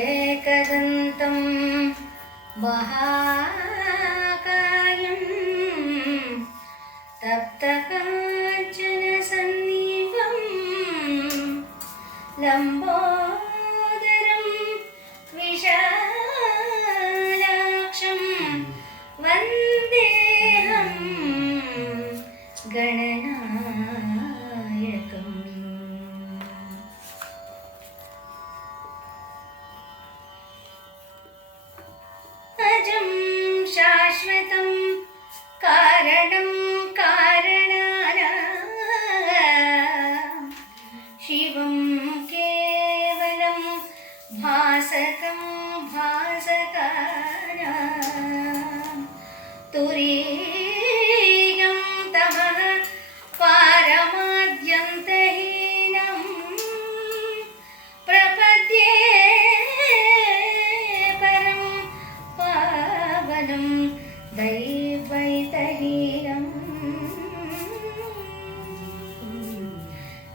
एकदन्तं महाकायं तप्तकाञ्चनसन्निभं लम्बोदरं विशालाक्षं वन्देऽहं गणनायकम्। अजं शाश्वतं कारणं कारणानां शिवं केवलं भासकं भासकानां तुरीयं तमः पारमाद्यन्तहीनं प्रपद्ये परं पावनं दैवैतहीनं।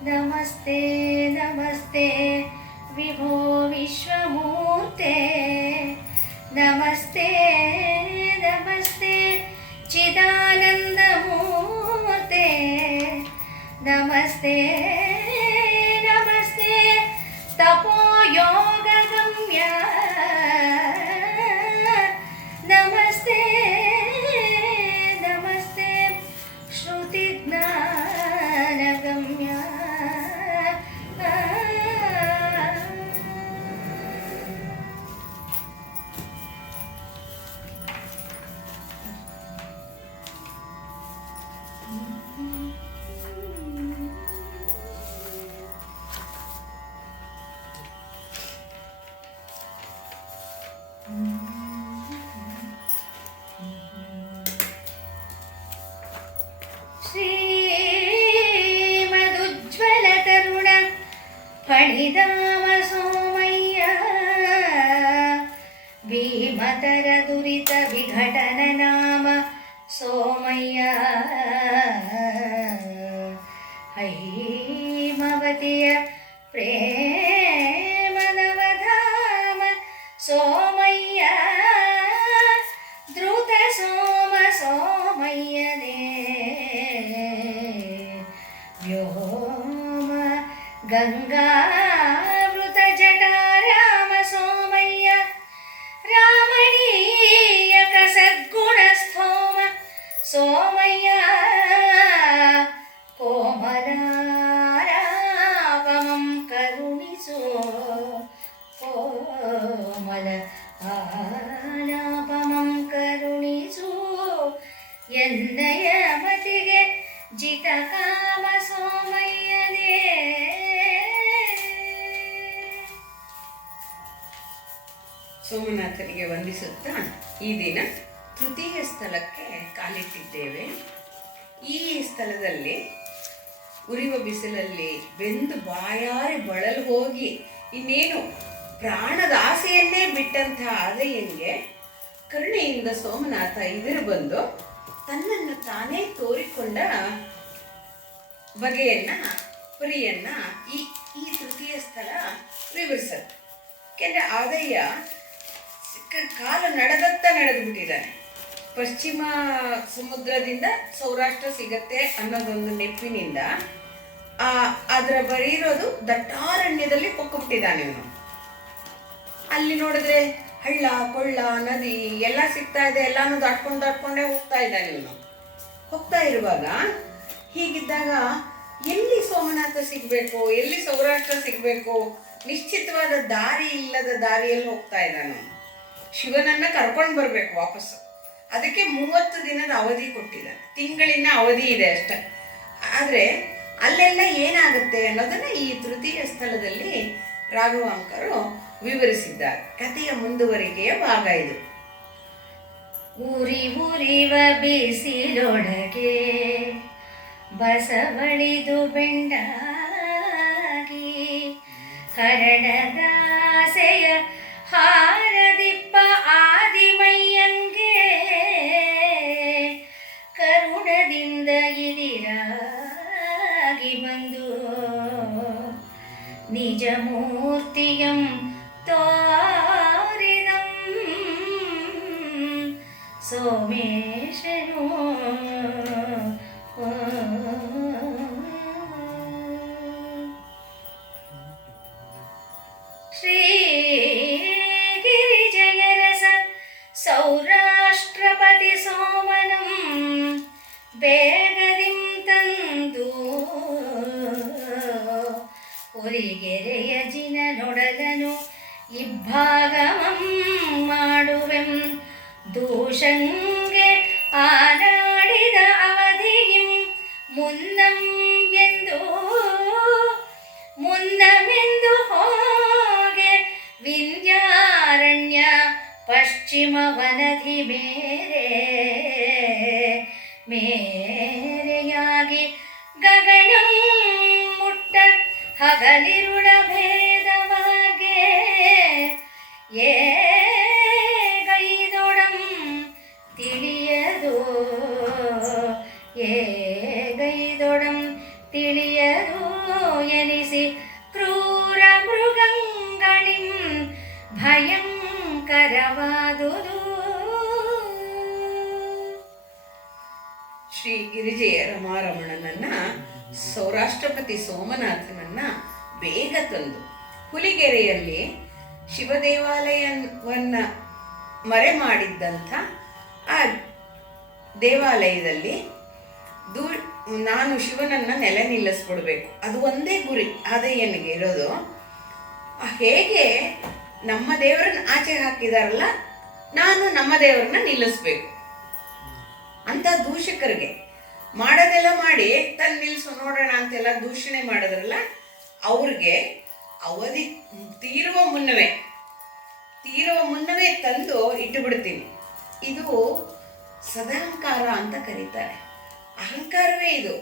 नमस्ते नमस्ते विभो विश्वमूर्ते, नमस्ते नमस्ते चिदानन्दमूर्ते, नमस्ते नमस्ते तपोयोगगम्य, नमस्ते नमस्ते श्रुतिज्ञानगम्य। श्रीमदुज्ज्वलतरुण फणिधाम सोमय्य, भीमतर दुरित विघटन नाम सोमय्य, हैमवतीय प्रेमनवधाम सोमय्य, ಧೃತ ಸೋಮ ಸೋಮಯ್ಯನೇ ವ್ಯೋಮ ಗಂಗಾವೃತ ಜಟಾರಾಮ ಸೋಮಯ್ಯ, ರಾಮಣೀಯಕ ಸದ್ಗುಣಸ್ಥೋಮ ಸೋಮಯ್ಯ, ಕೋಮಲಾರಾಪಮಂ ಕರುಣಿಸೋ ಕೋಮಲ ಆಲಾಪಮಂ ಕರುಣಿಸು ಎನ್ನಯ ಮತಿಗೆ ಜಿತಕಾಮ ಸೋಮಯ್ಯನೇ. ಸೋಮನಾಥನಿಗೆ ವಂದಿಸುತ್ತಾ ಈ ದಿನ ತೃತೀಯ ಸ್ಥಳಕ್ಕೆ ಕಾಲಿಟ್ಟಿದ್ದೇವೆ. ಈ ಸ್ಥಳದಲ್ಲಿ ಉರಿಯುವ ಬಿಸಿಲಲ್ಲಿ ಬೆಂದು ಬಾಯಾರಿ ಬಳಲು ಹೋಗಿ ಇನ್ನೇನು ಪ್ರಾಣದ ಆಸೆಯನ್ನೇ ಬಿಟ್ಟಂತಹ ಆದಯ್ಯನಿಗೆ ಕರುಣೆಯಿಂದ ಸೋಮನಾಥ ಎದುರು ಬಂದು ತನ್ನನ್ನು ತಾನೇ ತೋರಿಕೊಂಡ ಬಗೆಯನ್ನ ಪರಿಯನ್ನ ಈ ಈ ತೃತೀಯ ಸ್ಥಳ ವಿವರಿಸುತ್ತೆ. ಯಾಕೆಂದರೆ ಆದಯ್ಯ ಕಾಲು ನಡೆದು ಬಿಟ್ಟಿದ್ದಾನೆ. ಪಶ್ಚಿಮ ಸಮುದ್ರದಿಂದ ಸೌರಾಷ್ಟ್ರ ಸಿಗತ್ತೆ ಅನ್ನೋದೊಂದು ನೆಪ್ಪಿನಿಂದ ಅದರ ಬರೀರೋದು ದಟ್ಟಾರಣ್ಯದಲ್ಲಿ ಕೊಕ್ಕೊಬಿಟ್ಟಿದ್ದಾನೆ ಇವನು. ಅಲ್ಲಿ ನೋಡಿದ್ರೆ ಹಳ್ಳ ಕೊಳ್ಳ ನದಿ ಎಲ್ಲ ಸಿಗ್ತಾ ಇದೆ, ಎಲ್ಲಾನು ದಾಟ್ಕೊಂಡೇ ಹೋಗ್ತಾ ಇದ್ದಾನೆ ಇವನು. ಹೋಗ್ತಾ ಇರುವಾಗ ಹೀಗಿದ್ದಾಗ ಎಲ್ಲಿ ಸೋಮನಾಥ ಸಿಗಬೇಕು, ಎಲ್ಲಿ ಸೌರಾಷ್ಟ್ರ ಸಿಗಬೇಕು, ನಿಶ್ಚಿತವಾದ ದಾರಿ ಇಲ್ಲದ ದಾರಿಯಲ್ಲಿ ಹೋಗ್ತಾ ಇದ್ದಾನು. ಶಿವನನ್ನ ಕರ್ಕೊಂಡು ಬರಬೇಕು ವಾಪಸ್ಸು. ಅದಕ್ಕೆ 30 ದಿನದ ಅವಧಿ ಕೊಟ್ಟಿದ್ದಾನೆ, ತಿಂಗಳಿನ ಅವಧಿ ಇದೆ ಅಷ್ಟೆ. ಆದರೆ ಅಲ್ಲೆಲ್ಲ ಏನಾಗುತ್ತೆ ಅನ್ನೋದನ್ನ ಈ ತೃತೀಯ ಸ್ಥಳದಲ್ಲಿ ರಾಘವಾಂಕರು ವಿವರಿಸಿದ್ದಾರೆ. ಕಥೆಯ ಮುಂದುವರಿಕೆಯ ಭಾಗ ಇದು. ಉರಿವ ಬಿಸಿಲೊಳಗೆ ಬಸವಳಿದು ಬೆಂಡಾಗಿ ಹರಡದಾಸೆಯ ಹಾರದಿಪ್ಪ ಆದಿಮಯ್ಯಂಗೆ ಕರುಣದಿಂದ ಇದಿರಾಗಿ ಬಂದು ನಿಜ ಮೂರ್ತಿಯಂ തോരിതം സോമേശനോ ശ്രീഗിരിജയരസ സൗരാഷ്ട്രപതി സോമനം ಬೇಗದಿಂ ತಂದು ಒರಿಗೆರೆಯ ಜಿನನೊಡಲನು ಇಬ್ಬಾಗಮಂ ಮಾಡುವೆಂ ದೂಷಂಗೆ ಆನಾಡಿದ ಅವಧಿಗಿಂ ಮುನ್ನಂ ಮುನ್ನಮೆಂದು ಹೋಗೆ ವಿಂಧ್ಯಾರಣ್ಯ ಪಶ್ಚಿಮ ವನಧಿ ಮೇರೆಯಾಗಿ ಗಗನಂ ಮುಟ್ಟ ಹಗಲಿರುಳ ಭೇದವಾಗೆ ಗೈದೊಡಂ ತಿಳಿಯದು ಗೈದೊಡಂ ತಿಳಿಯದು ಎನಿಸಿ ಕ್ರೂರ ಮೃಗಂಗಳಿಂ ಭಯಂಕರವಾದುದು. ಶ್ರೀ ಗಿರಿಜೆಯ ರಮಾರಮಣನನ್ನ ಸೌರಾಷ್ಟ್ರಪತಿ ಸೋಮನಾಥನನ್ನ ಬೇಗ ತಂದು ಹುಲಿಗೆರೆಯಲ್ಲಿ ಶಿವ ದೇವಾಲಯವನ್ನ ಮರೆ ಮಾಡಿದ್ದಂಥ ಆ ದೇವಾಲಯದಲ್ಲಿ ನಾನು ಶಿವನನ್ನ ನೆಲೆ ನಿಲ್ಲಿಸ್ಬಿಡ್ಬೇಕು, ಅದು ಒಂದೇ ಗುರಿ ಆದಯ್ಯನಿಗೆ ಇರೋದು. ಹೇಗೆ ನಮ್ಮ ದೇವರನ್ನ ಆಚೆ ಹಾಕಿದಾರಲ್ಲ, ನಾನು ನಮ್ಮ ದೇವರನ್ನ ನಿಲ್ಲಿಸ್ಬೇಕು ಅಂತ ದೂಷಕರಿಗೆ ಮಾಡೋದೆಲ್ಲ ಮಾಡಿ ತಂದು ನಿಲ್ಲಿಸು ನೋಡೋಣ ಅಂತೆಲ್ಲ ದೂಷಣೆ ಮಾಡಿದ್ರಲ್ಲ, ಅವ್ರಿಗೆ ಅವಧಿ ತೀರುವ ಮುನ್ನವೇ ತಂದು ಇಟ್ಟು ಬಿಡ್ತೀನಿ. ಇದು ಸದಾಹಂಕಾರ ಅಂತ ಕರೀತಾರೆ. ಅಹಂಕಾರವೇ ಇದು.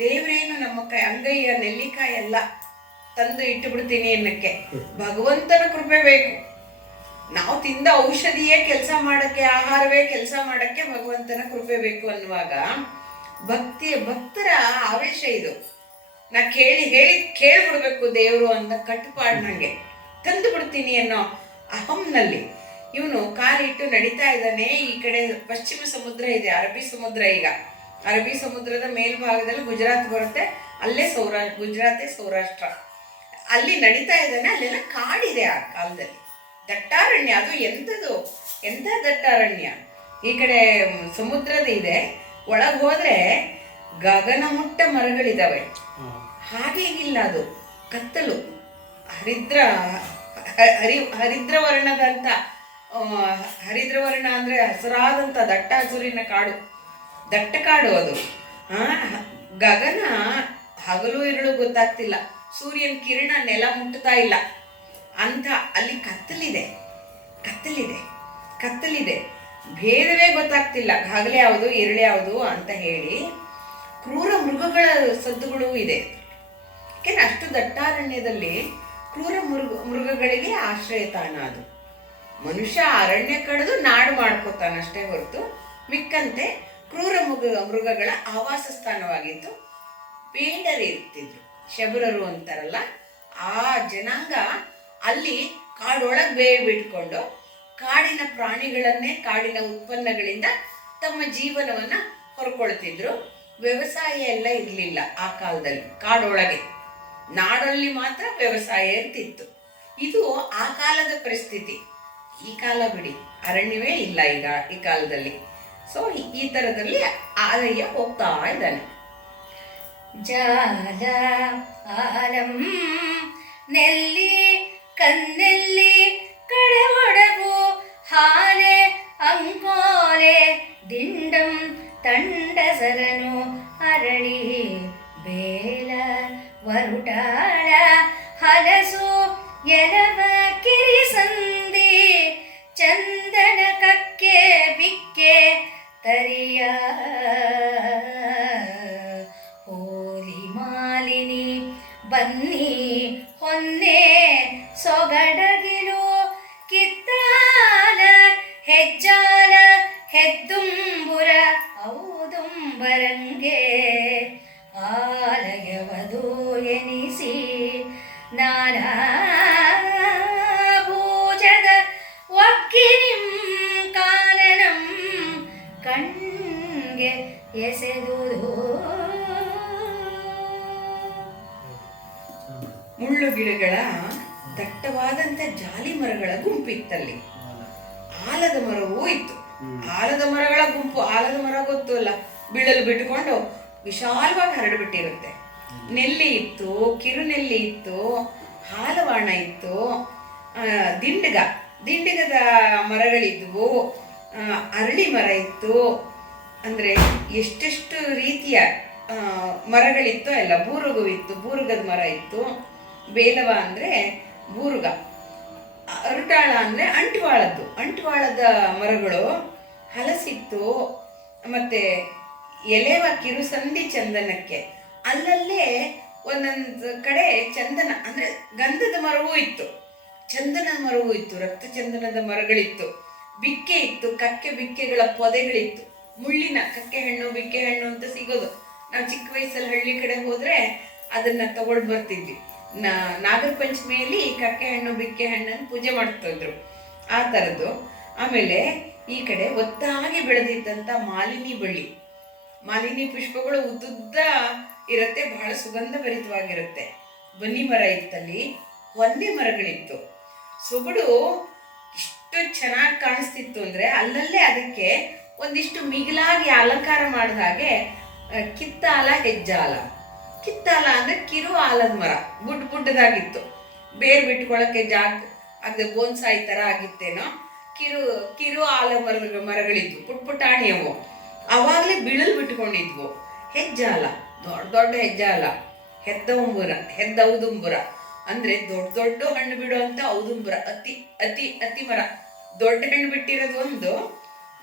ದೇವರೇನು ನಮ್ಮ ಅಂಗೈಯ ನೆಲ್ಲಿಕಾಯಿ ಎಲ್ಲ ತಂದು ಇಟ್ಟು ಬಿಡ್ತೀನಿ ಅನ್ನಕ್ಕೆ ಭಗವಂತನ ಕೃಪೆ ಬೇಕು. ನಾವು ತಿಂದ ಔಷಧಿಯೇ ಕೆಲಸ ಮಾಡಕ್ಕೆ, ಆಹಾರವೇ ಕೆಲಸ ಮಾಡಕ್ಕೆ ಭಗವಂತನ ಕೃಪೆ ಬೇಕು ಅನ್ನುವಾಗ ಭಕ್ತರ ಆವೇಶ ಇದು. ನಾ ಕೇಳ್ಬಿಡ್ಬೇಕು ದೇವರು ಅಂತ ಕಟ್ಟುಪಾಡು ನಂಗೆ ತಂದು ಬಿಡ್ತೀನಿ ಅನ್ನೋ ಅಹಂನಲ್ಲಿ ಇವನು ಕಾಲಿಟ್ಟು ನಡೀತಾ ಇದ್ದಾನೆ. ಈ ಕಡೆ ಪಶ್ಚಿಮ ಸಮುದ್ರ ಇದೆ, ಅರಬ್ಬಿ ಸಮುದ್ರ. ಈಗ ಅರಬ್ಬಿ ಸಮುದ್ರದ ಮೇಲ್ಭಾಗದಲ್ಲಿ ಗುಜರಾತ್ ಬರುತ್ತೆ, ಅಲ್ಲೇ ಗುಜರಾತೆ ಸೌರಾಷ್ಟ್ರ. ಅಲ್ಲಿ ನಡೀತಾ ಇದ್ದಾನೆ. ಅಲ್ಲೆಲ್ಲ ಕಾಡಿದೆ ಆ ಕಾಲದಲ್ಲಿ, ದಟ್ಟಾರಣ್ಯ. ಅದು ಎಂಥ ದಟ್ಟಾರಣ್ಯ. ಈ ಕಡೆ ಸಮುದ್ರದ ಇದೆ, ಒಳಗೆ ಹೋದ್ರೆ ಗಗನ ಮುಟ್ಟ ಮರಗಳಿದಾವೆ. ಹಾಗೇಗಿಲ್ಲ, ಅದು ಕತ್ತಲು, ಹರಿದ್ರವರ್ಣದಂತ. ಹರಿದ್ರವರ್ಣ ಅಂದ್ರೆ ಹಸಿರಾದಂಥ ದಟ್ಟ ಹಸುರಿನ ಕಾಡು, ದಟ್ಟ ಕಾಡು ಅದು. ಗಗನ ಹಗಲು ಇರಳು ಗೊತ್ತಾಗ್ತಿಲ್ಲ, ಸೂರ್ಯನ ಕಿರಣ ನೆಲ ಮುಟ್ಟುತ್ತಾ ಇಲ್ಲ ಅಂತ. ಅಲ್ಲಿ ಕತ್ತಲಿದೆ, ಭೇದವೇ ಗೊತ್ತಾಗ್ತಿಲ್ಲ, ಹಗಲು ಯಾವುದು ಇರಳು ಯಾವುದು ಅಂತ ಹೇಳಿ. ಕ್ರೂರ ಮೃಗಗಳ ಸದ್ದುಗಳು ಇದೆ. ಯಾಕೆಂದ್ರೆ ಅಷ್ಟು ದಟ್ಟಾರಣ್ಯದಲ್ಲಿ ಕ್ರೂರ ಮೃಗಗಳಿಗೆ ಆಶ್ರಯ ತಾಣ ಅದು. ಮನುಷ್ಯ ಅರಣ್ಯ ಕಡಿದು ನಾಡು ಮಾಡ್ಕೋತಾನಷ್ಟೇ ಹೊರತು ಮಿಕ್ಕಂತೆ ಕ್ರೂರ ಮೃಗಗಳ ಆವಾಸ ಸ್ಥಾನವಾಗಿತ್ತು. ಬೇಡರು ಇರ್ತಿದ್ರು, ಶಬರರು ಅಂತಾರಲ್ಲ, ಆ ಜನಾಂಗ ಅಲ್ಲಿ ಕಾಡೊಳಗೆ ಬೇರು ಬಿಟ್ಕೊಂಡು ಕಾಡಿನ ಪ್ರಾಣಿಗಳನ್ನೇ, ಕಾಡಿನ ಉತ್ಪನ್ನಗಳಿಂದ ತಮ್ಮ ಜೀವನವನ್ನ ಹೊರ್ಕೊಳ್ತಿದ್ರು. ವ್ಯವಸಾಯ ಎಲ್ಲ ಇರಲಿಲ್ಲ ಆ ಕಾಲದಲ್ಲಿ. ಕಾಡೊಳಗೆ, ನಾಡಲ್ಲಿ ಮಾತ್ರ ವ್ಯವಸಾಯ ಇರ್ತಿತ್ತು. ಇದು ಆ ಕಾಲದ ಪರಿಸ್ಥಿತಿ. ಈ ಕಾಲ ಬಿಡಿ, ಅರಣ್ಯವೇ ಇಲ್ಲ ಈಗ ಈ ಕಾಲದಲ್ಲಿ. ಸೊ ಈ ತರದಲ್ಲಿ ಆಲಯ್ಯ ಹೋಗ್ತಾ ಇದ್ದಾನೆ. ಜಾಲ ಆಲಂ ನೆಲ್ಲಿ ಕನ್ನೆಲ್ಲಿ ಕಡವಡಗು ಹಾಲೆ ಅಂಕೋಲೆ ದಿಂಡಂ ತಂಡಸರನು ಅರಳಿ ಬೇಲ ವರುಟಾಳ ಹಲಸು ಎಲವ ಕಿರಿಸಂದಿ ಚಂದನ ಕಕ್ಕೆ ಬಿಕ್ಕೆ ತರಿಯ ಹೋಲಿ ಮಾಲಿನಿ ಬನ್ನಿ ಹೊನ್ನೆ ಸೊಗಡಗಿಲು ಕಿತ್ತಾಲ ಹೆಜ್ಜಾಲ ಹೆದ್ದುಂಬುರ ಔದುಂಬರಂಗೆ ಆಲಯವದು ಎನಿಸಿ ನಾನಾ ಭೂ ಮುಳ್ಳು ಗಿಡಗಳ ದಟ್ಟವಾದಂತ ಜಾಲಿ ಮರಗಳ ಗುಂಪಿತ್ತಲ್ಲಿ. ಆಲದ ಮರವೂ ಇತ್ತು. ಆಲದ ಮರಗಳ ಗುಂಪು, ಆಲದ ಮರ ಗೊತ್ತು ಅಲ್ಲ, ಬೀಳಲು ಬಿಟ್ಟುಕೊಂಡು ವಿಶಾಲವಾಗಿ ಹರಡ್ಬಿಟ್ಟಿರುತ್ತೆ. ನೆಲ್ಲಿ ಇತ್ತು, ಕಿರುನೆಲ್ಲಿ ಇತ್ತು, ಹಾಲವಾಣ ಇತ್ತು, ದಿಂಡಗದ ಮರಗಳಿದ್ವು, ಅರಳಿ ಮರ ಇತ್ತು. ಅಂದರೆ ಎಷ್ಟೆಷ್ಟು ರೀತಿಯ ಮರಗಳಿತ್ತು ಎಲ್ಲ. ಬೂರುಗವಿತ್ತು, ಬೂರುಗದ ಮರ ಇತ್ತು. ಬೇಲವ ಅಂದರೆ ಬೂರುಗ, ಅರುಟಾಳ ಅಂದರೆ ಅಂಟುವಾಳದ ಮರಗಳು, ಹಲಸಿತ್ತು. ಮತ್ತು ಎಲೆವ ಕಿರುಸಂದಿ ಚಂದನಕ್ಕೆ ಅಲ್ಲಲ್ಲೇ ಒಂದೊಂದು ಕಡೆ ಚಂದನ ಅಂದರೆ ಗಂಧದ ಮರವೂ ಇತ್ತು, ಚಂದನದ ಮರವೂ ಇತ್ತು, ರಕ್ತ ಚಂದನದ ಮರಗಳಿತ್ತು. ಬಿಕ್ಕೆ ಇತ್ತು, ಕಕ್ಕೆ ಬಿಕ್ಕೆಗಳ ಪೊದೆಗಳಿತ್ತು. ಮುಳ್ಳಿನ ಕಕ್ಕೆ ಹಣ್ಣು, ಬಿಕ್ಕೆ ಹಣ್ಣು ಅಂತ ಸಿಗೋದು. ನಾವು ಚಿಕ್ಕ ವಯಸ್ಸಲ್ಲಿ ಹಳ್ಳಿ ಕಡೆ ಹೋದರೆ ಅದನ್ನು ತಗೊಂಡು ಬರ್ತಿದ್ವಿ. ನಾಗರ ಪಂಚಮಿಯಲ್ಲಿ ಕಕ್ಕೆ ಹಣ್ಣು, ಬಿಕ್ಕೆ ಹಣ್ಣನ್ನು ಪೂಜೆ ಮಾಡ್ತಿದ್ರು, ಆ ಥರದ್ದು. ಆಮೇಲೆ ಈ ಕಡೆ ಒತ್ತಾಗಿ ಬೆಳೆದಿದ್ದಂಥ ಮಾಲಿನಿ ಪುಷ್ಪಗಳು ಉದ್ದುದ್ದ ಇರುತ್ತೆ, ಬಹಳ ಸುಗಂಧ ಭರಿತವಾಗಿರುತ್ತೆ. ಬನ್ನಿ ಮರ ಇತ್ತಲ್ಲಿ, ಹೊನ್ನೆ ಮರಗಳಿತ್ತು. ಸೊಗಡು ಇಷ್ಟು ಚೆನ್ನಾಗಿ ಕಾಣಿಸ್ತಿತ್ತು ಅಂದರೆ ಅಲ್ಲಲ್ಲೇ ಅದಕ್ಕೆ ಒಂದಿಷ್ಟು ಮಿಗಿಲಾಗಿ ಅಲಂಕಾರ ಮಾಡಿದ ಹಾಗೆ ಕಿತ್ತಾಲ ಕಿತ್ತಾಲ ಅಂದರೆ ಕಿರು ಆಲದ ಮರ, ಬುಡ್ಡದಾಗಿತ್ತು. ಬೇರು ಬಿಟ್ಕೊಳ್ಳೋಕ್ಕೆ ಜಾಗ ಆಗದೆ ಬೋನ್ಸಾಯಿ ಥರ ಆಗಿತ್ತೇನೋ. ಕಿರು ಆಲ ಮರಗಳಿದ್ವು, ಪುಟ್ಟಾಣಿಯವು. ಅವಾಗಲೇ ಬಿಳಲು ಬಿಟ್ಕೊಂಡಿದ್ವು. ಹೆಜ್ಜಾಲ, ದೊಡ್ಡ ಹೆಜ್ಜಾಲ. ಹೆದ್ದೌದುಂಬುರ ಅಂದರೆ ದೊಡ್ಡ ಹಣ್ಣು ಬಿಡುವಂಥ ಔದುಂಬುರ. ಅತಿ ಮರ. ದೊಡ್ಡ ಹಣ್ಣು ಬಿಟ್ಟಿರೋದು ಒಂದು,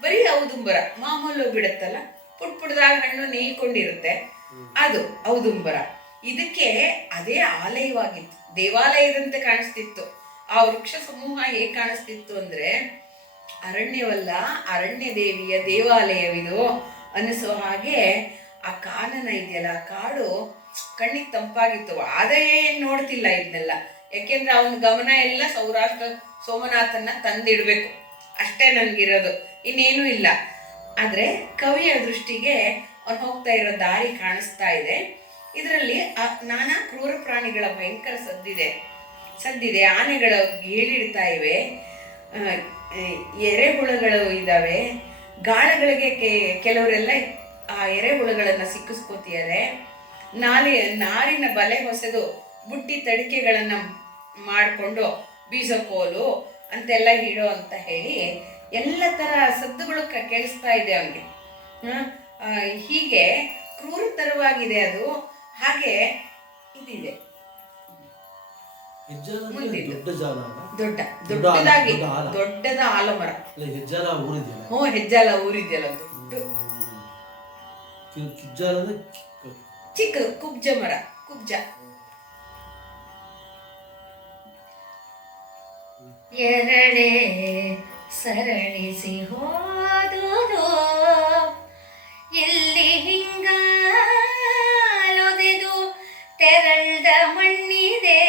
ಬರೀ ಔದುಂಬರ ಮಾಮೂಲು ಬಿಡುತ್ತಲ್ಲ, ಪುಟ್ಟದಾಗ ಹಣ್ಣು ನೇಯ್ಕೊಂಡಿರುತ್ತೆ, ಅದು ಔದುಂಬರ. ಇದಕ್ಕೆ ಅದೇ ಆಲಯವಾಗಿತ್ತು, ದೇವಾಲಯದಂತೆ ಕಾಣಿಸ್ತಿತ್ತು. ಆ ವೃಕ್ಷ ಸಮೂಹ ಹೇಗೆ ಕಾಣಿಸ್ತಿತ್ತು ಅಂದರೆ ಅರಣ್ಯವಲ್ಲ, ಅರಣ್ಯ ದೇವಿಯ ದೇವಾಲಯವಿದು ಅನ್ನಿಸೋ ಹಾಗೆ ಆ ಕಾನನ ಇದೆಯಲ್ಲ, ಆ ಕಾಡು ಕಣ್ಣಿಗೆ ತಂಪಾಗಿತ್ತು. ಆದಾಯ ಏನು ನೋಡ್ತಿಲ್ಲ ಇದನ್ನೆಲ್ಲ, ಯಾಕೆಂದ್ರೆ ಅವನ ಗಮನ ಎಲ್ಲ ಸೌರಾಷ್ಟ್ರ ಸೋಮನಾಥನ್ನ ತಂದಿಡಬೇಕು ಅಷ್ಟೇ ನನಗಿರೋದು, ಇನ್ನೇನೂ ಇಲ್ಲ. ಆದರೆ ಕವಿಯ ದೃಷ್ಟಿಗೆ ಅವನು ಹೋಗ್ತಾ ಇರೋ ದಾರಿ ಕಾಣಿಸ್ತಾ ಇದೆ. ಇದರಲ್ಲಿ ನಾನಾ ಕ್ರೂರ ಪ್ರಾಣಿಗಳ ಭಯಂಕರ ಸದ್ದಿದೆ. ಆನೆಗಳು ಗೀಳಿಡ್ತಾ ಇವೆ, ಎರೆಹುಳುಗಳು ಇದ್ದಾವೆ. ಗಾಳಗಳಿಗೆ ಕೆಲವರೆಲ್ಲ ಆ ಎರೆಹುಳುಗಳನ್ನು ಸಿಕ್ಕಿಸ್ಕೋತಿದ್ದಾರೆ. ನಾರಿನ ಬಲೆ ಹೊಸೆದು ಬುಟ್ಟಿ ತಡಿಕೆಗಳನ್ನು ಮಾಡಿಕೊಂಡು ಬೀಸೋಕೋಲು ಅಂತೆಲ್ಲ ಹಿಡೋ ಅಂತ ಹೇಳಿ ಎಲ್ಲ ಥರ ಸದ್ದುಗಳು ಕೇಳಿಸ್ತಾ ಇದೆ ಅವನಿಗೆ. ಹೀಗೆ ಕ್ರೂರತರವಾಗಿದೆ ಅದು. ಹಾಗೆ ಇದಿದೆ ದೊಡ್ಡದ ಆಲಮರ. ಹೆಜ್ಜಾಲ ಊರಿದೆಯಲ್ಲ, ಚಿಕ್ಕದು ಕುಬ್ಜ ಮರ. ಎರಡೇ ಸರಣಿಸಿ ಹೋದುದು ಇಲ್ಲಿ ಹಿಂಗಾಲೊದೆದು ತೆರಳ್ದ ಮಣ್ಣಿದೆ.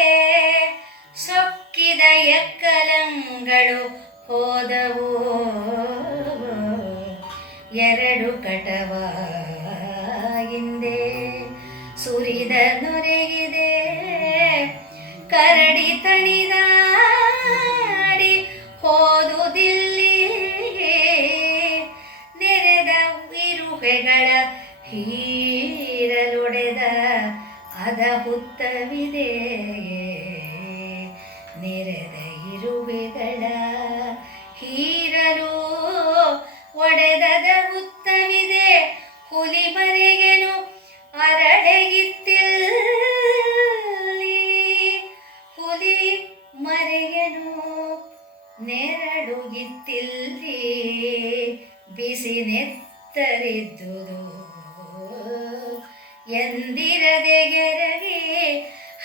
ಸೊಕ್ಕಿದ ಎಕ್ಕಲಂಗಳು ಹೋದವು, ಎರಡು ಕಟವ ಹಿಂದೆ ಸುರಿದ ನೊರೆಗಿದೆ. ಕರಡಿ ತಣಿದಾಡಿ ಹೋದುದಿಲ್ಲಿಗೆ, ನೆರೆದ ಇರುವೆಗಳ ಹೀರಲೊಡೆದ ಅದ ಹುತ್ತವಿದೆ. ನೆರೆದ ಇರುವೆಗಳ ಹೀರಲು ಒಡೆದದ ಹುತ್ತವಿದೆ. ಹುಲಿ ಮರೆಗೆನು ಅರಳೆಗಿತ್ತಿಲ್ಲಿ, ಹುಲಿ ಮರೆಗೆನು ನೆರಳುಗಿತ್ತಿಲ್ಲಿ. ಬಿಸಿ ನೆತ್ತರಿದ್ದುದು ಎಂದಿರದೆ ಗೆರಗಿ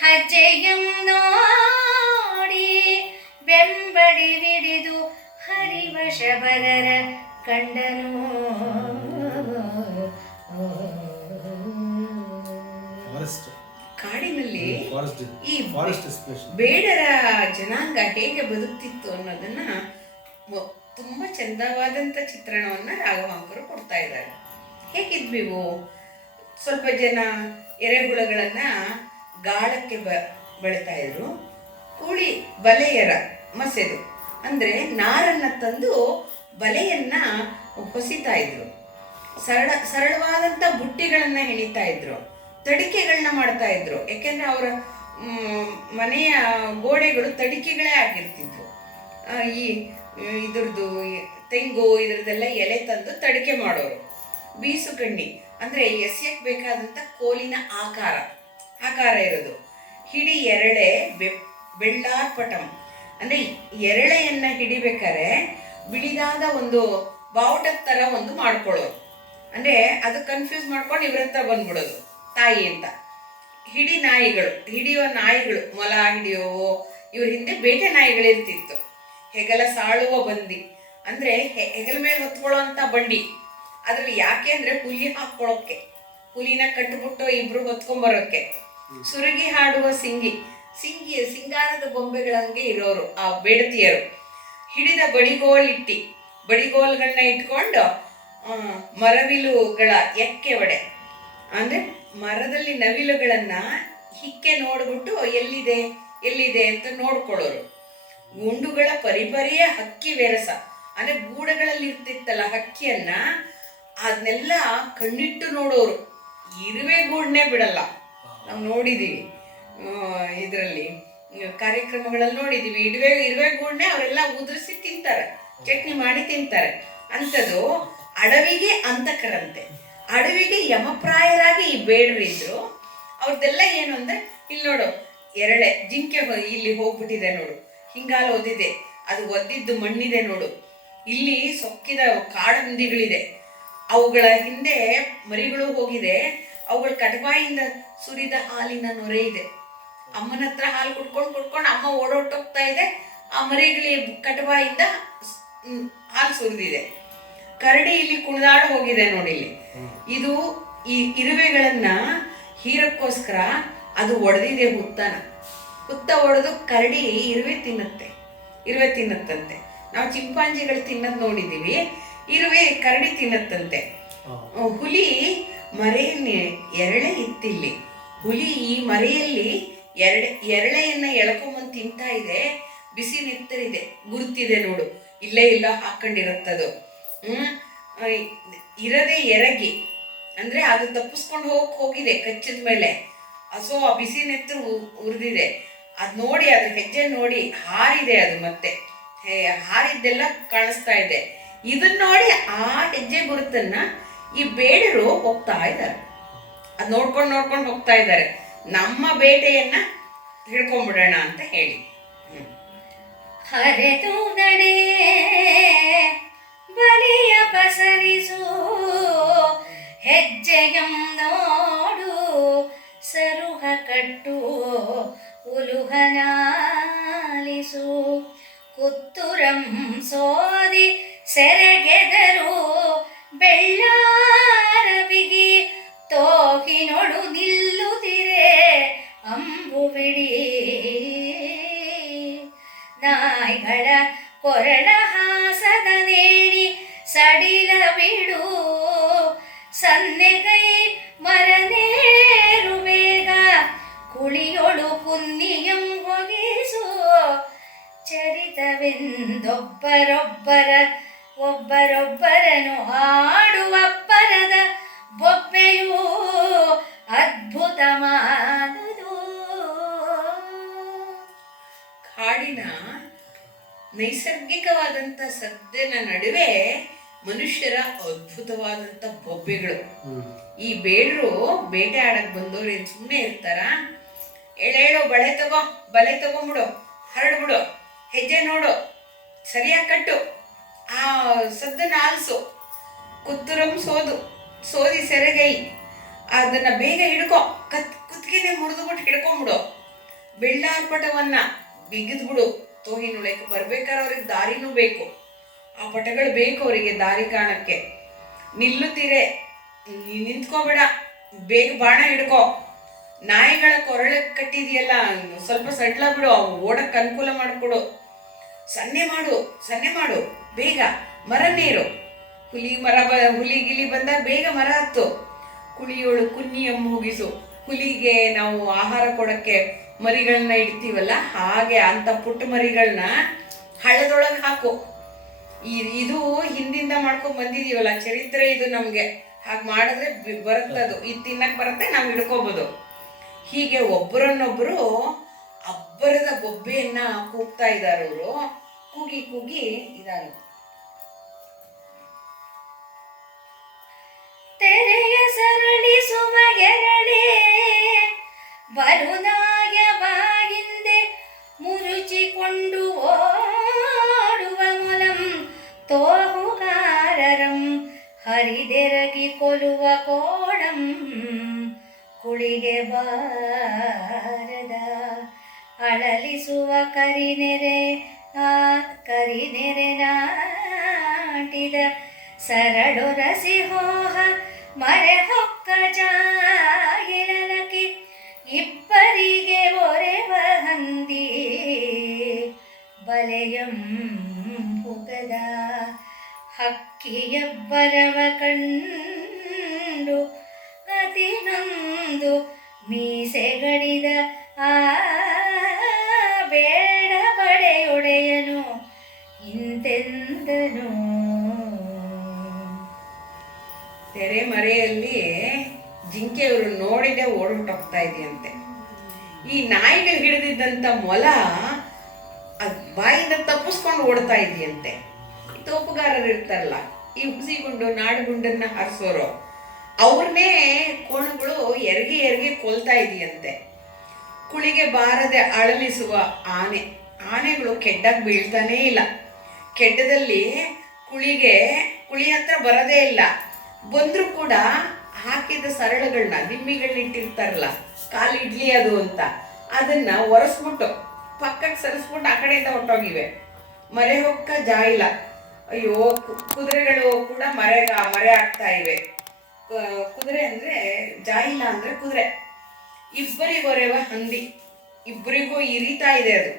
ಹಜ್ಜೆಯಂ ನೋಡಿ ಬೆಂಬಡಿ ವಿಡಿದು ಹರಿವಶ ಬರರ ಕಂಡನು. ಕಾಡಿನಲ್ಲಿ ಈ ಬೇಡರ ಜನಾಂಗ ಹೇಗೆ ಬದುಕ್ತಿತ್ತು ಅನ್ನೋದನ್ನ ತುಂಬಾ ಚಂದವಾದಂಥ ಚಿತ್ರಣವನ್ನ ರಾಘವಾಂಕರು ಕೊಡ್ತಾ ಇದ್ದಾರೆ. ಹೇಗಿದ್ವಿವು? ಸ್ವಲ್ಪ ಜನ ಎರೆಹುಳಗಳನ್ನ ಗಾಳಕ್ಕೆ ಬೆಳಿತಾ ಇದ್ರು. ಕೂಳಿ ಬಲೆಯರ ಮಸೆದು ಅಂದರೆ ನಾರನ್ನು ತಂದು ಬಲೆಯನ್ನ ಹೊಸಿತಾ ಇದ್ರು. ಸರಳವಾದಂಥ ಬುಟ್ಟಿಗಳನ್ನು ಹೆಣಿತಾ ಇದ್ರು. ತಡಿಕೆಗಳನ್ನ ಮಾಡ್ತಾ ಇದ್ರು. ಯಾಕೆಂದ್ರೆ ಅವರ ಮನೆಯ ಗೋಡೆಗಳು ತಡಿಕೆಗಳೇ ಆಗಿರ್ತಿದ್ವು. ಈ ಇದ್ರದ್ದು ತೆಂಗು ಇದ್ರದ್ದೆಲ್ಲ ಎಲೆ ತಂದು ತಡಿಕೆ ಮಾಡೋರು. ಬೀಸುಗಣ್ಣಿ ಅಂದರೆ ಎಸೆಯಕ್ಕೆ ಬೇಕಾದಂಥ ಕೋಲಿನ ಆಕಾರ ಇರೋದು. ಹಿಡಿ ಎರಳೆ ಬೆಳ್ಳಾರ್ಪಟಂ ಅಂದರೆ ಎರಳೆಯನ್ನು ಹಿಡಿಬೇಕಾದ್ರೆ ಬಿಳಿದಾದ ಒಂದು ಬಾವುಟದ ಥರ ಒಂದು ಮಾಡ್ಕೊಳ್ಳೋರು. ಅಂದರೆ ಅದು ಕನ್ಫ್ಯೂಸ್ ಮಾಡ್ಕೊಂಡು ಇವ್ರ ಹತ್ರ ಬಂದ್ಬಿಡೋದು ತಾಯಿ ಅಂತ. ಹಿಡಿಯುವ ನಾಯಿಗಳು, ಮೊಲ ಹಿಡಿಯೋವು, ಇವ್ರ ಹಿಂದೆ ಬೇಟೆ ನಾಯಿಗಳಿರ್ತಿತ್ತು. ಹೆಗಲ ಸಾಳುವ ಬಂದಿ ಅಂದರೆ ಹೆಗಲ ಮೇಲೆ ಹೊತ್ಕೊಳ್ಳೋ ಅಂಥ ಬಂಡಿ. ಅದ್ರಲ್ಲಿ ಯಾಕೆ ಅಂದರೆ ಹುಲಿ ಹಾಕ್ಕೊಳ್ಳೋಕ್ಕೆ, ಹುಲಿನ ಕಟ್ಟಿಬಿಟ್ಟು ಇಬ್ರು ಹೊತ್ಕೊಂಬರೋಕ್ಕೆ. ಸುರಗಿ ಹಾಡುವ ಸಿಂಗಾರದ ಬೊಂಬೆಗಳಂಗೆ ಇರೋರು ಆ ಬೇಡತಿಯರು. ಹಿಡಿದ ಬಡಿಗೋಲ್ಗಳನ್ನ ಇಟ್ಕೊಂಡು ಮರವಿಲುಗಳ ಎಕ್ಕೆ ಒಡೆ ಅಂದರೆ ಮರದಲ್ಲಿ ನವಿಲುಗಳನ್ನ ಹಿಕ್ಕೆ ನೋಡ್ಬಿಟ್ಟು ಎಲ್ಲಿದೆ ಅಂತ ನೋಡ್ಕೊಳ್ಳೋರು. ಗುಂಡುಗಳ ಪರಿಪರಿಯ ಹಕ್ಕಿ ವೆರಸ ಅಂದರೆ ಗೂಡುಗಳಲ್ಲಿ ಇರ್ತಿತ್ತಲ್ಲ ಹಕ್ಕಿಯನ್ನ, ಅದನ್ನೆಲ್ಲ ಕಣ್ಣಿಟ್ಟು ನೋಡೋರು. ಇರುವೆ ಗೂಡನ್ನೇ ಬಿಡಲ್ಲ. ನಾವು ನೋಡಿದ್ದೀವಿ, ಇದರಲ್ಲಿ ಕಾರ್ಯಕ್ರಮಗಳಲ್ಲಿ ನೋಡಿದ್ದೀವಿ. ಇರುವೆ ಗೂಡನ್ನೇ ಅವರೆಲ್ಲ ಉದುರಿಸಿ ತಿಂತಾರೆ, ಚಟ್ನಿ ಮಾಡಿ ತಿಂತಾರೆ. ಅಂಥದ್ದು ಅಡವಿಗೆ ಅಂತಕರಂತೆ. ಅಡವಿಗೆ ಯಮಪ್ರಾಯರಾಗಿ ಈ ಬೇಡರಿದ್ರು. ಅವ್ರದ್ದೆಲ್ಲ ಏನು ಅಂದರೆ, ಇಲ್ಲಿ ನೋಡು ಎರಳೆ ಜಿಂಕೆ ಇಲ್ಲಿ ಹೋಗ್ಬಿಟ್ಟಿದೆ ನೋಡು, ಹಿಂಗಾಲು ಒದ್ದಿದೆ, ಅದು ಒದ್ದಿದ್ದು ಮಣ್ಣಿದೆ ನೋಡು, ಇಲ್ಲಿ ಸೊಕ್ಕಿದ ಕಾಡಂದಿಗಳಿದೆ, ಅವುಗಳ ಹಿಂದೆ ಮರಿಗಳು ಹೋಗಿದೆ, ಅವುಗಳ ಕಟಬಾಯಿಂದ ಸುರಿದ ಹಾಲಿನ ನೊರೆ ಇದೆ. ಅಮ್ಮನ ಹತ್ರ ಹಾಲು ಕುಡ್ಕೊಂಡು ಅಮ್ಮ ಓಡೋಟೋಗ್ತಾ ಇದೆ, ಆ ಮರಿಗಳ ಕಟಬಾಯಿಂದ ಹಾಲು ಸುರಿದಿದೆ. ಕರಡಿ ಇಲ್ಲಿ ಕುಣಿದಾಡ ಹೋಗಿದೆ ನೋಡಿ ಇಲ್ಲಿ. ಇದು ಈ ಇರುವೆಗಳನ್ನ ಹೀರಕ್ಕೋಸ್ಕರ ಅದು ಒಡೆದಿದೆ ಹುತ್ತ ಒಡೆದು ಕರಡಿ ಇರುವೆ ತಿನ್ನತ್ತಂತೆ. ನಾವು ಚಿಂಪಾಂಜಿಗಳು ತಿನ್ನೋದು ನೋಡಿದ್ದೀವಿ, ಇರುವೆ ಕರಡಿ ತಿನ್ನತ್ತಂತೆ. ಹುಲಿ ಎರಳೆ ಇತ್ತಿಲ್ಲಿ. ಹುಲಿ ಈ ಮರೆಯಲ್ಲಿ ಎರಳೆಯನ್ನ ಎಳ್ಕೊಂಬಂದು ತಿಂತಾ ಇದೆ. ಬಿಸಿ ನೆತ್ತರಿದೆ, ಗುರುತಿದೆ ನೋಡು, ಇಲ್ಲ ಹಾಕೊಂಡಿರತ್ತದು. ಇರದೆ ಎರಗಿ ಅಂದ್ರೆ ಅದು ತಪ್ಪಿಸ್ಕೊಂಡು ಹೋಗಿದೆ ಕಚ್ಚಿದ ಮೇಲೆ. ಸೊ ಆ ಬಿಸಿ ನೆತ್ತರು ಉರಿದಿದೆ. ಅದು ನೋಡಿ, ಅದ್ರ ಹೆಜ್ಜೆ ನೋಡಿ ಹಾರಿದೆ. ಅದು ಮತ್ತೆ ಹಾರಿದ್ದೆಲ್ಲ ಕಾಣಿಸ್ತಾ ಇದೆ. ಇದನ್ನ ನೋಡಿ ಆ ಹೆಜ್ಜೆ ಗುರುತನ್ನ ಈ ಬೇಡರು ಹೋಗ್ತಾ ಇದ್ದಾರೆ. ಅದು ನೋಡ್ಕೊಂಡು ಹೋಗ್ತಾ ಇದ್ದಾರೆ. ನಮ್ಮ ಬೇಟೆಯನ್ನ ಹಿಡ್ಕೊಂಡ್ಬಿಡೋಣ ಅಂತ ಹೇಳಿ. ಹರೆದು ನಡೆ ಬಲಿಯ ಪಸರಿಸು, ಹೆಜ್ಜೆಯಂ ನೋಡು ಸರುಹ ಕಟ್ಟು ಉಲುಹನಾಲಿಸು. ಕುತ್ತುರಂ ಸೋದಿ ಸೆರಗೆದರು ಬೆಳ್ಳಾರವಿಗಿ ತೋಹಿನೊಡು ನಿಲ್ಲುತ್ತಿರೆ ಅಂಬುವಿಡಿ. ನಾಯಿಗಳ ಕೊರಳ ಹಾಸದ ನೇಣಿ ಸಡಿಲ ಬಿಡು, ಸನ್ನೆಗೈ ಮರನೇರು ಬೇಗ ಕುಳಿಯೊಳು ಕುನ್ನಿಯಂ ಹೊಗಿಸು. ಒಬ್ಬರೊಬ್ಬರನು ಹಾಡುವ ಪರದ ಬೊಬ್ಬೆಯೂ ಅದ್ಭುತ ಮಾಡುದು. ಕಾಡಿನ ನೈಸರ್ಗಿಕವಾದಂಥ ಸದ್ದಿನ ನಡುವೆ ಮನುಷ್ಯರ ಅದ್ಭುತವಾದಂಥ ಬೊಬ್ಬೆಗಳು. ಈ ಬೇಡರು ಬೇಟೆ ಆಡಕ್ ಬಂದವ್ರು ಏನು ಸುಮ್ಮನೆ ಇರ್ತಾರ? ಎಳೇಳು ಬಲೆ ತಗೊಂಬಿಡು, ಹರಡ್ಬಿಡು, ಹೆಜ್ಜೆ ನೋಡು, ಸರಿಯಾಗಿ ಕಟ್ಟು, ಆ ಸದ್ದನ್ನ ಆಲಿಸು. ಕುತ್ತುರಂ ಸೋದಿ ಸೆರಗೈ, ಅದನ್ನ ಬೇಗ ಹಿಡ್ಕೊ, ಕುತ್ತಿಗೆನೆ ಮುರಿದುಬಿಟ್ಟು ಹಿಡ್ಕೊಂಬಿಡು. ಬೆಳ್ಳಾರ್ಪಟವನ್ನ ಬಿಗಿದ್ಬಿಡು. ತೋಹಿನುಳಕ್ಕೆ ಬರ್ಬೇಕಾದ್ರೆ ಅವ್ರಿಗೆ ದಾರಿನೂ ಬೇಕು, ಆ ಪಟಗಳು ಬೇಕು ಅವರಿಗೆ ದಾರಿ ಕಾಣಕ್ಕೆ. ನಿಲ್ಲುತ್ತೀರೆ, ನಿಂತ್ಕೋಬೇಡ, ಬೇಗ ಬಾಣ ಹಿಡ್ಕೊ. ನಾಯಿಗಳ ಕೊರಳಕ್ಕೆ ಕಟ್ಟಿದೆಯಲ್ಲ, ಸ್ವಲ್ಪ ಸಡ್ಲ ಬಿಡು, ಅವು ಓಡಕ್ಕೆ ಅನುಕೂಲ ಮಾಡಿಕೊಡು. ಸನ್ನೆ ಮಾಡು ಬೇಗ. ಮರ ನೇರು, ಹುಲಿ ಗಿಲಿ ಬಂದಾಗ ಬೇಗ ಮರ ಹತ್ತು. ಕುಳಿಯೋಳು ಕುನ್ನಿಯಂ ಮುಗಿಸು. ಹುಲಿಗೆ ನಾವು ಆಹಾರ ಕೊಡಕ್ಕೆ ಮರಿಗಳನ್ನ ಇಡ್ತೀವಲ್ಲ ಹಾಗೆ ಅಂತ ಪುಟ್ಟ ಮರಿಗಳನ್ನ ಹಳ್ಳದೊಳಗೆ ಹಾಕು. ಇದು ಹಿಂದಿಂದ ಮಾಡ್ಕೊಂಡು ಬಂದಿದೀವಲ್ಲ ಚರಿತ್ರೆ, ಇದು ನಮಗೆ ಹಾಗೆ ಮಾಡಿದ್ರೆ ಬರುತ್ತದು, ಇದು ತಿನ್ನಕ್ಕೆ ಬರುತ್ತೆ, ನಾವು ಹಿಡ್ಕೋಬೋದು. ಹೀಗೆ ಒಬ್ಬರನ್ನೊಬ್ಬರು ಅಬ್ಬರದ ಬೊಬ್ಬೆಯನ್ನ ಕೂಗ್ತಾ ಇದ್ದಾರೆ ಅವರು. ಕೂಗಿ ಕೂಗಿ ಇದಾರು. ತೆರೆಯ ಸರಳಿಸುವ ಗೆರಳೆ ಬರುನಾಯ ಬಾಗಿಂದೆ ಮುರುಚಿಕೊಂಡು ಓಡುವ ಮೊಲಂ ತೋಹುಗಾರರಂ ಹರಿದೆರಗಿ ಕೊಲುವ ಕೋಣಂ ಕುಳಿಗೆ ಬಾರದ ಅಳಲಿಸುವ ಕರಿನೆರೆ ನಾಟಿದ ಸರಳೊರಸಿ ಹೋಹ ಮರೆ ಹೊಕ್ಕ ಜಾಯಿರನಕಿ ಇಬ್ಬರಿಗೆ ಒರೆವ ಹಂದಿ ಬಲೆಯಂ ಹುಗದ ಹಕ್ಕಿಯಬ್ಬರವ ಕಂಡು ಅತಿನೊಂದು ಮೀಸೆಗಡಿದ ಆ ಬೇಡ ಪಡೆಯೊಡೆಯನು ಇಂತೆಂದನು. ತೆರೆಮರೆಯಲ್ಲಿ ಜಿಂಕೆಯವರು ನೋಡಿದೆ ಓಡೋಗ್ತಾ ಇದೆಯಂತೆ. ಈ ನಾಯಿಗಳು ಹಿಡಿದಿದ್ದಂಥ ಮೊಲ ಬಾಯಿಂದ ತಪ್ಪಿಸ್ಕೊಂಡು ಓಡ್ತಾ ಇದೆಯಂತೆ. ತೋಪುಗಾರರು ಇರ್ತಾರಲ್ಲ, ಈ ಹುಸಿಗುಂಡು ನಾಡುಗುಂಡನ್ನ ಹಾರಿಸೋರು, ಅವ್ರನ್ನೇ ಕೋಣಗಳು ಎರ್ಗೆ ಕೊಲ್ತಾ ಇದೆಯಂತೆ. ಕುಳಿಗೆ ಬಾರದೆ ಅಳಲಿಸುವ ಆನೆಗಳು ಕೆಡ್ಡಾಗಿ ಬೀಳ್ತಾನೇ ಇಲ್ಲ. ಕೆಡ್ಡದಲ್ಲಿ ಕುಳಿ ಹತ್ರ ಬರೋದೇ ಇಲ್ಲ. ಬಂದರೂ ಕೂಡ ಹಾಕಿದ ಸರಳುಗಳನ್ನ ನಿಮ್ಮಿಗಳನ್ನಿಟ್ಟಿರ್ತಾರಲ್ಲ, ಕಾಲಿಡ್ಲಿ ಅದು ಅಂತ, ಅದನ್ನ ಒರೆಸ್ಬಿಟ್ಟು ಪಕ್ಕಕ್ಕೆ ಸರಿಸ್ಬಿಟ್ಟು ಆ ಕಡೆಯಿಂದ ಹೊಟ್ಟೋಗಿವೆ. ಮರೆ ಹೊಕ್ಕ ಜಾಯಿಲ್ಲ. ಅಯ್ಯೋ, ಕುದುರೆಗಳು ಕೂಡ ಮರೆ ಆಗ್ತಾ ಇವೆ. ಕುದುರೆ ಅಂದ್ರೆ ಜಾಯಿಲ್ಲ ಅಂದ್ರೆ ಕುದುರೆ. ಇಬ್ಬರಿಗೊರೆವ ಹಂದಿ, ಇಬ್ಬರಿಗೂ ಇರಿತಾ ಇದೆ ಅದು.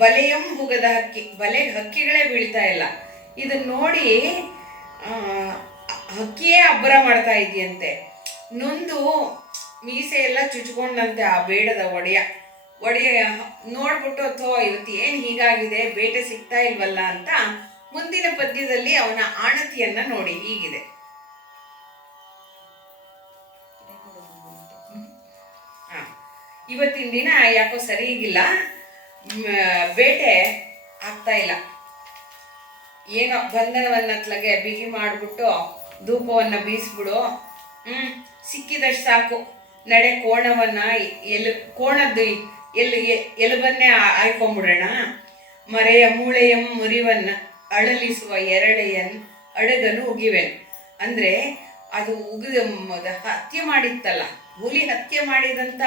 ಬಲೆಯಂ ಹುಗದ ಹಕ್ಕಿ, ಬಲೆಗೆ ಹಕ್ಕಿಗಳೇ ಬೀಳ್ತಾ ಇಲ್ಲ. ಇದನ್ನ ನೋಡಿ ಹಕ್ಕಿಯೇ ಅಬ್ಬರ ಮಾಡ್ತಾ ಇದೆಯಂತೆ. ನೊಂದು ಮೀಸೆ ಎಲ್ಲ ಚುಚ್ಕೊಂಡಂತೆ ಆ ಬೇಡದ ಒಡೆಯ ನೋಡ್ಬಿಟ್ಟು, ಅಥವಾ ಇವತ್ತು ಏನು ಹೀಗಾಗಿದೆ, ಬೇಟೆ ಸಿಗ್ತಾ ಇಲ್ವಲ್ಲ ಅಂತ ಮುಂದಿನ ಪದ್ಯದಲ್ಲಿ ಅವನ ಆಣತಿಯನ್ನ ನೋಡಿ ಹೀಗಿದೆ. ಇವತ್ತಿನ ದಿನ ಯಾಕೋ ಸರಿಗಿಲ್ಲ, ಬೇಟೆ ಆಗ್ತಾ ಇಲ್ಲ. ಏನೋ ಬಂಧನವನ್ನತ್ಲಗೆ ಬಿಗಿ ಮಾಡಿಬಿಟ್ಟು ಧೂಪವನ್ನು ಬೀಸ್ಬಿಡು, ಸಿಕ್ಕಿದಷ್ಟು ಸಾಕು, ನಡೆ ಕೋಣವನ್ನ ಕೋಣದ್ದು ಎಲುಬನ್ನೇ ಆಯ್ಕೊಂಬಿಡೋಣ. ಮರೆಯ ಮೂಳೆಯ ಮುರಿವನ್ನ ಅಳಲಿಸುವ ಎರಡೆಯನ್ ಅಡಗನು ಉಗಿವೆನ್. ಅಂದ್ರೆ ಅದು ಹತ್ಯೆ ಮಾಡಿತ್ತಲ್ಲ, ಹುಲಿ ಹತ್ಯೆ ಮಾಡಿದಂತ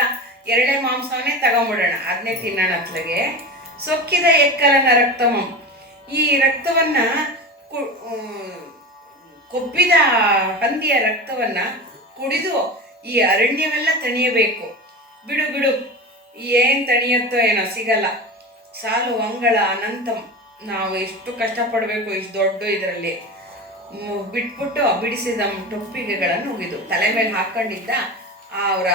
ಎರಳೆ ಮಾಂಸವನ್ನೇ ತಗೊಂಬಿಡೋಣ, ಅದನ್ನೇ ತಿನ್ನೋಣ ಅತ್ಲಗೆ. ಸೊಕ್ಕಿದ ಎಕ್ಕಲನ ರಕ್ತಮಂ, ಈ ರಕ್ತವನ್ನ ಕೊಬ್ಬಿದ ಹಂದಿಯ ರಕ್ತವನ್ನ ಕುಡಿದು ಈ ಅರಣ್ಯವೆಲ್ಲ ತಣಿಯಬೇಕು. ಬಿಡು ಏನ್ ತಣಿಯತ್ತೋ ಏನೋ, ಸಿಗಲ್ಲ. ಸಾಲು ಅಂಗಳ ಅನಂತಂ, ನಾವು ಎಷ್ಟು ಕಷ್ಟಪಡಬೇಕು ಇಷ್ಟು ದೊಡ್ಡ ಇದರಲ್ಲಿ. ಬಿಟ್ಬಿಟ್ಟು ಬಿಡಿಸಿದ ಟೊಪ್ಪಿಗೆಗಳನ್ನು ಉಗಿದು ತಲೆ ಮೇಲೆ ಹಾಕೊಂಡಿದ್ದ ಅವರ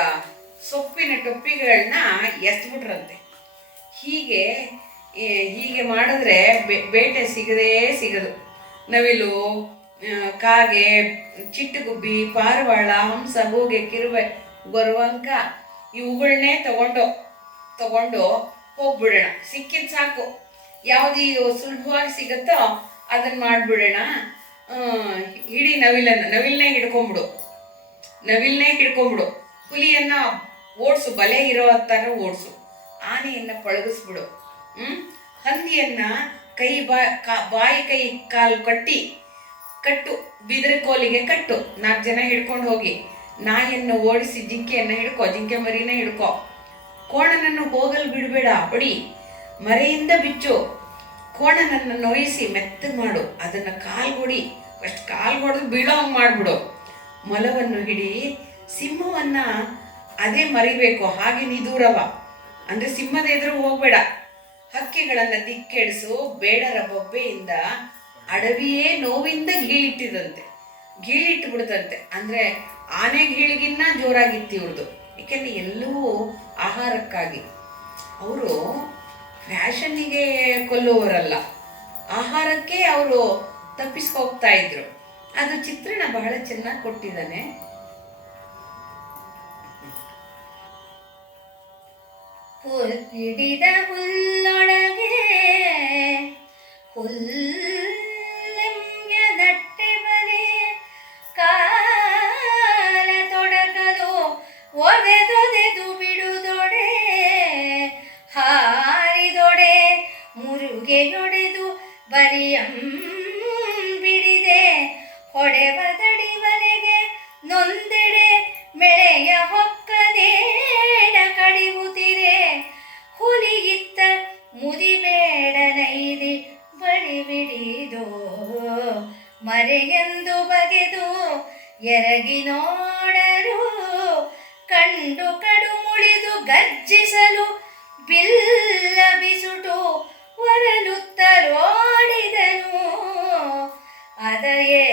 ಸೊಪ್ಪಿನ ಟೊಪ್ಪಿಗೆಗಳನ್ನ ಎಸ್ಬಿಟ್ರಂತೆ. ಹೀಗೆ ಮಾಡಿದ್ರೆ ಬೇಟೆ ಸಿಗದು. ನವಿಲು, ಕಾಗೆ, ಚಿಟ್ಟುಗುಬ್ಬಿ, ಪಾರಿವಾಳ, ಹಂಸ, ಗೂಗೆ, ಕಿರುಬೆ, ಗೊರವಂಕ ಇವುಗಳನ್ನೇ ತಗೊಂಡು ಹೋಗ್ಬಿಡೋಣ. ಸಿಕ್ಕಿದ್ ಸಾಕು, ಯಾವ್ದು ಸುಲಭವಾಗಿ ಸಿಗುತ್ತೋ ಅದನ್ನ ಮಾಡ್ಬಿಡೋಣ. ಇಡೀ ನವಿಲನ್ನೇ ಹಿಡ್ಕೊಂಬಿಡು. ಹುಲಿಯನ್ನ ಓಡಿಸು, ಬಲೆ ಇರೋ ಥರ ಓಡಿಸು. ಆನೆಯನ್ನ ಪಳಗಿಸ್ಬಿಡು. ಹಂದಿಯನ್ನ ಬಾಯಿ ಕೈ ಕಾಲು ಕಟ್ಟು, ಬಿದಿರು ಕೋಲಿಗೆ ಕಟ್ಟು, 4 ಜನ ಹಿಡ್ಕೊಂಡು ಹೋಗಿ. ನಾಯಿಯನ್ನು ಓಡಿಸಿ ಜಿಂಕೆಯನ್ನು ಜಿಂಕೆ ಮರಿನೇ ಹಿಡ್ಕೊ. ಕೋಣನನ್ನು ಹೋಗಲು ಬಿಡಬೇಡ, ಹೊಡಿ, ಮರೆಯಿಂದ ಬಿಚ್ಚು. ಕೋಣನನ್ನು ನೋಯಿಸಿ ಮೆತ್ತಗೆ ಮಾಡು, ಅದನ್ನ ಕಾಲ್ಗೊಡಿ, ಅಷ್ಟು ಕಾಲ್ಗೊಡ್ದು ಬೀಳೋ ಹಂಗೆ ಮಾಡ್ಬಿಡು. ಮೊಲವನ್ನು ಹಿಡಿ, ಸಿಂಹವನ್ನ ಅದೇ ಮರಿಬೇಕು, ಹಾಗೆ ನಿದೂರವ, ಅಂದ್ರೆ ಸಿಂಹದ ಎದುರು ಹೋಗ್ಬೇಡ. ಹಕ್ಕಿಗಳನ್ನ ದಿಕ್ಕೆಡಿಸು, ಬೇಡರ ಬೊಬ್ಬೆಯಿಂದ ಅಡವಿಯೇ ನೋವಿಂದ ಗೀಳಿಟ್ಟು ಬಿಡುತ್ತಂತೆ. ಅಂದ್ರೆ ಆನೆ ಗೀಳಿಗಿನ್ನ ಜೋರಾಗಿತ್ತು ಇವ್ರದ್ದು, ಯಾಕೆಂದ್ರೆ ಎಲ್ಲವೂ ಆಹಾರಕ್ಕಾಗಿ. ಅವರು ಫ್ಯಾಷನ್ನಿಗೆ ಕೊಲ್ಲುವವರಲ್ಲ, ಆಹಾರಕ್ಕೆ ಅವರು ತಪ್ಪಿಸ್ಕೋಗ್ತಾ ಇದ್ರು. ಅದು ಚಿತ್ರಣ ಬಹಳ ಚೆನ್ನಾಗಿ ಕೊಟ್ಟಿದ್ದಾನೆ. ಹಿಡಿದ ಹುಲ್ಲೊಳಗೆ ಹುಲ್ಲೆಂಬ ನಟ್ಟೆ ಬಲೆ ಕಾಲ ತೊಡಗಲು ಒದೆದೊದೆದು ಬಿಡುದೊಡೆ ಹಾರಿದೊಡೆ ಮುರುಗೆಯೊಡೆದು ಬರಿಯಂ ಬಿಡಿದೆ ಹೊಡೆವ ದಡಿವಲೆಗೆ ನೊಂದೆಡೆ ಮೆಳೆಯ ಹೊಕ್ಕದೇಡ ಕಡಿಗುತ್ತಿರೆ ಹುಲಿಗಿತ್ತ ಮುದಿಬೇಡ ನೈದಿ ಬಡಿ ಬಿಡಿದೋ ಮರೆಯೆಂದು ಬಗೆದು ಎರಗಿ ನೋಡಲು ಕಂಡು ಕಡು ಮುಳಿದು ಗರ್ಜಿಸಲು ಬಿಲ್ಲ ಬಿಸುಟು ಒರಲುತ್ತಲೋಡಿದನು ಅದಯೇ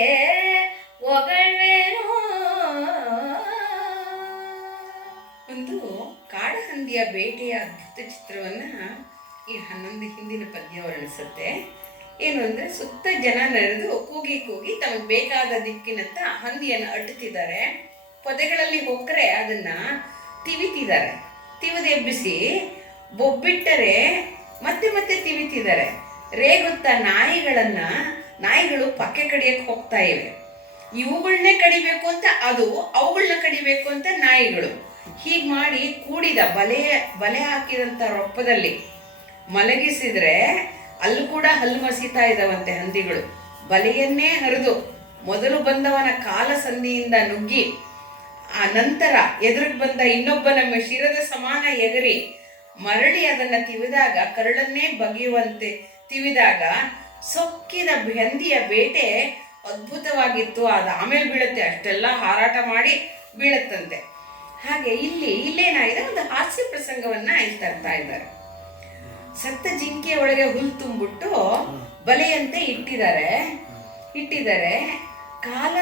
ಒಗಳ್ವೇನು. ಒಂದು ಕಾಡಹಂದಿಯ ಬೇಟೆಯ ಅದ್ಭುತ ಚಿತ್ರವನ್ನ ಈ 11 ಹಿಂದಿನ ಪದ್ಯ ವರ್ಣಿಸುತ್ತೆ. ಏನು ಅಂದ್ರೆ, ಸುತ್ತ ಜನ ನೆರೆದು ಕೂಗಿ ಕೂಗಿ ತಮಗೆ ಬೇಕಾದ ದಿಕ್ಕಿನತ್ತ ಹಂದಿಯನ್ನು ಅಟ್ಟುತ್ತಿದ್ದಾರೆ. ಪೊದೆಗಳಲ್ಲಿ ಹೊಕ್ಕರೆ ಅದನ್ನ ತಿವಿತಿದ್ದಾರೆ, ತಿವಿದೆಬ್ಬಿಸಿ ಬೊಬ್ಬಿಟ್ಟರೆ ಮತ್ತೆ ಮತ್ತೆ ತಿವಿತಿದ್ದಾರೆ. ರೇಗುತ್ತ ನಾಯಿಗಳು ಪಕ್ಕೆ ಕಡಿಯಕ್ಕೆ ಹೋಗ್ತಾ ಇವೆ. ಇವುಗಳನ್ನೇ ಕಡಿಬೇಕು ಅಂತ ಅದು, ಅವುಗಳನ್ನ ಕಡಿಬೇಕು ಅಂತ ನಾಯಿಗಳು. ಹೀಗೆ ಮಾಡಿ ಕೂಡಿದ ಬಲೆ ಹಾಕಿದಂಥ ರೊಪ್ಪದಲ್ಲಿ ಮಲಗಿಸಿದ್ರೆ ಅಲ್ಲೂ ಕೂಡ ಹಲ್ಲು ಮಸೀತಾ ಇದ್ದಾವಂತೆ ಹಂದಿಗಳು. ಬಲೆಯನ್ನೇ ಹರಿದು ಮೊದಲು ಬಂದವನ ಕಾಲ ಸಂದಿಯಿಂದ ನುಗ್ಗಿ ಆ ನಂತರ ಎದುರಿಗೆ ಬಂದ ಇನ್ನೊಬ್ಬನ ಶಿರದ ಸಮಾನ ಎಗರಿ ಮರಳಿ ಅದನ್ನ ತಿವಿದಾಗ, ಕರಳನ್ನೇ ಬಗೆಯುವಂತೆ ತಿವಿದಾಗ ಸೊಕ್ಕಿದ ಹಂದಿಯ ಬೇಟೆ ಅದ್ಭುತವಾಗಿತ್ತು. ಅದು ಆಮೇಲೆ ಬೀಳುತ್ತೆ, ಅಷ್ಟೆಲ್ಲ ಹಾರಾಟ ಮಾಡಿ ಬೀಳತ್ತಂತೆ. ಹಾಗೆ ಇಲ್ಲೇನಾಗಿದೆ, ಒಂದು ಹಾಸ್ಯ ಪ್ರಸಂಗವನ್ನ ಇಲ್ಲಿ ತರ್ತಾ ಇದ್ದಾರೆ. ಸತ್ತ ಜಿಂಕೆಯ ಒಳಗೆ ಹುಲ್ ತುಂಬಿಟ್ಟು ಬಲೆಯಂತೆ ಇಟ್ಟಿದ್ದಾರೆ. ಕಾಲ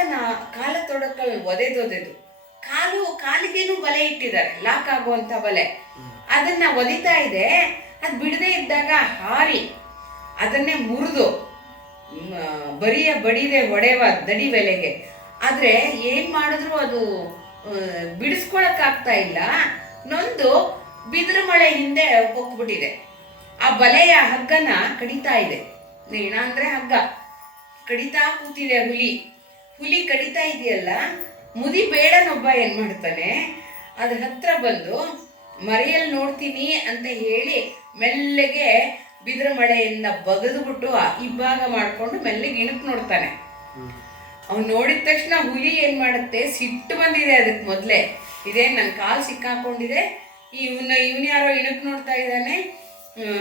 ತೊಡಕಲ್ ಒದೆದೊದೆದು ಕಾಲಿಗೇನು ಬಲೆ ಇಟ್ಟಿದ್ದಾರೆ, ಲಾಕ್ ಆಗುವಂತ ಬಲೆ. ಅದನ್ನ ಒದಿತಾ ಇದೆ. ಅದು ಬಿಡದೇ ಇದ್ದಾಗ ಹಾರಿ ಅದನ್ನೇ ಮುರಿದು ಬಡಿದೆ ಹೊಡೆವ ದಡಿ ಬೆಲೆಗೆ. ಆದ್ರೆ ಏನ್ ಮಾಡಿದ್ರು ಅದು ಬಿಡಿಸ್ಕೊಳಕ್ ಆಗ್ತಾ ಇಲ್ಲ. ನೊಂದು ಬಿದಿರು ಮಳೆ ಹಿಂದೆ ಹೋಗ್ಬಿಟ್ಟಿದೆ. ಆ ಬಲೆಯ ಹಗ್ಗನ ಕಡಿತಾ ಇದೆ. ನೇಣ ಅಂದ್ರೆ ಹಗ್ಗ ಕಡಿತಾ ಕೂತಿದೆ. ಹುಲಿ ಕಡಿತಾ ಇದೆಯಲ್ಲ, ಮುದಿ ಬೇಡನೊಬ್ಬ ಏನ್ ಮಾಡ್ತಾನೆ, ಅದ್ರ ಹತ್ರ ಬಂದು ಮರೆಯಲ್ಲಿ ನೋಡ್ತೀನಿ ಅಂತ ಹೇಳಿ ಮೆಲ್ಲಗೆ ಬಿದಿರು ಮಳೆಯಿಂದ ಬಗದು ಬಿಟ್ಟು ಇಬ್ಬಾಗ ಮಾಡ್ಕೊಂಡು ಮೆಲ್ಲಗೆ ಇಣಕ್ ನೋಡ್ತಾನೆ. ಅವ್ನು ನೋಡಿದ ತಕ್ಷಣ ಹುಲಿ ಏನ್ ಮಾಡುತ್ತೆ, ಸಿಟ್ಟು ಬಂದಿದೆ ಅದಕ್ಕೆ ಮೊದ್ಲೇ. ಇದೇನ್ ನನ್ನ ಕಾಲು ಸಿಕ್ಕಾಕೊಂಡಿದೆ, ಇವನ್ ಯಾರೋ ಇಣಕ್ ನೋಡ್ತಾ ಇದ್ದಾನೆ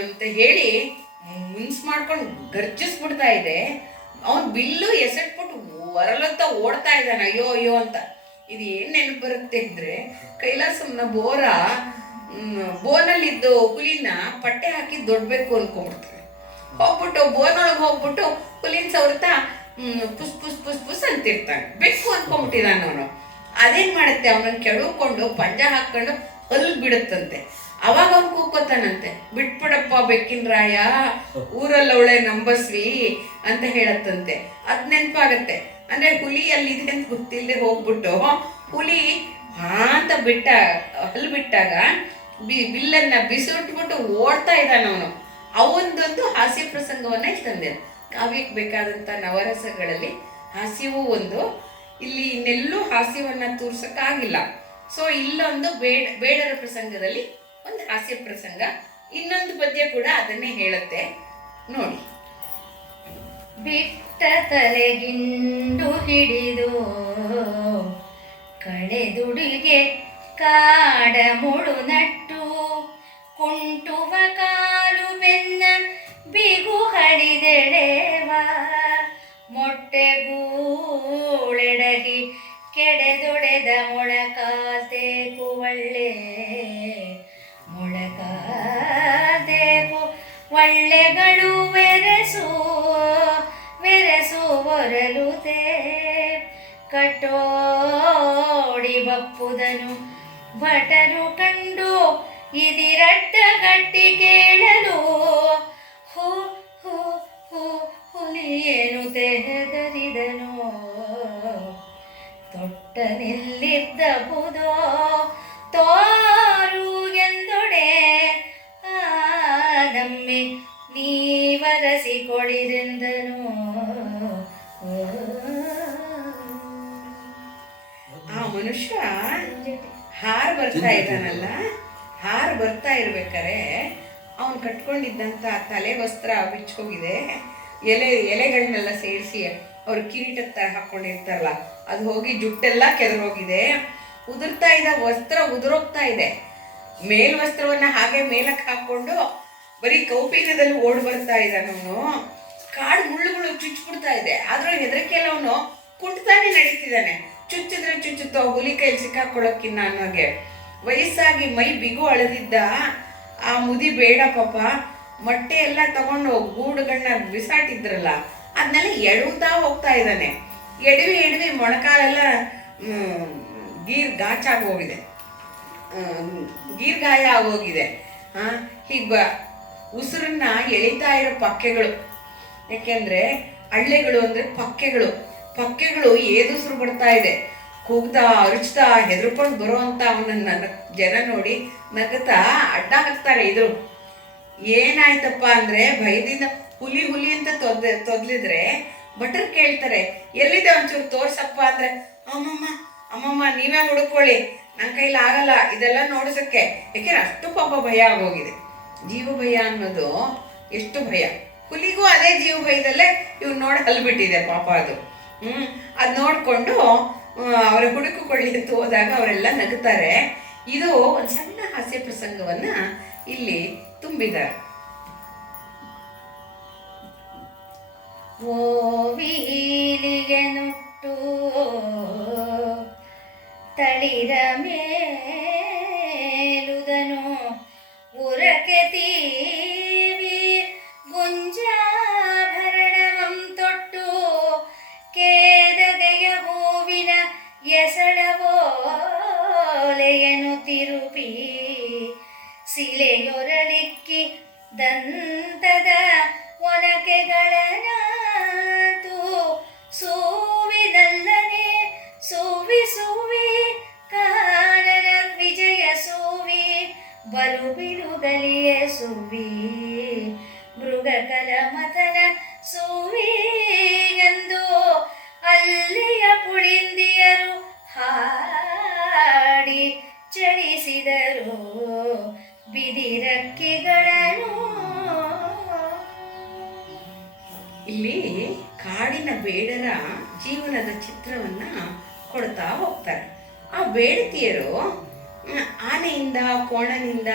ಅಂತ ಹೇಳಿ ಮುನ್ಸ್ ಮಾಡ್ಕೊಂಡು ಗರ್ಜಿಸ್ಬಿಡ್ತಾ ಇದೆ. ಅವನ್ ಬಿಲ್ಲು ಎಸೆಟ್ಬಿಟ್ಟು ಹೊರಲಂತ ಓಡ್ತಾ ಇದ್ದಾನೆ, ಅಯ್ಯೋ ಅಯ್ಯೋ ಅಂತ. ಇದು ಏನ್ ನೆನಪು ಬರುತ್ತೆ ಅಂದ್ರೆ, ಕೈಲಾಸಂನ ಬೋನಲ್ಲಿದ್ದು ಹುಲಿನ ಪಟ್ಟೆ ಹಾಕಿ ದೊಡ್ಬೇಕು ಅನ್ಕೊಂಡ್ಬಿಡ್ತಾರೆ. ಹೋಗ್ಬಿಟ್ಟು ಬೋನೊಳಗೆ ಹೋಗ್ಬಿಟ್ಟು ಹುಲಿನ ಸವರ್ತಾ ಪುಸ್ ಪುಸ್ ಪುಸ್ ಪುಸ್ ಅಂತಿರ್ತಾನೆ. ಬೆಕ್ಕು ಅನ್ಕೊಂಡ್ಬಿಟ್ಟಿದ್ದಾನ ಅವನು. ಅದೇನ್ ಮಾಡುತ್ತೆ, ಅವನನ್ನ ಕೆಡವ್ಕೊಂಡು ಪಂಜ ಹಾಕೊಂಡು ಹಲ್ಲು ಬಿಡುತ್ತಂತೆ. ಅವಾಗ ಅವ್ನು ಕೂಕೋತಾನಂತೆ, ಬಿಟ್ಬಿಡಪ್ಪ ಬೆಕ್ಕಿನ ರಾಯ, ಊರಲ್ಲಿ ಅವಳೆ ನಂಬಸ್ವಿ ಅಂತ ಹೇಳತ್ತಂತೆ. ಅದ್ ನೆನಪಾಗತ್ತೆ. ಅಂದ್ರೆ ಹುಲಿ ಅಲ್ಲಿದೆ ಅಂತ ಗೊತ್ತಿಲ್ಲದೆ ಹೋಗ್ಬಿಟ್ಟು ಹುಲಿ ಅಂತ ಹಲ್ಲು ಬಿಟ್ಟಾಗ ಬಿಲ್ಲನ್ನ ಬಿಸಿಟ್ಬಿಟ್ಟು ಓಡ್ತಾ ಇದ್ದಾನವನು. ಅವೊಂದೊಂದು ಹಾಸ್ಯ ಪ್ರಸಂಗವನ್ನ ತಂದೆ. ಕಾವ್ಯಕ್ಕೆ ಬೇಕಾದಂತ ನವರಸಗಳಲ್ಲಿ ಹಾಸ್ಯವೂ ಒಂದು. ಇಲ್ಲಿ ಇನ್ನೆಲ್ಲೂ ಹಾಸ್ಯವನ್ನ ತೋರ್ಸಕ್ಕಾಗಿಲ್ಲ. ಸೊ ಇಲ್ಲೊಂದು ಬೇಡರ ಪ್ರಸಂಗದಲ್ಲಿ ಒಂದು ಹಾಸ್ಯ ಪ್ರಸಂಗ. ಇನ್ನೊಂದು ಪದ್ಯ ಕೂಡ ಅದನ್ನೇ ಹೇಳುತ್ತೆ ನೋಡಿ. ಬಿಟ್ಟ ತಲೆಗಿಂಡು ಹಿಡಿದು ಕಳೆದುಡಿಗೆ ಕಾಡ ಮುಳು ನಟ್ಟು ಕುಂಟುವ ಕಾಲು ಬೆನ್ನ ಬಿಗು ಹಡಿದೆಡೆವ ಮೊಟ್ಟೆಗೂಳೆಡಗಿ ಕೆಡೆದೊಡೆದ ಮೊಳಕಾತೇಕು ಒಳ್ಳೆಗಳು ವೆರಸು ಒರಲುತೆ ಕಟ್ಟೋಡಿ ಬಪ್ಪುದನು ಭಟರು ಕಂಡು ಇದಿರಡ್ಡ ಗಟ್ಟಿ ಕೇಳಲು ಹೂ ಹೂ ಹೂ ಹುಲಿಯೇನು ತೆಹದರಿದನು ತೊಟ್ಟನೆಲ್ಲಿದ್ದ ಬುದೋ ತೋರು ಎಂದೊಡೆ ನಮ್ಮೆ ನೀವರಸಿಕೊಡಿರೆಂದನು. ಆ ಮನುಷ್ಯ ಹಾರ್ ಬರ್ತಾ ಇರ್ಬೇಕಾರೆ ಅವನು ಕಟ್ಕೊಂಡಿದ್ದಂಥ ತಲೆ ವಸ್ತ್ರ ಬಿಚ್ಚೋಗಿದೆ. ಎಲೆಗಳನ್ನೆಲ್ಲ ಸೇರಿಸಿ ಅವ್ರು ಕಿರೀಟದ ಥರ ಹಾಕ್ಕೊಂಡಿರ್ತಾರಲ್ಲ, ಅದು ಹೋಗಿ ಜುಟ್ಟೆಲ್ಲ ಕೆದರೋಗಿದೆ. ಉದುರ್ತಾ ಇದ್ದ ವಸ್ತ್ರ ಉದುರೋಗ್ತಾ ಇದೆ. ಮೇಲ್ವಸ್ತ್ರವನ್ನ ಹಾಗೆ ಮೇಲಕ್ಕೆ ಹಾಕ್ಕೊಂಡು ಬರೀ ಕೌಪೀನದಲ್ಲಿ ಓಡ್ ಬರ್ತಾ ಇದ್ದಾನವನು. ಕಾಡು ಮುಳ್ಳುಗಳು ಚುಚ್ಚಿಬಿಡ್ತಾ ಇದೆ, ಆದ್ರೂ ಹೆದರಿಕೆಲ್ಲ ಅವನು ಕುಂಟ್ತಾನೆ ನಡೀತಿದ್ದಾನೆ. ಚುಚ್ಚಿದ್ರೆ ಚುಚ್ಚುತ್ತೋ, ಹುಲಿ ಕೈಲಿ ಸಿಕ್ಕಾಕೊಳ್ಳೋಕ್ಕಿನ್ನ ಅನ್ನೋಗೆ. ವಯಸ್ಸಾಗಿ ಮೈ ಬಿಗು ಅಳೆದಿದ್ದ ಆ ಮುದಿ ಬೇಡ ಪಾಪ. ಮೊಟ್ಟೆ ಎಲ್ಲ ತಗೊಂಡು ಗೂಡುಗಳನ್ನ ಬಿಸಾಟಿದ್ರಲ್ಲ, ಅದನ್ನೆಲ್ಲ ಎಡುತ್ತಾ ಹೋಗ್ತಾ ಇದ್ದಾನೆ. ಎಡವಿ ಮೊಣಕಾಲೆಲ್ಲ ಗೀರ್ಗಾಯ ಆಗೋಗಿದೆ. ಹೀಗೆ ಉಸಿರನ್ನ ಎಳಿತಾ ಇರೋ ಪಕ್ಕೆಗಳು. ಯಾಕೆಂದ್ರೆ ಹಳ್ಳೆಗಳು ಅಂದ್ರೆ ಪಕ್ಕೆಗಳು ಏದುಸಿರು ಬರ್ತಾ ಇದೆ. ಕೂಗ್ತಾ ಅರುಚ್ತಾ ಹೆದರ್ಕೊಂಡು ಬರುವಂತ ಅವನನ್ನ ಜನ ನೋಡಿ ನಗತಾ ಅಡ್ಡ ಹಾಕ್ತಾರೆ. ಇದ್ರು ಏನಾಯ್ತಪ್ಪ ಅಂದ್ರೆ ಭಯದಿಂದ ಹುಲಿ ಅಂತ ತೊದ್ಲಿದ್ರೆ ಭಟ್ರು ಕೇಳ್ತಾರೆ, ಎಲ್ಲಿದೆ ಒಂಚೂರು ತೋರ್ಸಪ್ಪ ಅಂದ್ರೆ, ಅಮ್ಮಮ್ಮ ನೀವೇ ಹುಡುಕೊಳ್ಳಿ, ನನ್ನ ಕೈಲಿ ಆಗಲ್ಲ ಇದೆಲ್ಲ ನೋಡ್ಸಕ್ಕೆ. ಯಾಕೆಂದ್ರೆ ಅಷ್ಟು ಪಾಪ ಭಯ ಆಗೋಗಿದೆ. ಜೀವ ಭಯ ಅನ್ನೋದು ಎಷ್ಟು ಭಯ. ಹುಲಿಗೂ ಅದೇ ಜೀವ ಭಯದಲ್ಲೇ ಇವ್ನು ನೋಡಿ ಹಲ್ಬಿಟ್ಟಿದೆ ಪಾಪ ಅದು. ಅದು ನೋಡ್ಕೊಂಡು ಅವರ ಹುಡುಕಿಕೊಳ್ಳಿ ಅಂತ ಹೋದಾಗ ಅವರೆಲ್ಲ ನಗುತ್ತಾರೆ. ಇದು ಒಂದು ಸಣ್ಣ ಹಾಸ್ಯ ಪ್ರಸಂಗವನ್ನ ಇಲ್ಲಿ ತುಂಬಿದ್ದಾರೆ. ಓವಿಲಿಗೆ ನುಟ್ಟು ತಳಿರ ಮೇಲುದನು ಉರಕೆ ತೀವಿ ಗುಂಜಾಭರಣವಂ ತೊಟ್ಟು ಕೇದಗೆಯ ಹೂವಿನ ಎಸಳವೋಲೆಯನು ತಿರುಪಿ ಸಿಲೆಯೊರಳಿಕ್ಕಿ ದಂತದ ಒನಕೆಗಳನಾತು ಸೂವಿನಲ್ಲನೆ ಸೂವಿ ಕಾನನ ವಿಜಯ ಸೂವಿ ಬಲು ಬಿಡುಗಲಿಯ ಸೂವಿ ಮೃಗಕಲ ಮಥನ ಸೂವಿ ಎಂದು ಅಲ್ಲಿಯ ಪುಳಿಂದಿಯರು ಹಾಡಿ ಚಳಿಸಿದರು ಬಿದಿರಕ್ಕಿಗಳನ್ನು. ಇಲ್ಲಿ ಕಾಡಿನ ಬೇಡರ ಜೀವನದ ಚಿತ್ರವನ್ನ ಕೊಡ್ತಾ ಹೋಗ್ತಾರೆ. ಆ ಬೇಡತಿಯರು ಆನೆಯಿಂದ, ಕೋಣನಿಂದ,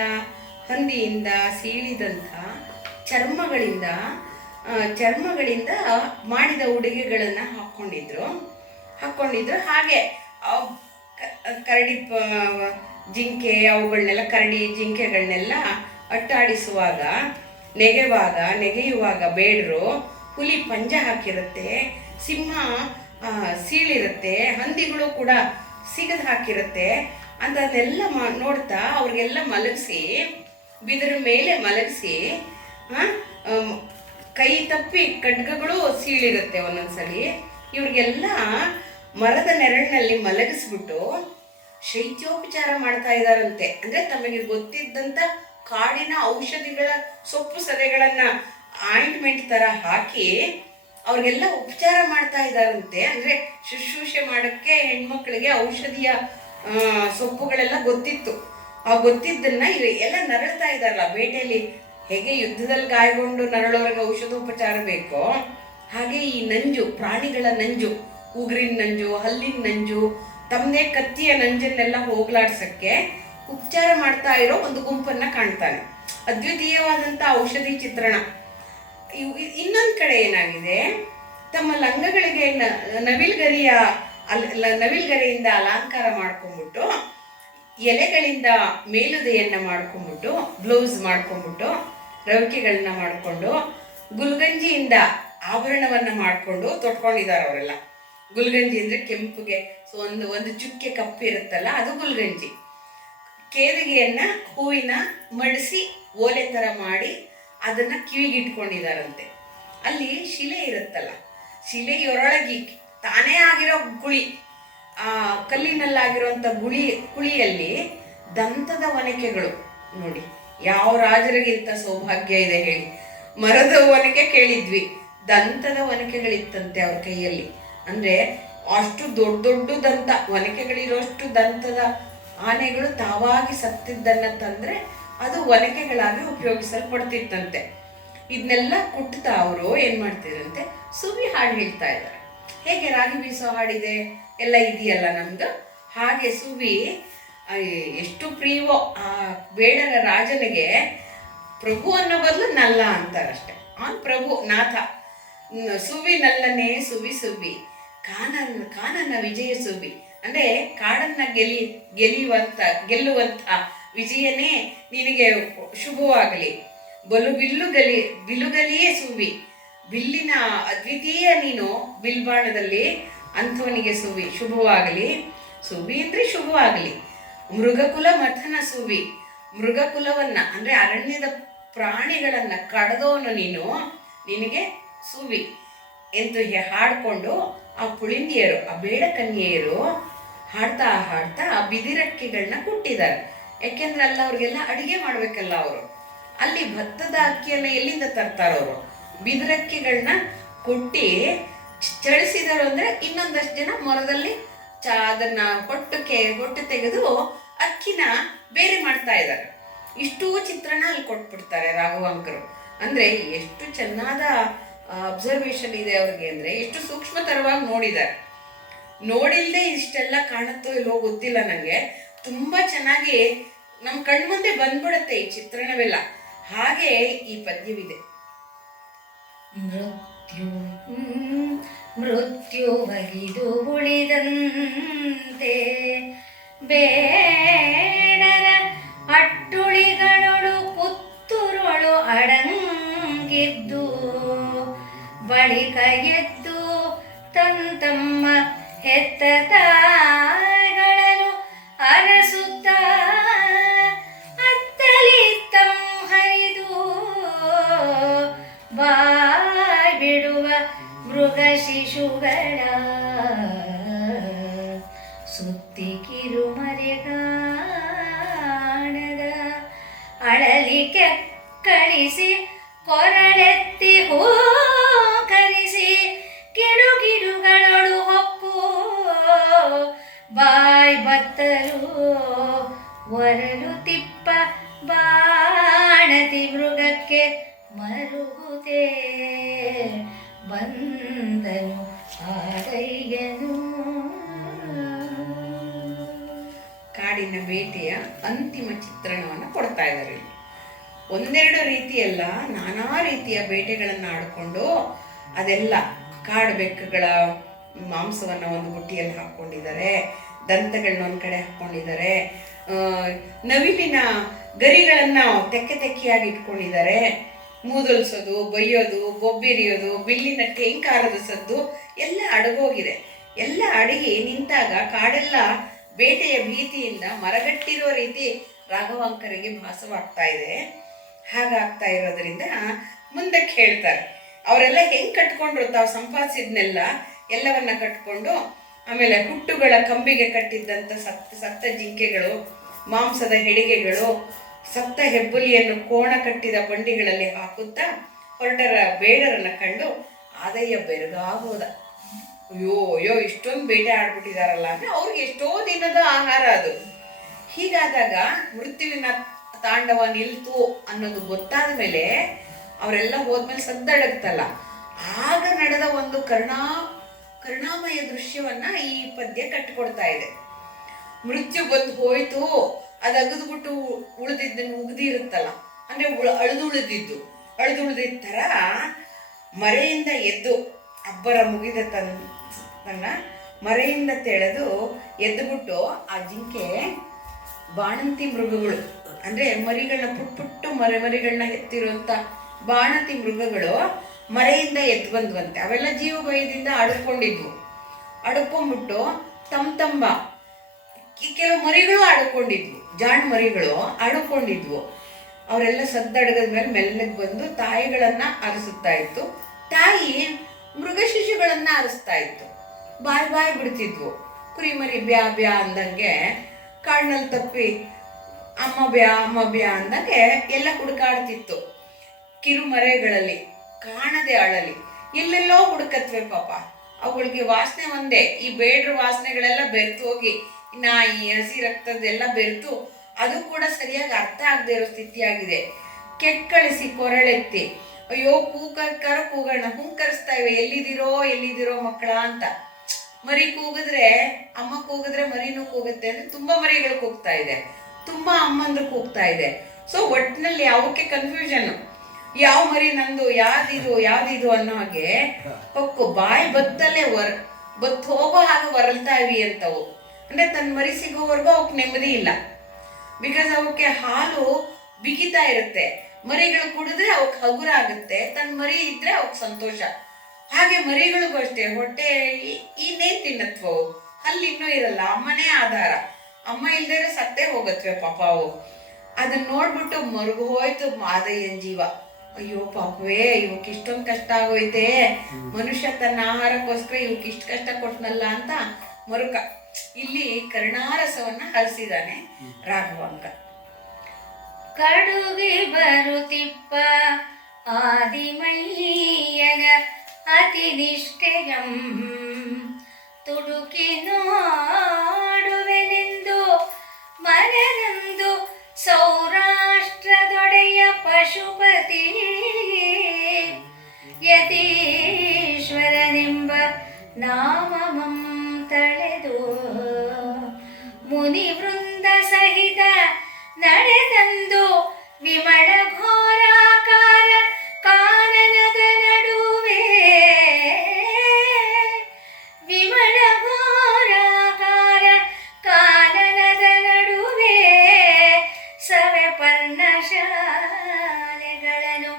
ಹಂದಿಯಿಂದ ಸೀಳಿದಂಥ ಚರ್ಮಗಳಿಂದ ಮಾಡಿದ ಉಡುಗೆಗಳನ್ನು ಹಾಕ್ಕೊಂಡಿದ್ರು. ಹಾಗೆ ಕರಡಿ ಜಿಂಕೆ ಅವುಗಳನ್ನೆಲ್ಲ ಜಿಂಕೆಗಳನ್ನೆಲ್ಲ ಅಟ್ಟಾಡಿಸುವಾಗ ನೆಗೆಯುವಾಗ ಬೇಡರು ಹುಲಿ ಪಂಜ ಹಾಕಿರುತ್ತೆ, ಸಿಂಹ ಸೀಳಿರುತ್ತೆ, ಹಂದಿಗಳು ಕೂಡ ಸಿಗದ್ ಹಾಕಿರುತ್ತೆ ಅಂತದನ್ನೆಲ್ಲ ನೋಡ್ತಾ ಅವ್ರಿಗೆಲ್ಲ ಮಲಗಿಸಿ ಬಿದಿರ ಮೇಲೆ ಮಲಗಿಸಿ ಕೈ ತಪ್ಪಿ ಖಡ್ಗಗಳು ಸೀಳಿರುತ್ತೆ ಒಂದೊಂದ್ಸಲಿ. ಇವ್ರಿಗೆಲ್ಲ ಮರದ ನೆರಳಿನಲ್ಲಿ ಮಲಗಿಸ್ಬಿಟ್ಟು ಶೈತ್ಯೋಪಚಾರ ಮಾಡ್ತಾ ಇದ್ದಾರಂತೆ. ಅಂದ್ರೆ ತಮಗೆ ಗೊತ್ತಿದ್ದಂತ ಕಾಡಿನ ಔಷಧಿಗಳ ಸೊಪ್ಪು ಸದೆಗಳನ್ನ ಆಯಿಂಟ್ಮೆಂಟ್ ತರ ಹಾಕಿ ಅವ್ರಿಗೆಲ್ಲ ಉಪಚಾರ ಮಾಡ್ತಾ ಇದ್ದಾರಂತೆ. ಅಂದ್ರೆ ಶುಶ್ರೂಷೆ ಮಾಡಕ್ಕೆ ಹೆಣ್ಮಕ್ಳಿಗೆ ಔಷಧಿಯ ಸೊಪ್ಪುಗಳೆಲ್ಲ ಗೊತ್ತಿತ್ತು. ಆ ಗೊತ್ತಿದ್ದನ್ನ ಎಲ್ಲ ನರಳ್ತಾ ಇದ್ದಾರಲ್ಲ. ಬೇಟೆಯಲ್ಲಿ ಹೇಗೆ ಯುದ್ಧದಲ್ಲಿ ಗಾಯಗೊಂಡು ನರಳೋರಿಗೆ ಔಷಧೋಪಚಾರ ಬೇಕೋ ಹಾಗೆ ಈ ನಂಜು, ಪ್ರಾಣಿಗಳ ನಂಜು, ಉಗುರಿನ ನಂಜು, ಹಲ್ಲಿನ ನಂಜು, ತಮ್ಮದೇ ಕತ್ತಿಯ ನಂಜನ್ನೆಲ್ಲ ಹೋಗ್ಲಾಡ್ಸಕ್ಕೆ ಉಪಚಾರ ಮಾಡ್ತಾ ಇರೋ ಒಂದು ಗುಂಪನ್ನ ಕಾಣ್ತಾನೆ. ಅದ್ವಿತೀಯವಾದಂಥ ಔಷಧಿ ಚಿತ್ರಣ. ಇನ್ನೊಂದು ಕಡೆ ಏನಾಗಿದೆ, ತಮ್ಮ ಲಂಗಗಳಿಗೆ ನವಿಲ್ಗರಿಯಿಂದ ಅಲಂಕಾರ ಮಾಡ್ಕೊಂಡ್ಬಿಟ್ಟು, ಎಲೆಗಳಿಂದ ಮೇಲುದೆಯನ್ನ ಮಾಡ್ಕೊಂಡ್ಬಿಟ್ಟು, ಬ್ಲೌಸ್ ಮಾಡ್ಕೊಂಡ್ಬಿಟ್ಟು, ರವಿಕೆಗಳನ್ನ ಮಾಡ್ಕೊಂಡು, ಗುಲ್ಗಂಜಿಯಿಂದ ಆಭರಣವನ್ನ ಮಾಡ್ಕೊಂಡು ತೊಟ್ಕೊಂಡಿದ್ದಾರೆ ಅವರೆಲ್ಲ. ಗುಲ್ಗಂಜಿ ಅಂದ್ರೆ ಕೆಂಪುಗೆ ಒಂದು ಚುಕ್ಕೆ ಕಪ್ಪಿರುತ್ತಲ್ಲ, ಅದು ಗುಲ್ಗಂಜಿ. ಕೇದಿಗೆಯನ್ನ ಹೂವಿನ ಮಡಿಸಿ ಓಲೆ ಥರ ಮಾಡಿ ಅದನ್ನು ಕಿವಿಗಿಟ್ಕೊಂಡಿದ್ದಾರಂತೆ. ಅಲ್ಲಿ ಶಿಲೆ ಇರುತ್ತಲ್ಲ, ಶಿಲೆಯೊರೊಳಗಿ ತಾನೇ ಆಗಿರೋ ಗುಳಿ, ಆ ಕಲ್ಲಿನಲ್ಲಾಗಿರುವಂಥ ಕುಳಿಯಲ್ಲಿ ದಂತದ ಒನಕೆಗಳು. ನೋಡಿ, ಯಾವ ರಾಜರಿಗಿಂತ ಸೌಭಾಗ್ಯ ಇದೆ ಹೇಳಿ. ಮರದ ಒನಕೆ ಕೇಳಿದ್ವಿ, ದಂತದ ಒನಕೆಗಳಿತ್ತಂತೆ ಅವ್ರ ಕೈಯಲ್ಲಿ. ಅಂದರೆ ಅಷ್ಟು ದೊಡ್ಡ ದೊಡ್ಡ ದಂತ ಒನಕೆಗಳಿರೋಷ್ಟು ದಂತದ ಆನೆಗಳು ತಾವಾಗಿ ಸತ್ತಿದ್ದನ್ನು ತಂದರೆ ಅದು ಒನಕೆಗಳಾಗಿ ಉಪಯೋಗಿಸಲ್ಪಡ್ತಿತ್ತಂತೆ. ಇದನ್ನೆಲ್ಲ ಕುಟ್ತಾ ಅವರು ಏನು ಮಾಡ್ತಿದ್ರಂತೆ, ಸುವಿ ಹಾಡು ಹೇಳ್ತಾ ಇದ್ದಾರೆ. ಹೇಗೆ ರಾಗಿ ಬೀಸೋ ಹಾಡಿದೆ ಎಲ್ಲ ಇದೆಯಲ್ಲ ನಮ್ದು, ಹಾಗೆ ಸುವಿ ಎಷ್ಟು ಪ್ರಿಯವೋ ಆ ಬೇಡರ ರಾಜನಿಗೆ ಪ್ರಭು ಅನ್ನೋ ಬದಲು ನಲ್ಲ ಅಂತಾರಷ್ಟೆ. ಅವನು ಪ್ರಭು ನಾಥ. ಸುವಿ ನಲ್ಲನೇ ಸುವಿ ಸುವಿ ಕಾನನ ವಿಜಯ ಸುವಿ. ಅಂದರೆ ಕಾಡನ್ನ ಗೆಲ್ಲುವಂಥ ವಿಜಯನೇ ನಿನಗೆ ಶುಭವಾಗಲಿ. ಬಿಲುಗಲಿಯೇ ಸುವಿ, ಬಿಲ್ಲಿನ ಅದ್ವಿತೀಯ ನೀನು ಬಿಲ್ಬಾಣದಲ್ಲಿ ಅಂಥವನಿಗೆ ಸುವಿ ಶುಭವಾಗಲಿ. ಸುವಿ ಅಂದರೆ ಶುಭವಾಗಲಿ. ಮೃಗಕುಲ ಮಥನ ಸುವಿ, ಮೃಗಕುಲವನ್ನ ಅಂದರೆ ಅರಣ್ಯದ ಪ್ರಾಣಿಗಳನ್ನ ಕಡದವನು ನೀನು, ನಿನಗೆ ಸುವಿ ಎಂದು ಹಾಡ್ಕೊಂಡು ಆ ಪುಳಿಂದಿಯರು, ಆ ಬೇಡ ಕನ್ಯೆಯರು ಹಾಡ್ತಾ ಹಾಡ್ತಾ ಆ ಬಿದಿರಕ್ಕಿಗಳನ್ನ ಕುಟ್ಟಿದ್ದಾರೆ. ಯಾಕೆಂದ್ರೆ ಅಲ್ಲ ಅವ್ರಿಗೆಲ್ಲ ಅಡಿಗೆ ಮಾಡ್ಬೇಕಲ್ಲ ಅವರು. ಅಲ್ಲಿ ಭತ್ತದ ಅಕ್ಕಿಯನ್ನ ಎಲ್ಲಿಂದ ತರ್ತಾರವರು? ಬಿದಿರಕ್ಕಿಗಳನ್ನ ಕುಟ್ಟಿ ಚಳಿಸಿದರು. ಅಂದ್ರೆ ಇನ್ನೊಂದಷ್ಟು ಜನ ಮೊರದಲ್ಲಿ ಅದನ್ನ ಹೊಟ್ಟು ತೆಗೆದು ಅಕ್ಕಿನ ಬೇರೆ ಮಾಡ್ತಾ ಇದ್ದಾರೆ. ಇಷ್ಟೂ ಚಿತ್ರಣ ಅಲ್ಲಿ ಕೊಟ್ಬಿಡ್ತಾರೆ ರಾಘವಾಂಕರು. ಅಂದ್ರೆ ಎಷ್ಟು ಚೆನ್ನಾದ ಅಬ್ಸರ್ವೇಷನ್ ಇದೆ ಅವ್ರಿಗೆ, ಅಂದ್ರೆ ಎಷ್ಟು ಸೂಕ್ಷ್ಮತರವಾಗಿ ನೋಡಿದ್ದಾರೆ. ನೋಡಿಲ್ದೆ ಇಷ್ಟೆಲ್ಲ ಕಾಣುತ್ತೋ ಇಲ್ವೋ ಗೊತ್ತಿಲ್ಲ ನನಗೆ. ತುಂಬಾ ಚೆನ್ನಾಗಿ ನಮ್ಮ ಕಣ್ಮುಂದೆ ಬಂದ್ಬಿಡತ್ತೆ ಈ ಚಿತ್ರಣವೆಲ್ಲ. ಹಾಗೆ ಈ ಪದ್ಯವಿದೆ. ಮೃತ್ಯು ಬಗಿದು ಉಳಿದಂತೆ ಬೇಡರ ಅಟ್ಟುಳಿಗಳೊಳು ಪುತ್ತುರೊಳು ಅಡಂಗಿದ್ದು ಬಳಿಕ ಎದ್ದು ತಂತಮ್ಮ ಹೆತ್ತ ತಾಯಿಗಳನ್ನು ಅರಸುತ್ತ ಅತ್ತಲಿ ತಮ್ಮ ಹರಿದು ಬಾಯ್ ಬಿಡುವ ಮೃಗ ಶಿಶುಗಳ ಸುತ್ತಿ ಕಿರು ಮರೆಗಾಣದ ಅಳಲಿಕೆ ಕಳಿಸಿ ಕೊರಳೆತ್ತಿ ಹೂ ಕರಿಸಿ ಗಿಡುಗಿಡುಗಳೊಳು ಹೊಕ್ಕು ಬಾಯ್ ಬತ್ತಲು ಒರಲು ತಿಪ್ಪ ಬಾಣತಿ ಮೃಗಕ್ಕೆ ಮರುಗುದೇ ಬಂದನು ಆಡೈಯನು. ಕಾಡಿನ ಬೇಟೆಯ ಅಂತಿಮ ಚಿತ್ರಣವನ್ನು ಕೊಡ್ತಾ ಇದ್ದಾರೆ. ಒಂದೆರಡು ರೀತಿಯಲ್ಲ, ನಾನಾ ರೀತಿಯ ಬೇಟೆಗಳನ್ನು ಆಡಿಕೊಂಡು ಅದೆಲ್ಲ ಕಾಡು ಬೆಕ್ಕುಗಳ ಮಾಂಸವನ್ನು ಒಂದು ಬುಟ್ಟಿಯಲ್ಲಿ ಹಾಕ್ಕೊಂಡಿದ್ದಾರೆ, ದಂತಗಳನ್ನ ಒಂದು ಕಡೆ ಹಾಕ್ಕೊಂಡಿದ್ದಾರೆ, ನವಿಲಿನ ಗರಿಗಳನ್ನು ತೆಕ್ಕೆಯಾಗಿ ಇಟ್ಕೊಂಡಿದ್ದಾರೆ, ಮೂದಲ್ಸೋದು, ಬೈಯೋದು, ಬೊಬ್ಬಿರಿಯೋದು, ಬಿಲ್ಲಿನ ಟೇಂಕಾರದ ಸದ್ದು ಎಲ್ಲ ಅಡಗೋಗಿದೆ. ಎಲ್ಲ ಅಡಗಿ ನಿಂತಾಗ ಕಾಡೆಲ್ಲ ಬೇಟೆಯ ಭೀತಿಯಿಂದ ಮರಗಟ್ಟಿರೋ ರೀತಿ ರಾಘವಾಂಕರಿಗೆ ಭಾಸವಾಗ್ತಾ ಇದೆ. ಹಾಗಾಗ್ತಾ ಇರೋದ್ರಿಂದ ಮುಂದಕ್ಕೆ ಹೇಳ್ತಾರೆ, ಅವರೆಲ್ಲ ಹೆಂಗೆ ಕಟ್ಕೊಂಡ್ರು, ತಾವು ಸಂಪಾದಿಸಿದ್ನೆಲ್ಲ ಎಲ್ಲವನ್ನ ಕಟ್ಕೊಂಡು, ಆಮೇಲೆ ಹುಟ್ಟುಗಳ ಕಂಬಿಗೆ ಕಟ್ಟಿದ್ದಂಥ ಸತ್ತ ಜಿಂಕೆಗಳು, ಮಾಂಸದ ಹೆಡಿಗೆಗಳು, ಸತ್ತ ಹೆಬ್ಬುಲಿಯನ್ನು ಕೋಣ ಕಟ್ಟಿದ ಬಂಡಿಗಳಲ್ಲಿ ಹಾಕುತ್ತಾ ಹೊರಟರ ಬೇಡರನ್ನ ಕಂಡು ಆದಯ್ಯ ಬೆರಗಾಗೋದ. ಅಯ್ಯೋ ಇಷ್ಟೊಂದು ಬೇಟೆ ಆಡ್ಬಿಟ್ಟಿದಾರಲ್ಲ ಅಂದ್ರೆ ಅವ್ರಿಗೆ ಎಷ್ಟೋ ದಿನದ ಆಹಾರ ಅದು. ಹೀಗಾದಾಗ ಮೃತ್ಯುವಿನ ತಾಂಡವ ನಿಲ್ತು ಅನ್ನೋದು ಗೊತ್ತಾದ ಮೇಲೆ ಅವರೆಲ್ಲ ಹೋದ್ಮೇಲೆ ಸದ್ದಡಗ್ತಲ್ಲ, ಆಗ ನಡೆದ ಒಂದು ಕರುಣಾಮಯ ದೃಶ್ಯವನ್ನ ಈ ಪದ್ಯ ಕಟ್ಟಿಕೊಡ್ತಾ ಇದೆ. ಮೃತ್ಯು ಬಂದು ಹೋಯ್ತು, ಅದು ಅಗದ್ಬಿಟ್ಟು ಉಳಿದಿದ್ದನ್ನು ಉಗ್ದಿರುತ್ತಲ್ಲ, ಅಂದ್ರೆ ಅಳಿದುಳಿದಿದ್ದ ಥರ ಮರೆಯಿಂದ ಎದ್ದು ಅಬ್ಬರ ಮುಗಿದ ತನ್ನ ಮರೆಯಿಂದ ತೆಳೆದು ಎದ್ದುಬಿಟ್ಟು ಆ ಜಿಂಕೆ ಬಾಣಂತಿ ಮೃಗಗಳು, ಅಂದ್ರೆ ಮರಿಗಳನ್ನ ಪುಟ್ಟು ಮರಿಗಳನ್ನ ಎತ್ತಿರುವಂತ ಬಾಣಂತಿ ಮೃಗಗಳು ಮರೆಯಿಂದ ಎದ್ದು ಬಂದ್ವಂತೆ. ಅವೆಲ್ಲ ಜೀವ ಭಯದಿಂದ ಅಡ್ಕೊಂಡ್ಬಿಟ್ಟು ತಮ್ಮ ಕೆಲವು ಮರಿಗಳು ಆಡ್ಕೊಂಡಿದ್ವು. ಜಾಣ ಮರಿಗಳು ಆಡಿಕೊಂಡಿದ್ವು. ಅವರೆಲ್ಲ ಸದ್ದಡಗದ ಮೇಲೆ ಮೆಲ್ಲಗೆ ಬಂದು ತಾಯಿಗಳನ್ನ ಅರಸುತ್ತಾ ಇತ್ತು. ತಾಯಿ ಮೃಗ ಶಿಶುಗಳನ್ನ ಅರಸ್ತಾ ಇತ್ತು. ಬಾಯಿ ಬಾಯಿ ಬಿಡ್ತಿದ್ವು. ಕುರಿಮರಿ ಬ್ಯಾ ಬ್ಯಾ ಅಂದಂಗೆ ಕಾಡಿನಲ್ಲಿ ತಪ್ಪಿ ಅಮ್ಮ ಬ್ಯಾ ಅಂದಂಗೆ ಎಲ್ಲ ಹುಡುಕಾಡ್ತಿತ್ತು. ಕಿರುಮರೆಗಳಲ್ಲಿ ಕಾಣದೆ ಅಳಲಿ ಎಲ್ಲೆಲ್ಲೋ ಹುಡುಕತ್ವೆ ಪಾಪ. ಅವುಗಳಿಗೆ ವಾಸನೆ ಒಂದೇ. ಈ ಬೇಡ್ರ ವಾಸನೆಗಳೆಲ್ಲ ಬೆರೆತು ಹೋಗಿ ನಾಯಿ ಹಸಿ ರಕ್ತದ್ದೆಲ್ಲ ಬೆರೆತು ಅದು ಕೂಡ ಸರಿಯಾಗಿ ಅರ್ಥ ಆಗದೆ ಇರೋ ಸ್ಥಿತಿಯಾಗಿದೆ. ಕೆಕ್ಕಳಿಸಿ ಕೊರಳೆತ್ತಿ ಅಯ್ಯೋ ಕೂಗಕ್ಕಾರ ಕೂಗೋಣ, ಹುಂಕರಿಸ್ತಾ ಇವೆ, ಎಲ್ಲಿದಿರೋ ಮಕ್ಕಳ ಅಂತ. ಮರಿ ಕೂಗಿದ್ರೆ ಅಮ್ಮ ಕೂಗಿದ್ರೆ ಮರಿನೂ ಕೂಗುತ್ತೆ ಅಂದ್ರೆ ತುಂಬಾ ಮರಿಗಳು ಕೂಗ್ತಾ ಇದೆ, ತುಂಬಾ ಅಮ್ಮಂದ್ರು ಕೂಗ್ತಾ ಇದೆ. ಸೊ ಒಟ್ಟಿನಲ್ಲಿ ಅವಕ್ಕೆ ಕನ್ಫ್ಯೂಷನ್, ಯಾವ ಮರಿ ನಂದು, ಯಾವ್ದಿದು ಅನ್ನೋ ಹಾಗೆ ಹೊಕ್ಕು ಬಾಯಿ ಬತ್ತಲ್ಲೇ ಬತ್ ಹೋಗೋ ಹಾಗೆ ಹೊರಲ್ತಾ ಇವಿ ಅಂತವು. ಅಂದ್ರೆ ತನ್ನ ಮರಿ ಸಿಗೋವರೆಗೂ ಅವಕ್ಕೆ ನೆಮ್ಮದಿ ಇಲ್ಲ. ಬಿಕಾಸ್ ಅವಕ್ಕೆ ಹಾಲು ಬಿಗಿತಾ ಇರುತ್ತೆ. ಮರಿಗಳು ಕುಡಿದ್ರೆ ಅವಕ್ಕೆ ಹಗುರ ಆಗುತ್ತೆ, ತನ್ನ ಮರಿ ಇದ್ರೆ ಅವಕ್ಕೆ ಸಂತೋಷ. ಹಾಗೆ ಮರಿಗಳಿಗೂ ಅಷ್ಟೇ, ಹೊಟ್ಟೆ ಇನ್ನೇನ್ ತಿನ್ನತ್ವವು, ಅಲ್ಲಿ ಇನ್ನೂ ಇರಲ್ಲ, ಅಮ್ಮನೇ ಆಧಾರ. ಅಮ್ಮ ಇಲ್ದೇ ಸತ್ತೇ ಹೋಗತ್ವೆ ಪಾಪ ಅವು. ಅದನ್ನ ನೋಡ್ಬಿಟ್ಟು ಮರುಗು ಹೋಯ್ತು ಮಾದಯ್ಯನ್ ಜೀವ. ಅಯ್ಯೋ ಪಾಪವೇ, ಇವಕ್ಕೆ ಇಷ್ಟೊಂದು ಕಷ್ಟ ಆಗೋಯ್ತೆ, ಮನುಷ್ಯ ತನ್ನ ಆಹಾರಕ್ಕೋಸ್ಕರ ಇವಕ್ಕೆ ಇಷ್ಟು ಕಷ್ಟ ಕೊಟ್ನಲ್ಲ ಅಂತ ಮರುಕ ಇಲ್ಲಿ ಕರುಣಾರಸವನ್ನ ಹರಿಸಿದಾನೆ ರಾಘವಾಂಕ. ಕಡುಗಿ ಬರುತಿಪ್ಪ ಆದಿಮಯ್ಯನ ಅತಿ ನಿಷ್ಠೆಯಂ ತುಡುಕಿ ನೋಡುವೆನೆಂದು ಮನನಂದು ಸೌರಾಷ್ಟ್ರದೊಡೆಯ ಪಶುಪತಿ ಯತೀಶ್ವರನೆಂಬ ನಾಮಮಂ ತಳೆದು ಮುನಿವೃಂದ ಸಹಿತ ನಡೆದಂದು ವಿಮಳ ಘೋರಾಕಾರ ಕಾನನದ ನಡುವೆ, ವಿಮಳ ಘೋರಾಕಾರ ಕಾನನದ ನಡುವೆ ಸವೆ ಪರ್ಣಶಾಲೆಗಳನ್ನು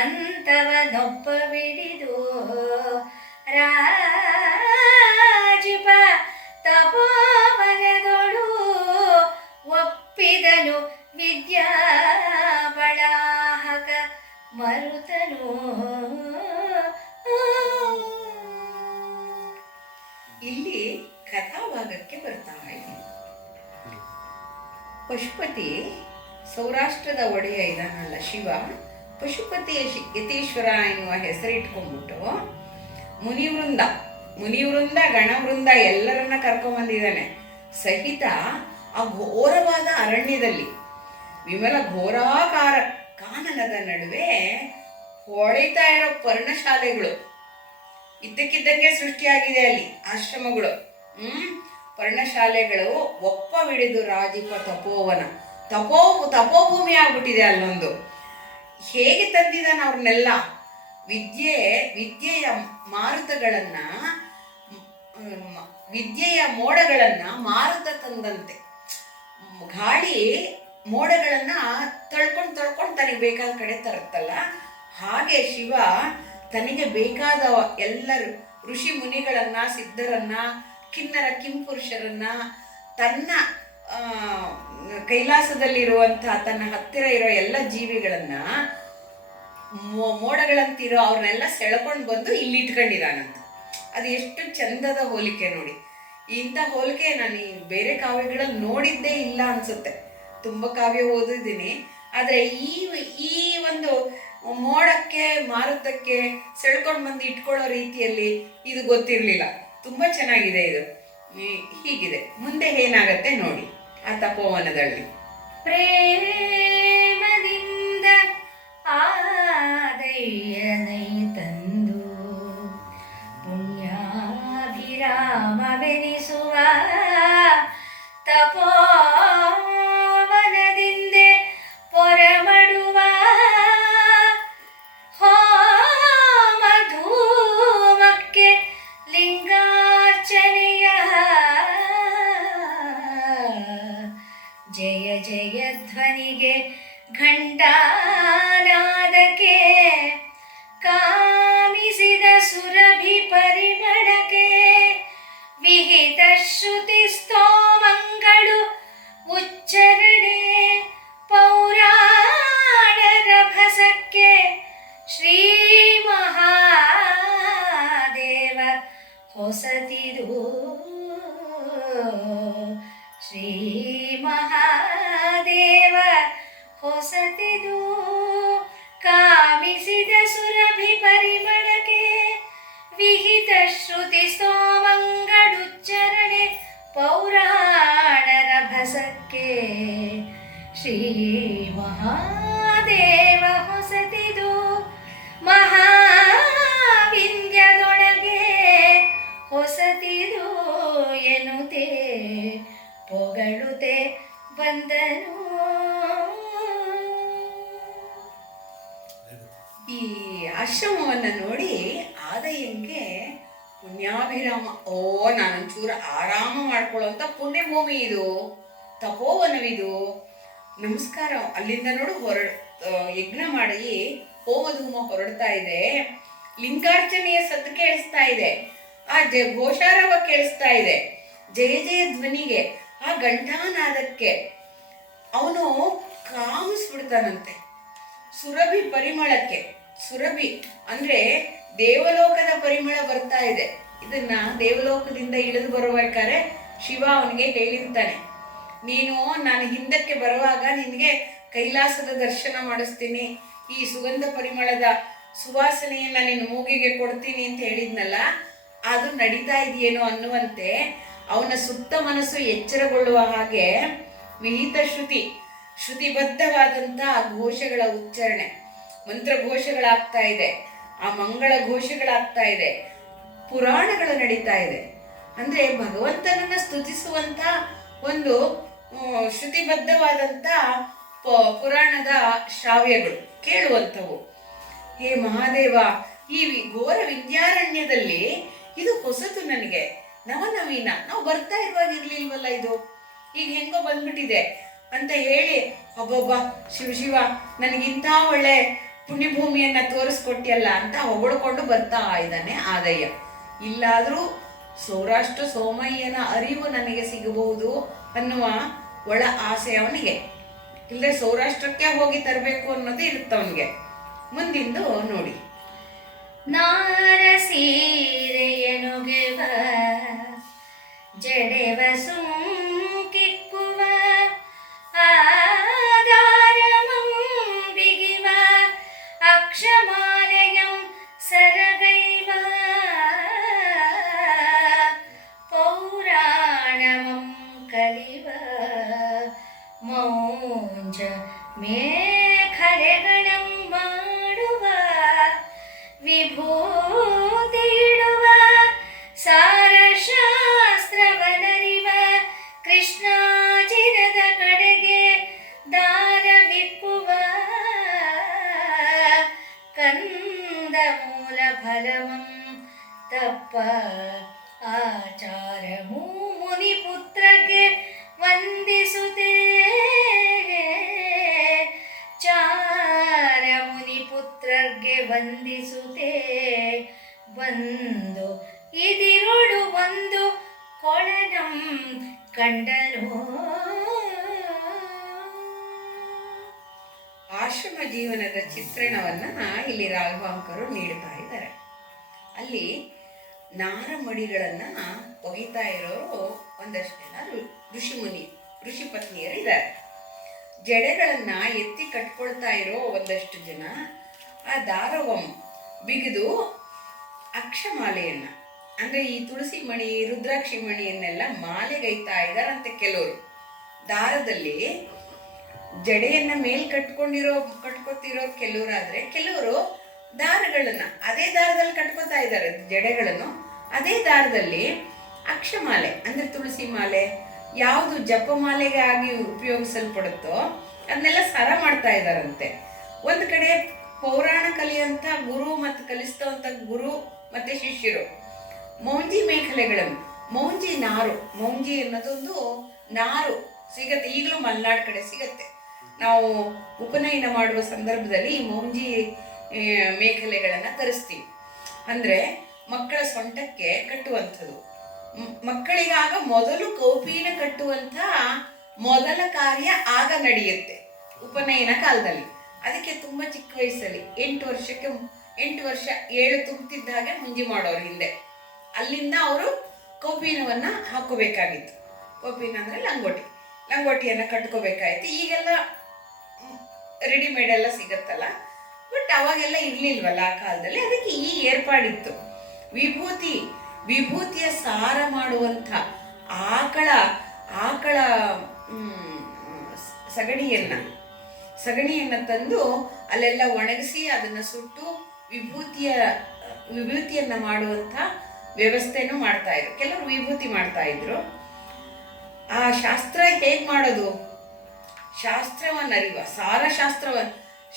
ಅಂತವನೊಬ್ಬ ಬಿಡಿದು ರಾಜಿಪ ತಪೋವನದೊಳು ಒಪ್ಪಿದನು ವಿದ್ಯಾ ಬಳಾಹಕ ಮರುತನು. ಇಲ್ಲಿ ಕಥಾಭಾಗಕ್ಕೆ ಬರ್ತಾ ಇದ್ದೀನಿ. ಪಶುಪತಿ ಸೌರಾಷ್ಟ್ರದ ಒಡೆಯ ಇದಾನಲ್ಲ ಶಿವ, ಪಶುಪತಿ ಯತೀಶ್ವರ ಎನ್ನುವ ಹೆಸರಿಟ್ಕೊಂಡ್ಬಿಟ್ಟು ಮುನಿವೃಂದ ಗಣವೃಂದ ಎಲ್ಲರನ್ನ ಕರ್ಕೊಂಡ್ಬಂದಿದ್ದಾನೆ. ಸಹಿತ ಆ ಘೋರವಾದ ಅರಣ್ಯದಲ್ಲಿ ವಿಮಲ ಘೋರಾಕಾರ ಕಾನನದ ನಡುವೆ ಹೊಳಿತಾ ಇರೋ ಪರ್ಣಶಾಲೆಗಳು ಇದ್ದಕ್ಕಿದ್ದಂಗೆ ಸೃಷ್ಟಿಯಾಗಿದೆ. ಅಲ್ಲಿ ಆಶ್ರಮಗಳು, ಪರ್ಣಶಾಲೆಗಳು ಒಪ್ಪವಿಡಿದು ರಾಜಿಪ ತಪೋವನ, ತಪೋಭೂಮಿ ಆಗ್ಬಿಟ್ಟಿದೆ ಅಲ್ಲೊಂದು. ಹೇಗೆ ತಂದಿದ್ದಾನ ಅವ್ರನ್ನೆಲ್ಲ, ವಿದ್ಯೆಯ ಮಾರುತಗಳನ್ನ, ವಿದ್ಯೆಯ ಮೋಡಗಳನ್ನ ಮಾರುತ ತಂದಂತೆ. ಗಾಳಿ ಮೋಡಗಳನ್ನ ತಳ್ಕೊಂಡು ತನಗೆ ಬೇಕಾದ ಕಡೆ ತರುತ್ತಲ್ಲ, ಹಾಗೆ ಶಿವ ತನಗೆ ಬೇಕಾದ ಎಲ್ಲರೂ ಋಷಿ ಮುನಿಗಳನ್ನ, ಸಿದ್ಧರನ್ನ, ಕಿನ್ನರ ಕಿಂಪುರುಷರನ್ನ, ತನ್ನ ಕೈಲಾಸದಲ್ಲಿರುವಂತಹ ತನ್ನ ಹತ್ತಿರ ಇರೋ ಎಲ್ಲ ಜೀವಿಗಳನ್ನ, ಮೋಡಗಳಂತಿರೋ ಅವ್ರನ್ನೆಲ್ಲ ಸೆಳ್ಕೊಂಡು ಬಂದು ಇಲ್ಲಿ ಇಟ್ಕೊಂಡಿದ್ದಾನಂತ. ಅದು ಎಷ್ಟು ಚಂದದ ಹೋಲಿಕೆ ನೋಡಿ. ಇಂಥ ಹೋಲಿಕೆ ನಾನು ಬೇರೆ ಕಾವ್ಯಗಳಲ್ಲಿ ನೋಡಿದ್ದೇ ಇಲ್ಲ ಅನ್ಸುತ್ತೆ. ತುಂಬ ಕಾವ್ಯ ಓದಿದ್ದೀನಿ, ಆದರೆ ಈ ಒಂದು ಮೋಡಕ್ಕೆ ಮಾರುತಕ್ಕೆ ಸೆಳ್ಕೊಂಡು ಬಂದು ಇಟ್ಕೊಳ್ಳೋ ರೀತಿಯಲ್ಲಿ ಇದು ಗೊತ್ತಿರಲಿಲ್ಲ. ತುಂಬ ಚೆನ್ನಾಗಿದೆ ಇದು. ಹೀಗಿದೆ, ಮುಂದೆ ಏನಾಗತ್ತೆ ನೋಡಿ ಆ ತಪೋವನದಲ್ಲಿ. ಪ್ರೇಮದಿಂದ ಆದಯ್ಯನೈ ತಂದು ಪುಣ್ಯಾಭಿರಾಮವೆನಿಸುವ ತಪೋವನದಿಂದೆ ಪೊರಮಡುವ ಹೋಮಧೂಮಕ್ಕೆ ಲಿಂಗಾರ್ಚನೆಯ ಜಯ ಜಯ ಧ್ವನಿಗೆ ಹೊಸತಿದು ಕಾಮಿಸಿದ ಸುರಭಿ ಪರಿಮಳಕ್ಕೆ ವಿಹಿತ ಶ್ರುತಿ ಸ್ತೋಮಂಗಡುಚ್ಚರಣೆ ಪೌರಾಣರ ಭಸಕ್ಕೆ ಶ್ರೀ ಮಹಾದೇವ ಹೊಸತಿದು ಮಹಾವಿಂಧ್ಯದೊಳಗೆ ಹೊಸತಿದು ಎನ್ನುತ್ತೆ ಪೊಗಳುತ್ತೆ ಬಂದನು. ಈ ಆಶ್ರಮವನ್ನು ನೋಡಿ ಆದಯ್ಯಂಗೆ ಪುಣ್ಯಾಭಿರಾಮ, ನಾನೊಂಚೂರು ಆರಾಮ ಮಾಡ್ಕೊಳ್ಳುವಂಥ ಪುಣ್ಯಭೂಮಿ ಇದು, ತಪೋವನವಿದು, ನಮಸ್ಕಾರ. ಅಲ್ಲಿಂದ ನೋಡು ಯಜ್ಞ ಮಾಡಿ ಹೋಮಧೂಮ ಹೊರಡ್ತಾ ಇದೆ, ಲಿಂಗಾರ್ಚನೆಯ ಸದ್ದು ಕೇಳಿಸ್ತಾ ಇದೆ, ಆ ಘೋಷಾರವ ಕೇಳಿಸ್ತಾ ಇದೆ, ಜಯ ಜಯ ಧ್ವನಿಗೆ, ಆ ಘಂಟಾನಾದಕ್ಕೆ ಅವನು ಕಾಮಿಸ್ಬಿಡ್ತಾನಂತೆ. ಸುರಭಿ ಪರಿಮಳಕ್ಕೆ, ಸುರಭಿ ಅಂದ್ರೆ ದೇವಲೋಕದ ಪರಿಮಳ ಬರ್ತಾ ಇದೆ. ಇದನ್ನ ದೇವಲೋಕದಿಂದ ಇಳಿದು ಬರುಬೇಕಾದ್ರೆ ಶಿವ ಅವನಿಗೆ ಹೇಳಿರ್ತಾನೆ, ನೀನು ನಾನು ಹಿಂದಕ್ಕೆ ಬರುವಾಗ ನಿನಗೆ ಕೈಲಾಸದ ದರ್ಶನ ಮಾಡಿಸ್ತೀನಿ, ಈ ಸುಗಂಧ ಪರಿಮಳದ ಸುವಾಸನೆಯನ್ನ ನಿನ್ನ ಮೂಗಿಗೆ ಕೊಡ್ತೀನಿ ಅಂತ ಹೇಳಿದ್ನಲ್ಲ, ಅದು ನಡೀತಾ ಇದೆಯೇನೋ ಅನ್ನುವಂತೆ ಅವನ ಸುಪ್ತ ಮನಸ್ಸು ಎಚ್ಚರಗೊಳ್ಳುವ ಹಾಗೆ ವಿಹಿತ ಶ್ರುತಿಬದ್ಧವಾದಂತಹ ಘೋಷಗಳ ಉಚ್ಚಾರಣೆ, ಮಂತ್ರ ಘೋಷಗಳಾಗ್ತಾ ಇದೆ, ಆ ಮಂಗಳ ಘೋಷಗಳಾಗ್ತಾ ಇದೆ, ಪುರಾಣಗಳು ನಡೀತಾ ಇದೆ. ಅಂದ್ರೆ ಭಗವಂತನನ್ನ ಸ್ತುತಿಸುವಂತ ಒಂದು ಶ್ರುತಿಬದ್ಧವಾದಂತ ಪುರಾಣದ ಶ್ರಾವ್ಯಗಳು ಕೇಳುವಂಥವು. ಹೇ ಮಹಾದೇವ, ಈ ಘೋರ ವಿದ್ಯಾರಣ್ಯದಲ್ಲಿ ಇದು ಹೊಸತು, ನನಗೆ ನವನವೀನ, ನಾವು ಬರ್ತಾ ಇರುವಾಗ ಇರ್ಲಿಲ್ವಲ್ಲ, ಇದು ಈಗ ಹೆಂಗೋ ಬಂದ್ಬಿಟ್ಟಿದೆ ಅಂತ ಹೇಳಿ, ಒಬ್ಬೊಬ್ಬ ಶಿವ ನನಗಿಂತ ಒಳ್ಳೆ ಪುಣ್ಯಭೂಮಿಯನ್ನ ತೋರಿಸ್ಕೊಟ್ಟಿಯಲ್ಲ ಅಂತ ಹೊಗಳ್ಕೊಂಡು ಬರ್ತಾ ಇದ್ದಾನೆ ಆದಯ್ಯ. ಇಲ್ಲಾದ್ರೂ ಸೌರಾಷ್ಟ್ರ ಸೋಮಯ್ಯನ ಅರಿವು ನನಗೆ ಸಿಗಬಹುದು ಅನ್ನುವ ಒಳ ಆಸೆ ಅವನಿಗೆ, ಇಲ್ಲದೆ ಸೌರಾಷ್ಟ್ರಕ್ಕೆ ಹೋಗಿ ತರಬೇಕು ಅನ್ನೋದು ಇರುತ್ತೆ ಅವನಿಗೆ. ಮುಂದಿಂದು ನೋಡಿ. ನಾರಸೀರೆಯನುಗೆವ ಜಡೆವ ಸುಂಕಿಕ್ಕುವ ಆಧಾರಮಂ ಬಿಗಿವ ಅಕ್ಷಮಾಲಯಂ ಸರಗೈವ ಪೌರಾಣಮಂ ಕಲಿವ ಮೌಂಜ ಮೇಖಲೆಗಳಂ ಮಾಡುವ ವಿಭೂತಿಯಿಡುವ ಸಾರಶಾಸ್ತ್ರವನರಿವ ಕೃಷ್ಣಾಜಿರದ ಕಡೆಗೆ ದಾರವಿಕ್ಕುವ ಕಂದ ಮೂಲ ಫಲಮಂ ತಪ್ಪ ಆಚಾರ ಮುನಿ ಪುತ್ರಗೆ ವಂದಿಸುತ್ತೇ ಚಾರ ಮುನಿ ಪುತ್ರಗೆ ವಂದಿಸುತ್ತೇ ಬಂದು ಇದಿರುಳು ಒಂದು ಕೊಳನಂ ಕಂಡನು. ಆಶ್ರಮ ಜೀವನದ ಚಿತ್ರಣವನ್ನ ಇಲ್ಲಿ ರಾಘವಾಂಕರು ನೀಡ್ತಾ ಇದ್ದಾರೆ. ಅಲ್ಲಿ ನಾರಮಡಿಗಳನ್ನ ಒಗಿತಾ ಇರೋರು ಒಂದಷ್ಟು ಜನ ಋಷಿ ಪತ್ನಿಯರು ಇದ್ದಾರೆ. ಜಡೆಗಳನ್ನ ಎತ್ತಿ ಕಟ್ಕೊಳ್ತಾ ಇರೋ ಒಂದಷ್ಟು ಜನ ಆ ದಾರವಂ ಬಿಗಿದು ಅಕ್ಷಮಾಲೆಯನ್ನ, ಅಂದ್ರೆ ಈ ತುಳಸಿ ಮಣಿ ರುದ್ರಾಕ್ಷಿ ಮಣಿಯನ್ನೆಲ್ಲ ಮಾಲೆಗೈತಾ ಇದ್ದಾರಂತೆ. ಕೆಲವರು ದಾರದಲ್ಲಿ ಜಡೆಯನ್ನ ಮೇಲ್ ಕಟ್ಕೊತಿರೋ ಕೆಲವರಾದ್ರೆ, ಕೆಲವರು ದಾರಗಳನ್ನ ಅದೇ ದಾರದಲ್ಲಿ ಕಟ್ಕೋತಾ ಇದ್ದಾರೆ, ಜಡೆಗಳನ್ನು ಅದೇ ದಾರದಲ್ಲಿ ಅಕ್ಷಮಾಲೆ ಅಂದ್ರೆ ತುಳಸಿ ಮಾಲೆ, ಯಾವುದು ಜಪಮಾಲೆಗೆ ಆಗಿ ಉಪಯೋಗಿಸಲ್ಪಡುತ್ತೋ ಅದನ್ನೆಲ್ಲ ಸರ ಮಾಡ್ತಾ ಇದ್ದಾರಂತೆ. ಒಂದು ಕಡೆ ಪೌರಾಣ ಕಲಿಯಂತ ಗುರು ಮತ್ತು ಕಲಿಸ್ತವಂತ ಗುರು ಮತ್ತೆ ಶಿಷ್ಯರು ಮೌಂಜಿ ಮೇಖಲೆಗಳನ್ನು, ಮೌಂಜಿ ನಾರು, ಮೌಂಜಿ ಅನ್ನೋದೊಂದು ನಾರು ಸಿಗತ್ತೆ, ಈಗಲೂ ಮಲೆನಾಡು ಕಡೆ ಸಿಗತ್ತೆ. ನಾವು ಉಪನಯನ ಮಾಡುವ ಸಂದರ್ಭದಲ್ಲಿ ಈ ಮೌಂಜಿ ಮೇಖಲೆಗಳನ್ನು ತರಿಸ್ತೀವಿ. ಅಂದ್ರೆ ಮಕ್ಕಳ ಸೊಂಟಕ್ಕೆ ಕಟ್ಟುವಂಥದ್ದು. ಮಕ್ಕಳಿಗಾಗ ಮೊದಲು ಕೌಪೀನ ಕಟ್ಟುವಂಥ ಮೊದಲ ಕಾರ್ಯ ಆಗ ನಡೆಯುತ್ತೆ ಉಪನಯನ ಕಾಲದಲ್ಲಿ. ಅದಕ್ಕೆ ತುಂಬ ಚಿಕ್ಕ ವಯಸ್ಸಲ್ಲಿ 8 ವರ್ಷ 7 ತುಂಬುತ್ತಿದ್ದ ಹಾಗೆ ಮುಂಜಿ ಮಾಡೋರು ಹಿಂದೆ. ಅಲ್ಲಿಂದ ಅವರು ಕೌಪೀನವನ್ನ ಹಾಕೋಬೇಕಾಗಿತ್ತು. ಕೌಪೀನ ಅಂದ್ರೆ ಲಂಗೋಟಿಯನ್ನು ಕಟ್ಕೋಬೇಕಾಯ್ತು. ಈಗೆಲ್ಲ ರೆಡಿಮೇಡ್ ಎಲ್ಲ ಸಿಗತ್ತಲ್ಲ, ಬಟ್ ಅವಾಗೆಲ್ಲ ಇರ್ಲಿಲ್ವಲ್ಲ ಆ ಕಾಲದಲ್ಲಿ, ಅದಕ್ಕೆ ಈ ಏರ್ಪಾಡಿತ್ತು. ವಿಭೂತಿಯ ಸಾರ ಮಾಡುವಂಥ ಆಕಳ ಆಕಳ ಸಗಣಿಯನ್ನ ತಂದು ಅಲ್ಲೆಲ್ಲ ಒಣಗಿಸಿ ಅದನ್ನ ಸುಟ್ಟು ವಿಭೂತಿಯನ್ನ ಮಾಡುವಂಥ ವ್ಯವಸ್ಥೆನೂ ಮಾಡ್ತಾ ಇದ್ರು. ಕೆಲವರು ವಿಭೂತಿ ಮಾಡ್ತಾ ಇದ್ರು. ಆ ಶಾಸ್ತ್ರ ಹೇಗ್ ಮಾಡೋದು, ಶಾಸ್ತ್ರವನ್ನ ಅರಿವ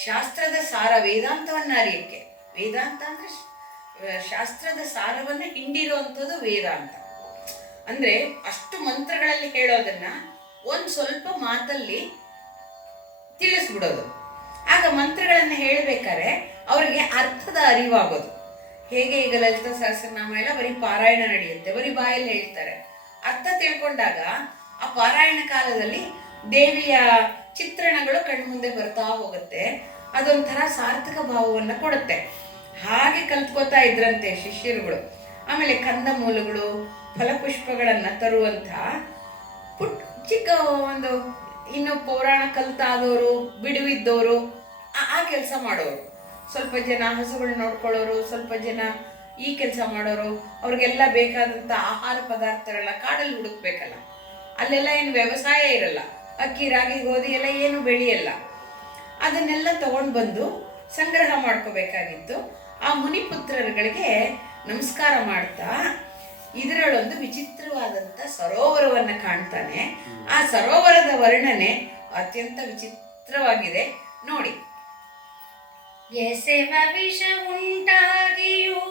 ಶಾಸ್ತ್ರದ ಸಾರ, ವೇದಾಂತವನ್ನ ಅರಿಯಕ್ಕೆ. ವೇದಾಂತ ಅಂದ್ರೆ ಶಾಸ್ತ್ರದ ಸಾರವನ್ನ ಹಿಂಡಿರುವಂಥದ್ದು ವೇದಾಂತ. ಅಂದ್ರೆ ಅಷ್ಟು ಮಂತ್ರಗಳಲ್ಲಿ ಹೇಳೋದನ್ನ ಒಂದ್ ಸ್ವಲ್ಪ ಮಾತಲ್ಲಿ ತಿಳಿಸ್ಬಿಡೋದು. ಆಗ ಮಂತ್ರಗಳನ್ನ ಹೇಳ್ಬೇಕಾದ್ರೆ ಅವ್ರಿಗೆ ಅರ್ಥದ ಅರಿವಾಗೋದು. ಹೇಗೆ ಈಗ ಲಲಿತ ಸಹಸ್ರನಾಮ ಎಲ್ಲ ಬರೀ ಪಾರಾಯಣ ನಡೆಯುತ್ತೆ, ಬರೀ ಬಾಯಲ್ಲಿ ಹೇಳ್ತಾರೆ. ಅರ್ಥ ತಿಳ್ಕೊಂಡಾಗ ಆ ಪಾರಾಯಣ ಕಾಲದಲ್ಲಿ ದೇವಿಯ ಚಿತ್ರಣಗಳು ಕಣ್ಮುಂದೆ ಬರ್ತಾ ಹೋಗುತ್ತೆ. ಅದೊಂಥರ ಸಾರ್ಥಕ ಭಾವವನ್ನು ಕೊಡುತ್ತೆ. ಹಾಗೆ ಕಲ್ತ್ಕೋತಾ ಇದ್ರಂತೆ ಶಿಷ್ಯರುಗಳು. ಆಮೇಲೆ ಕಂದಮೂಲಗಳು, ಫಲಪುಷ್ಪಗಳನ್ನ ತರುವಂಥ ಚಿಕ್ಕ ಒಂದು ಇನ್ನು ಪೌರಾಣ ಕಲ್ತಾದವರು, ಬಿಡುವಿದ್ದವರು ಆ ಕೆಲಸ ಮಾಡೋರು. ಸ್ವಲ್ಪ ಜನ ಹಸುಗಳು ನೋಡ್ಕೊಳ್ಳೋರು, ಸ್ವಲ್ಪ ಜನ ಈ ಕೆಲಸ ಮಾಡೋರು. ಅವ್ರಿಗೆಲ್ಲ ಬೇಕಾದಂಥ ಆಹಾರ ಪದಾರ್ಥಗಳನ್ನ ಕಾಡಲ್ಲಿ ಹುಡುಕ್ಬೇಕಲ್ಲ, ಅಲ್ಲೆಲ್ಲ ಏನು ವ್ಯವಸಾಯ ಇರಲ್ಲ, ಅಕ್ಕಿ ರಾಗಿ ಗೋಧಿ ಎಲ್ಲ ಏನು ಬೆಳೆಯಲ್ಲ. ಅದನ್ನೆಲ್ಲ ತಗೊಂಡು ಬಂದು ಸಂಗ್ರಹ ಮಾಡ್ಕೋಬೇಕಾಗಿತ್ತು. ಆ ಮುನಿಪುತ್ರರುಗಳಿಗೆ ನಮಸ್ಕಾರ ಮಾಡ್ತಾ ಇದರಲ್ಲೊಂದು ವಿಚಿತ್ರವಾದಂಥ ಸರೋವರವನ್ನು ಕಾಣ್ತಾನೆ. ಆ ಸರೋವರದ ವರ್ಣನೆ ಅತ್ಯಂತ ವಿಚಿತ್ರವಾಗಿದೆ, ನೋಡಿ. ಎಸೆವ ವಿಷ ಉಂಟಾಗಿಯೂ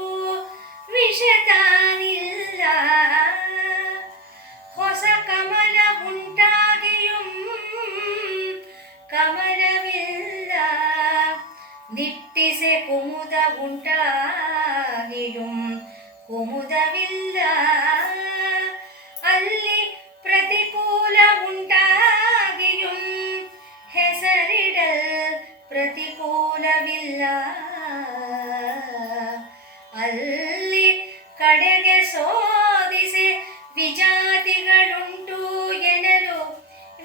ವಿಷ ತಾನಿಲ್ಲ, ಹೊಸ ಕಮಲ ಉಂಟಾಗಿಯೂ ಕಮಲವಿಲ್ಲ, ನಿಟ್ಟಿಸೆ ಕುಮುದ ಉಂಟಾಗಿಯೂ ಕುಮುದವಿಲ್ಲ, ಅಲ್ಲಿ ಪ್ರತಿಕೂಲ ಉಂಟಾಗಿಯೂ ಹೆಸರಿಡಲ್ ಪ್ರತಿಕೂಲವಿಲ್ಲ, ಅಲ್ಲಿ ಕಡೆಗೆ ಸೋದಿಸಿ ವಿಜಾತಿಗಳುಂಟು ಎನ್ನಲು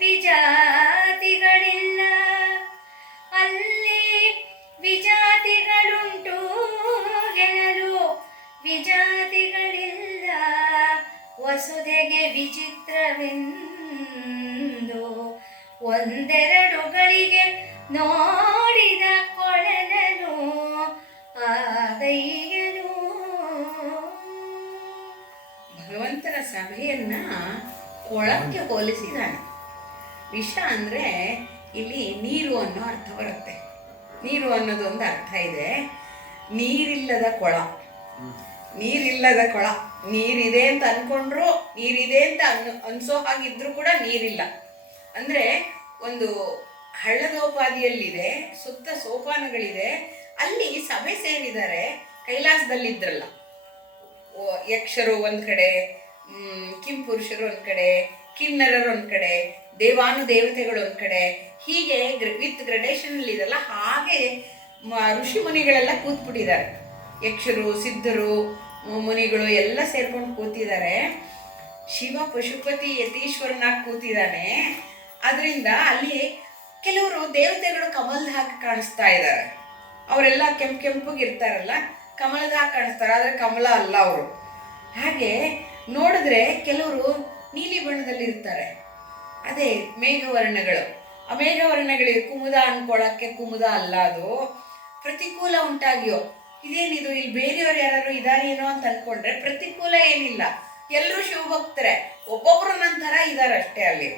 ವಿಜಾತಿಗಳಿಲ್ಲ, ಅಲ್ಲಿ ವಿಜಾತಿಗಳುಂಟು ಎನ್ನಲು ವಿಜಾತಿಗಳಿಲ್ಲ, ವಸುಧೆಗೆ ವಿಚಿತ್ರವೆಂದು ಒಂದೆರಡುಗಳಿಗೆ ನೋಡಿದ ಕೊಳಲನು ಆದಯ್ಯನು. ಭಗವಂತನ ಸಭೆಯನ್ನ ಕೊಳಕ್ಕೆ ಹೋಲಿಸಿದಾನೆ. ವಿಷ ಅಂದ್ರೆ ಇಲ್ಲಿ ನೀರು ಅನ್ನೋ ಅರ್ಥ ಬರುತ್ತೆ. ನೀರು ಅನ್ನೋದೊಂದು ಅರ್ಥ ಇದೆ. ನೀರಿಲ್ಲದ ಕೊಳ, ನೀರಿದೆ ಅಂತ ಅನ್ಕೊಂಡ್ರು, ನೀರಿದೆ ಅಂತ ಅನ್ಸೋ ಹಾಗಿದ್ರು ಕೂಡ ನೀರಿಲ್ಲ. ಅಂದ್ರೆ ಒಂದು ಹಳ್ಳದೋಪಾದಿಯಲ್ಲಿದೆ, ಸುತ್ತ ಸೋಪಾನಗಳಿದೆ, ಅಲ್ಲಿ ಸಭೆ ಸೇರಿದ್ದಾರೆ. ಕೈಲಾಸದಲ್ಲಿದ್ರಲ್ಲ, ಯಕ್ಷರು ಒಂದ್ ಕಡೆ, ಕಿಂಪುರುಷರು ಒಂದ್ ಕಡೆ, ಕಿನ್ನರರು ಒಂದ್ ಕಡೆ, ದೇವಾನುದೇವತೆಗಳು ಒಂದ್ ಕಡೆ, ಹೀಗೆ ವಿತ್ ಗ್ರಡೇಷನ್ ಅಲ್ಲಿ ಇದೆಲ್ಲ. ಹಾಗೆ ಋಷಿ ಮುನಿಗಳೆಲ್ಲ ಕೂತ್ಬಿಟ್ಟಿದ್ದಾರೆ. ಯಕ್ಷರು, ಸಿದ್ಧರು, ಮುನಿಗಳು ಎಲ್ಲ ಸೇರ್ಕೊಂಡು ಕೂತಿದ್ದಾರೆ. ಶಿವ ಪಶುಪತಿ ಯತೀಶ್ವರನಾಗಿ ಕೂತಿದ್ದಾನೆ. ಅದರಿಂದ ಅಲ್ಲಿ ಕೆಲವರು ದೇವತೆಗಳು ಕಮಲದ ಹಾಕಿ ಕಾಣಿಸ್ತಾ ಇದ್ದಾರೆ. ಅವರೆಲ್ಲ ಕೆಂಪಗಿರ್ತಾರಲ್ಲ, ಕಮಲದ ಹಾಕಿ ಕಾಣಿಸ್ತಾರೆ, ಆದರೆ ಕಮಲ ಅಲ್ಲ ಅವರು. ಹಾಗೆ ನೋಡಿದ್ರೆ ಕೆಲವರು ನೀಲಿ ಬಣ್ಣದಲ್ಲಿ ಇರ್ತಾರೆ, ಅದೇ ಮೇಘವರ್ಣಗಳು. ಆ ಮೇಘವರ್ಣಗಳಿಗೆ ಕುಮುದ ಅನ್ಕೊಳಕ್ಕೆ ಕುಮುದ ಅಲ್ಲ, ಅದು ಪ್ರತಿಕೂಲ ಉಂಟಾಗಿಯೋ. ಇದೇನಿದು, ಇಲ್ಲಿ ಬೇರೆಯವ್ರು ಯಾರು ಇದಾರೇನೋ ಅಂತ ಅನ್ಕೊಂಡ್ರೆ ಪ್ರತಿಕೂಲ ಏನಿಲ್ಲ, ಎಲ್ಲರೂ ಶಿವಭಕ್ತರೆ, ಒಬ್ಬೊಬ್ರು ನಂತರ ಇದಾರೆ ಅಷ್ಟೇ ಅಲ್ಲಿ.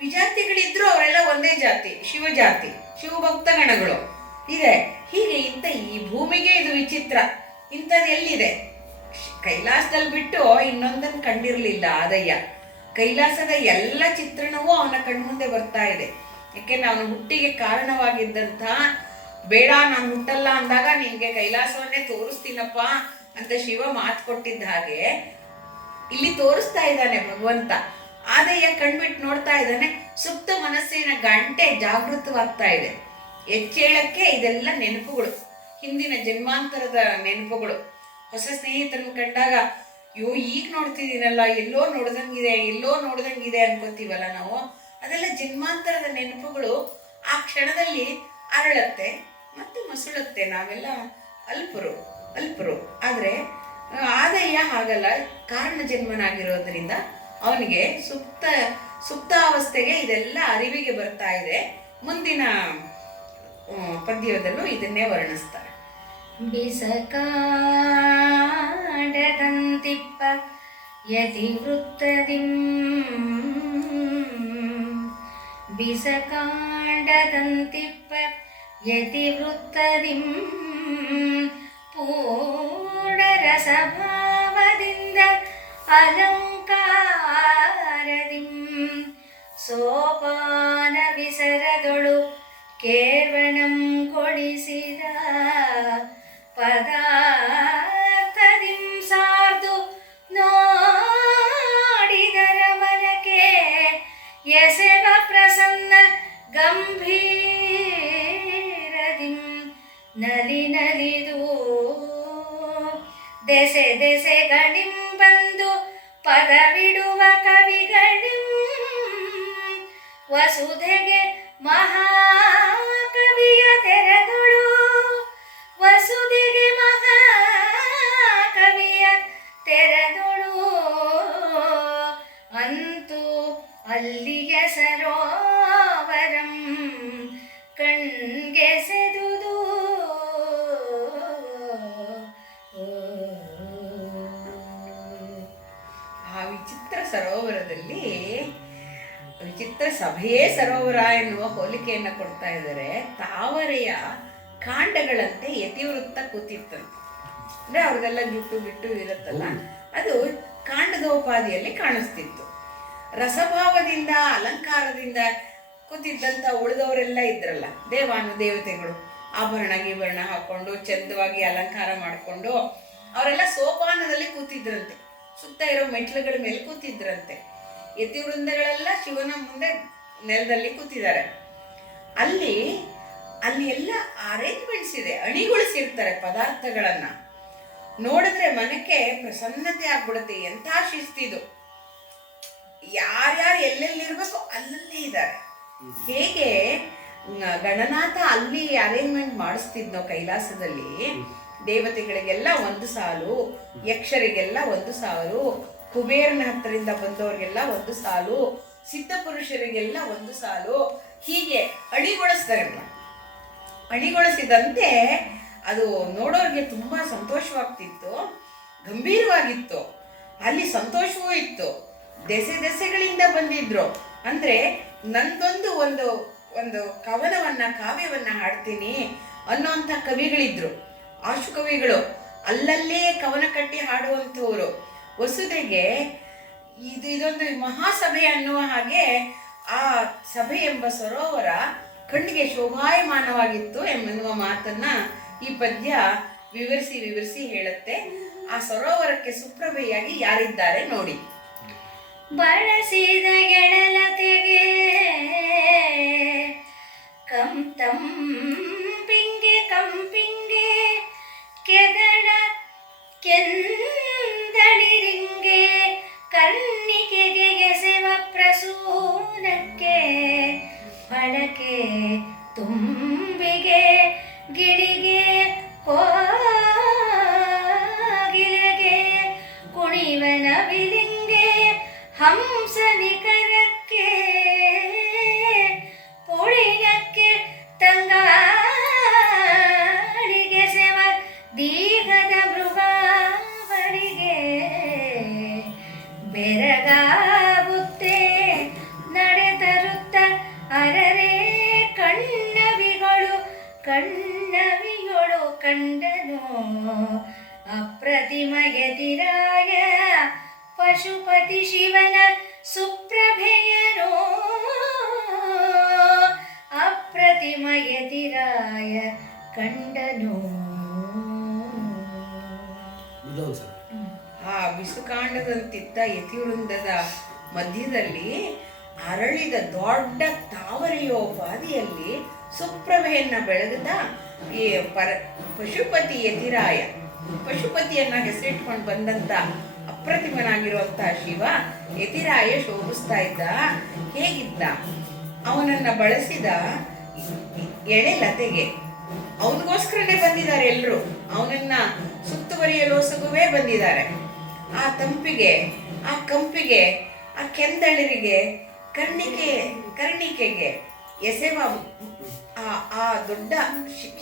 ವಿಜಾತಿಗಳಿದ್ರು ಅವರೆಲ್ಲ ಒಂದೇ ಜಾತಿ, ಶಿವಜಾತಿ, ಶಿವಭಕ್ತ ಗಣಗಳು ಇದೆ. ಹೀಗೆ ಈ ಭೂಮಿಗೆ ಇದು ವಿಚಿತ್ರ. ಇಂಥದ್ದು ಎಲ್ಲಿದೆ? ಕೈಲಾಸದಲ್ಲಿ ಬಿಟ್ಟು ಇನ್ನೊಂದನ್ನು ಕಂಡಿರಲಿಲ್ಲ ಆದಯ್ಯ. ಕೈಲಾಸದ ಎಲ್ಲ ಚಿತ್ರಣವೂ ಅವನ ಕಣ್ಮುಂದೆ ಬರ್ತಾ ಇದೆ. ಯಾಕೆಂದ್ರೆ ಅವನ ಹುಟ್ಟಿಗೆ ಕಾರಣವಾಗಿದ್ದಂಥ, ಬೇಡ ನಾನು ಹುಟ್ಟಲ್ಲ ಅಂದಾಗ ನಿನ್ಗೆ ಕೈಲಾಸವನ್ನೇ ತೋರಿಸ್ತೀನಪ್ಪ ಅಂತ ಶಿವ ಮಾತು ಕೊಟ್ಟಿದ್ದ ಹಾಗೆ ಇಲ್ಲಿ ತೋರಿಸ್ತಾ ಇದ್ದಾನೆ ಭಗವಂತ. ಆದಯ್ಯ ಕಣ್ಬಿಟ್ಟು ನೋಡ್ತಾ ಇದ್ದಾನೆ. ಸುಪ್ತ ಮನಸ್ಸಿನ ಗಂಟೆ ಜಾಗೃತವಾಗ್ತಾ ಇದೆ. ಎಚ್ಚೇಳಕ್ಕೆ ಇದೆಲ್ಲ ನೆನಪುಗಳು, ಹಿಂದಿನ ಜನ್ಮಾಂತರದ ನೆನಪುಗಳು. ಹೊಸ ಸ್ನೇಹಿತರನ್ನು ಕಂಡಾಗ ಈಗ ನೋಡ್ತಿದ್ದೀನಲ್ಲ, ಎಲ್ಲೋ ನೋಡ್ದಂಗಿದೆ ಅನ್ಕೋತೀವಲ್ಲ ನಾವು. ಅದೆಲ್ಲ ಜನ್ಮಾಂತರದ ನೆನಪುಗಳು ಆ ಕ್ಷಣದಲ್ಲಿ ಅರಳತ್ತೆ ಮತ್ತು ಮಸುಳುತ್ತೆ. ನಾವೆಲ್ಲ ಅಲ್ಪರು ಆದರೆ ಆದಯ್ಯ ಹಾಗಲ್ಲ, ಕಾರಣ ಜನ್ಮನಾಗಿರೋದ್ರಿಂದ ಅವನಿಗೆ ಸುಪ್ತಾವಸ್ಥೆಗೆ ಇದೆಲ್ಲ ಅರಿವಿಗೆ ಬರ್ತಾ ಇದೆ. ಮುಂದಿನ ಪದ್ಯದಲ್ಲೂ ಇದನ್ನೇ ವರ್ಣಿಸ್ತಾರೆ. ಬಿಸಕಾಂಡದಂತಿಪ್ಪ ಯತಿವೃತ್ತದಿಂ ಬಿಸಕಾಂಡದಂತಿಪ್ಪ ಯತಿವೃತ್ತದಿಂ ಪೂರ್ಣರಸಭಾವದಿಂದ ಅಲಂಕಾರದಿಂ ಸೋಪಾನ ವಿಸರದೊಳು ಕೇವಣಂ ಕೊಡಿಸಿದ ಪದಾರ್ಥದಿಂ ಸಾರ್ದು ನೋಡಿದರ ಮನಕ್ಕೆ ಎಸೆವ ಪ್ರಸನ್ನ ಗಂಭೀರದಿಂ ನಲಿದು ದೆಸೆಗಳಿಂ ಬಂದು ಪದವಿಡುವ ಕವಿಗಳಿಂ ವಸುಧೆಗೆ ಮಹಾಕವಿಯ ತೆರೆದೊಳು ವಸುಧೆಗೆ ಮಹಾಕವಿಯ ತೆರೆದೊಳು ಅಂತೂ ಅಲ್ಲಿಯ ಸರೋವರಂ ಕಣ್ಗೆಸೆದುದು ಆ ವಿಚಿತ್ರ ಸರೋವರದಲ್ಲಿ ವಿಚಿತ್ರ ಸಭೆಯೇ ಸರೋವರ ಎನ್ನುವ ಹೋಲಿಕೆಯನ್ನು ಕೊಡ್ತಾ ಇದ್ದಾರೆ. ತಾವರೆಯ ಕಾಂಡಗಳಂತೆ ಯತಿವೃತ್ತ ಕೂತಿತ್ತಂತೆ. ಅಂದರೆ ಅವ್ರದೆಲ್ಲ ಜುಟ್ಟು ಇರುತ್ತಲ್ಲ, ಅದು ಕಾಂಡದೋಪಾದಿಯಲ್ಲಿ ಕಾಣಿಸ್ತಿತ್ತು. ರಸಭಾವದಿಂದ ಅಲಂಕಾರದಿಂದ ಕೂತಿದ್ದಂಥ ಉಳಿದವರೆಲ್ಲ ಇದ್ರಲ್ಲ, ದೇವಾನುದೇವತೆಗಳು ಆಭರಣ ಹಾಕೊಂಡು ಚಂದವಾಗಿ ಅಲಂಕಾರ ಮಾಡಿಕೊಂಡು ಅವರೆಲ್ಲ ಸೋಪಾನದಲ್ಲಿ ಕೂತಿದ್ರಂತೆ. ಸುತ್ತ ಇರೋ ಮೆಟ್ಲುಗಳ ಮೇಲೆ ಕೂತಿದ್ರಂತೆ. ಯತಿವೃಂದಗಳೆಲ್ಲ ಶಿವನ ಮುಂದೆ ನೆಲದಲ್ಲಿ ಕೂತಿದ್ದಾರೆ. ಅಲ್ಲಿ ಎಲ್ಲ ಅರೇಂಜ್ಮೆಂಟ್ಸ್ ಇದೆ, ಅಣಿಗೊಳಿಸಿರ್ತಾರೆ ಪದಾರ್ಥಗಳನ್ನ. ನೋಡಿದ್ರೆ ಮನಕ್ಕೆ ಪ್ರಸನ್ನತೆ ಆಗ್ಬಿಡುತ್ತೆ. ಎಂಥ ಶಿಸ್ತಿದು, ಯಾರ್ಯಾರು ಎಲ್ಲೆಲ್ಲಿರ್ಬೇಕು ಅಲ್ಲಲ್ಲೇ ಇದ್ದಾರೆ. ಹೇಗೆ ಗಣನಾಥ ಅಲ್ಲಿ ಅರೇಂಜ್ಮೆಂಟ್ ಮಾಡಿಸ್ತಿದ್ನೋ ಕೈಲಾಸದಲ್ಲಿ, ದೇವತೆಗಳಿಗೆಲ್ಲ ಒಂದು ಸಾಲು, ಯಕ್ಷರಿಗೆಲ್ಲ ಒಂದು ಸಾಲು, ಕುಬೇರನ ಹತ್ತರಿಂದ ಬಂದವರಿಗೆಲ್ಲ ಒಂದು ಸಾಲು, ಸಿದ್ಧ ಪುರುಷರಿಗೆಲ್ಲ ಒಂದು ಸಾಲು, ಹೀಗೆ ಅಣಿಗೊಳಿಸಿದಂತೆ ಅದು ನೋಡೋರಿಗೆ ತುಂಬ ಸಂತೋಷವಾಗ್ತಿತ್ತು, ಗಂಭೀರವಾಗಿತ್ತು. ಅಲ್ಲಿ ಸಂತೋಷವೂ ಇತ್ತು. ದೆಸೆಗಳಿಂದ ಬಂದಿದ್ರು. ಅಂದರೆ ನಂದೊಂದು ಒಂದು ಕಾವ್ಯವನ್ನ ಹಾಡ್ತೀನಿ ಅನ್ನೋಂಥ ಕವಿಗಳಿದ್ರು, ಆಶು ಕವಿಗಳು. ಅಲ್ಲಲ್ಲೇ ಕವನ ಕಟ್ಟಿ ಹಾಡುವಂಥವ್ರು. ವಸುಧೆಗೆ ಇದೊಂದು ಮಹಾಸಭೆ ಅನ್ನುವ ಹಾಗೆ ಆ ಸಭೆ ಎಂಬ ಸರೋವರ ಕಣ್ಣಿಗೆ ಶೋಭಾಯಮಾನವಾಗಿತ್ತು ಎನ್ನುವ ಮಾತನ್ನ ಈ ಪದ್ಯ ವಿವರಿಸಿ ಹೇಳುತ್ತೆ. ಆ ಸರೋವರಕ್ಕೆ ಸುಪ್ರಭೆಯಾಗಿ ಯಾರಿದ್ದಾರೆ ನೋಡಿ. ಬಳಸಿದ ಗೆಳಲತೆಗೆ ಕಂಪಿಂಗೆ ಕೆಂದಳಿರಿಂಗೆ ಕಣ್ಣಿಗೆಗೆ ಎಸೆವ ಪ್ರಸೂನಕ್ಕೆ ಬಳಕೆ ತುಂಬಿಗೆ ಗಿಳಿಗೆ ಕೋಗಿಲೆಗೆ ಕುಣಿವನ ವಿಲಿಂಗೆ ಹಂಸ ನಿಕರಕ್ಕೆ ಪುಳಿನಕ್ಕೆ ತಂಗಾಳಿಗೆ ಸೆವ ದೀರ್ಘದ ಮೃಗಾವಳಿಗೆ ಬೆರಗಾಗುತ್ತೆ ನಡೆತರುತ್ತ ಅರರೆ ಕಣ್ಣವಿಗಳು ಕಂಡನು ಅಪ್ರತಿಮ ಎದಿರಾಯ ಪಶುಪತಿ ಶಿವನ ಸುಪ್ರಭೆಯನೋ ಅಪ್ರತಿಮ ಎದಿರಾಯ ಕಂಡನು. ಆ ಬಿಸುಕಾಂಡದಂತಿದ್ದ ಯತಿವೃಂದದ ಮಧ್ಯದಲ್ಲಿ ಅರಳಿದ ದೊಡ್ಡ ತಾವರೆಯೋಪಾದಿಯಲ್ಲಿ ಸುಪ್ರಭೆಯನ್ನ ಬೆಳಗುತ್ತಾ ಈ ಪಶುಪತಿ ಯತಿರಾಯ, ಪಶುಪತಿಯನ್ನ ಹೆಸರಿಟ್ಕೊಂಡು ಬಂದಂತ ಅಪ್ರತಿಮನಾಗಿರುವಂತಹ ಶಿವ ಯತಿರಾಯ ಶೋಭಿಸ್ತಾ ಇದ್ದ. ಹೇಗಿದ್ದ? ಅವನನ್ನ ಬಳಸಿದ ಎಳೆ ಲತೆಗೆ ಅವನಿಗೋಸ್ಕರನೇ ಬಂದಿದ್ದಾರೆ ಎಲ್ಲರೂ. ಅವನನ್ನ ಸುತ್ತುವರಿಯಲೋಸಗುವೇ ಬಂದಿದ್ದಾರೆ. ಆ ತಂಪಿಗೆ, ಆ ಕಂಪಿಗೆ, ಆ ಕೆಂದಳಿರಿಗೆ, ಕರ್ಣಿಕೆಗೆ ಎಸೆವ ಆ ದೊಡ್ಡ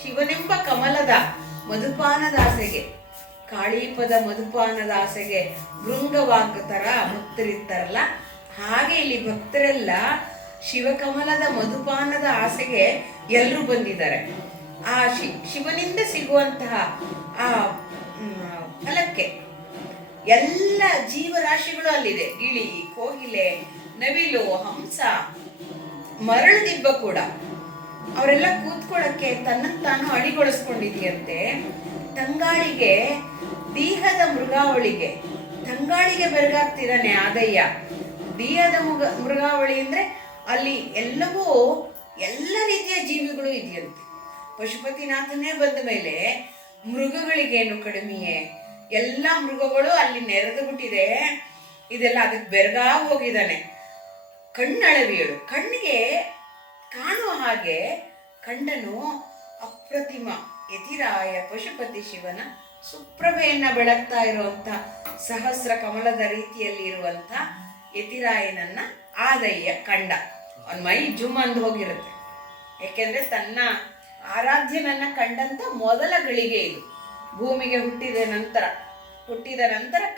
ಶಿವನೆಂಬ ಕಮಲದ ಮಧುಪಾನದ ಆಸೆಗೆ, ಕಾಳೀಪದ ಮಧುಪಾನದ ಆಸೆಗೆ ಭೃಂಗವಾಗ ತರ ಭಕ್ತರಿರ್ತಾರಲ್ಲ, ಹಾಗೆ ಇಲ್ಲಿ ಭಕ್ತರೆಲ್ಲ ಶಿವಕಮಲದ ಮಧುಪಾನದ ಆಸೆಗೆ ಎಲ್ಲರೂ ಬಂದಿದ್ದಾರೆ. ಆ ಶಿವನಿಂದ ಸಿಗುವಂತಹ ಆ ಫಲಕ್ಕೆ ಎಲ್ಲ ಜೀವರಾಶಿಗಳು ಅಲ್ಲಿದೆ. ಗಿಳಿ, ಕೋಗಿಲೆ, ನವಿಲು, ಹಂಸ, ಮರಳು ದಿಬ್ಬ ಕೂಡ ಅವರೆಲ್ಲ ಕೂತ್ಕೊಳ್ಳಕ್ಕೆ ತಾನು ಅಡಿಗೊಳಿಸ್ಕೊಂಡಿದೆಯಂತೆ. ತಂಗಾಳಿಗೆ, ದೇಹದ ಮೃಗಾವಳಿಗೆ, ತಂಗಾಳಿಗೆ ಬೆರಗಾಗ್ತಿದ್ದಾನೆ ಆದಯ್ಯ. ದೇಹದ ಮೃಗಾವಳಿ ಅಂದ್ರೆ ಅಲ್ಲಿ ಎಲ್ಲವೂ ಎಲ್ಲ ರೀತಿಯ ಜೀವಿಗಳು ಇದೆಯಂತೆ. ಪಶುಪತಿನಾಥನೇ ಬಂದ ಮೇಲೆ ಮೃಗಗಳಿಗೇನು ಕಡಿಮೆಯೇ? ಎಲ್ಲ ಮೃಗಗಳು ಅಲ್ಲಿ ನೆರೆದು ಬಿಟ್ಟಿದೆ. ಇದೆಲ್ಲ ಅದಕ್ಕೆ ಬೆರಗಾ ಹೋಗಿದ್ದಾನೆ. ಕಣ್ಣಳವಿಯಳು, ಕಣ್ಣಿಗೆ ಕಾಣುವ ಹಾಗೆ ಕಂಡನು ಅಪ್ರತಿಮ ಯತಿರಾಯ ಪಶುಪತಿ ಶಿವನ ಸುಪ್ರಭೆಯನ್ನ ಬೆಳಗ್ತಾ ಇರುವಂತ ಸಹಸ್ರ ಕಮಲದ ರೀತಿಯಲ್ಲಿ ಇರುವಂತ ಯತಿರಾಯನನ್ನ ಆದಯ್ಯ ಕಂಡ. ಅವನ ಮೈ ಜುಮ್ ಅಂದು ಹೋಗಿರುತ್ತೆ. ಯಾಕೆಂದ್ರೆ ತನ್ನ ಆರಾಧ್ಯನನ್ನ ಕಂಡಂತ ಮೊದಲ ಗಳಿಗೆ ಇದು. ಭೂಮಿಗೆ ಹುಟ್ಟಿದ ನಂತರ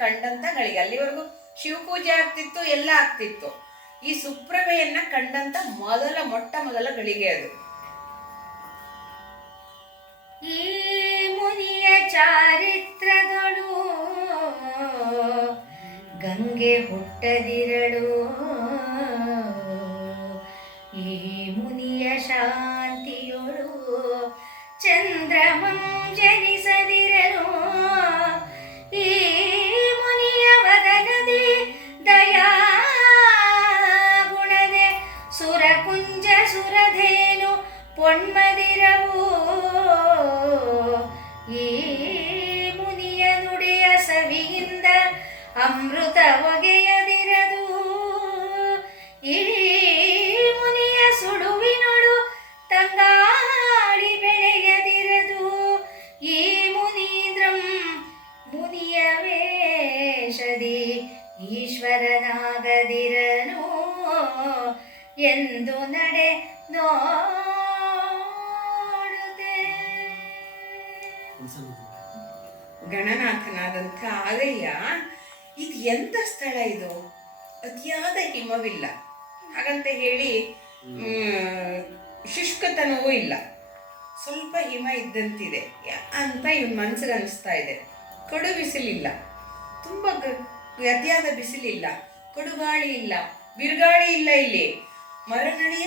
ಕಂಡಂತ ಗಳಿಗೆ. ಅಲ್ಲಿವರೆಗೂ ಶಿವಪೂಜೆ ಆಗ್ತಿತ್ತು, ಎಲ್ಲ ಆಗ್ತಿತ್ತು. ಈ ಸುಪ್ರಭೆಯನ್ನ ಕಂಡಂತ ಮೊಟ್ಟ ಮೊದಲ ಗಳಿಗೆ ಅದು. ಈ ಮುನಿಯ ಚಾರಿತ್ರದಳು ಗಂಗೆ ಹುಟ್ಟದಿರಳು, ಈ ಮುನಿಯ ಶಾಂತಿಯೊಳು ಚಂದ್ರಮಂ ಜನಿಸದಿರಲು, ಈ ಮುನಿಯ ವದನದಿ ದಯಾ ಗುಣದೆ ಸುರಕುಂಜ ಸುರಧೇನು ಪೊನ್ಮದಿರವು, ಈ ಮುನಿಯ ನುಡಿಯ ಸವಿಯಿಂದ ಅಮೃತ ಒಗೆಯದಿರದು, ಈ ಮುನಿಯ ಸುಡುವಿನೊಳು ತಂಗಾಳಿ ಬೆಳೆಯದಿರದು, ಈ ಮುನೀಂದ್ರಂ ಮುನಿಯ ವೇಷದಿ ಈಶ್ವರನಾಗದಿರನು ಎಂದು ನಡೆ ನೋಡುತ್ತೆ. ಗಣನಾಥನಾದಂಥ ಆದಯ್ಯ, ಇದು ಎಂಥ ಸ್ಥಳ ಇದು? ಅತಿಯಾದ ಹಿಮವಿಲ್ಲ, ಹಾಗಂತ ಹೇಳಿ ಶುಷ್ಕತನವೂ ಇಲ್ಲ, ಸ್ವಲ್ಪ ಹಿಮ ಇದ್ದಂತಿದೆ ಅಂತ ಇವನ್ ಮನ್ಸಿಗೆ ಅನಿಸ್ತಾ ಇದೆ. ಕಡು ಬಿಸಿಲಿಲ್ಲ, ತುಂಬ ಅತಿಯಾದ ಬಿಸಿಲಿಲ್ಲ, ಕಡುಗಾಳಿ ಇಲ್ಲ, ಬಿರುಗಾಳಿ ಇಲ್ಲ. ಇಲ್ಲಿ ಮರನಡಿಯ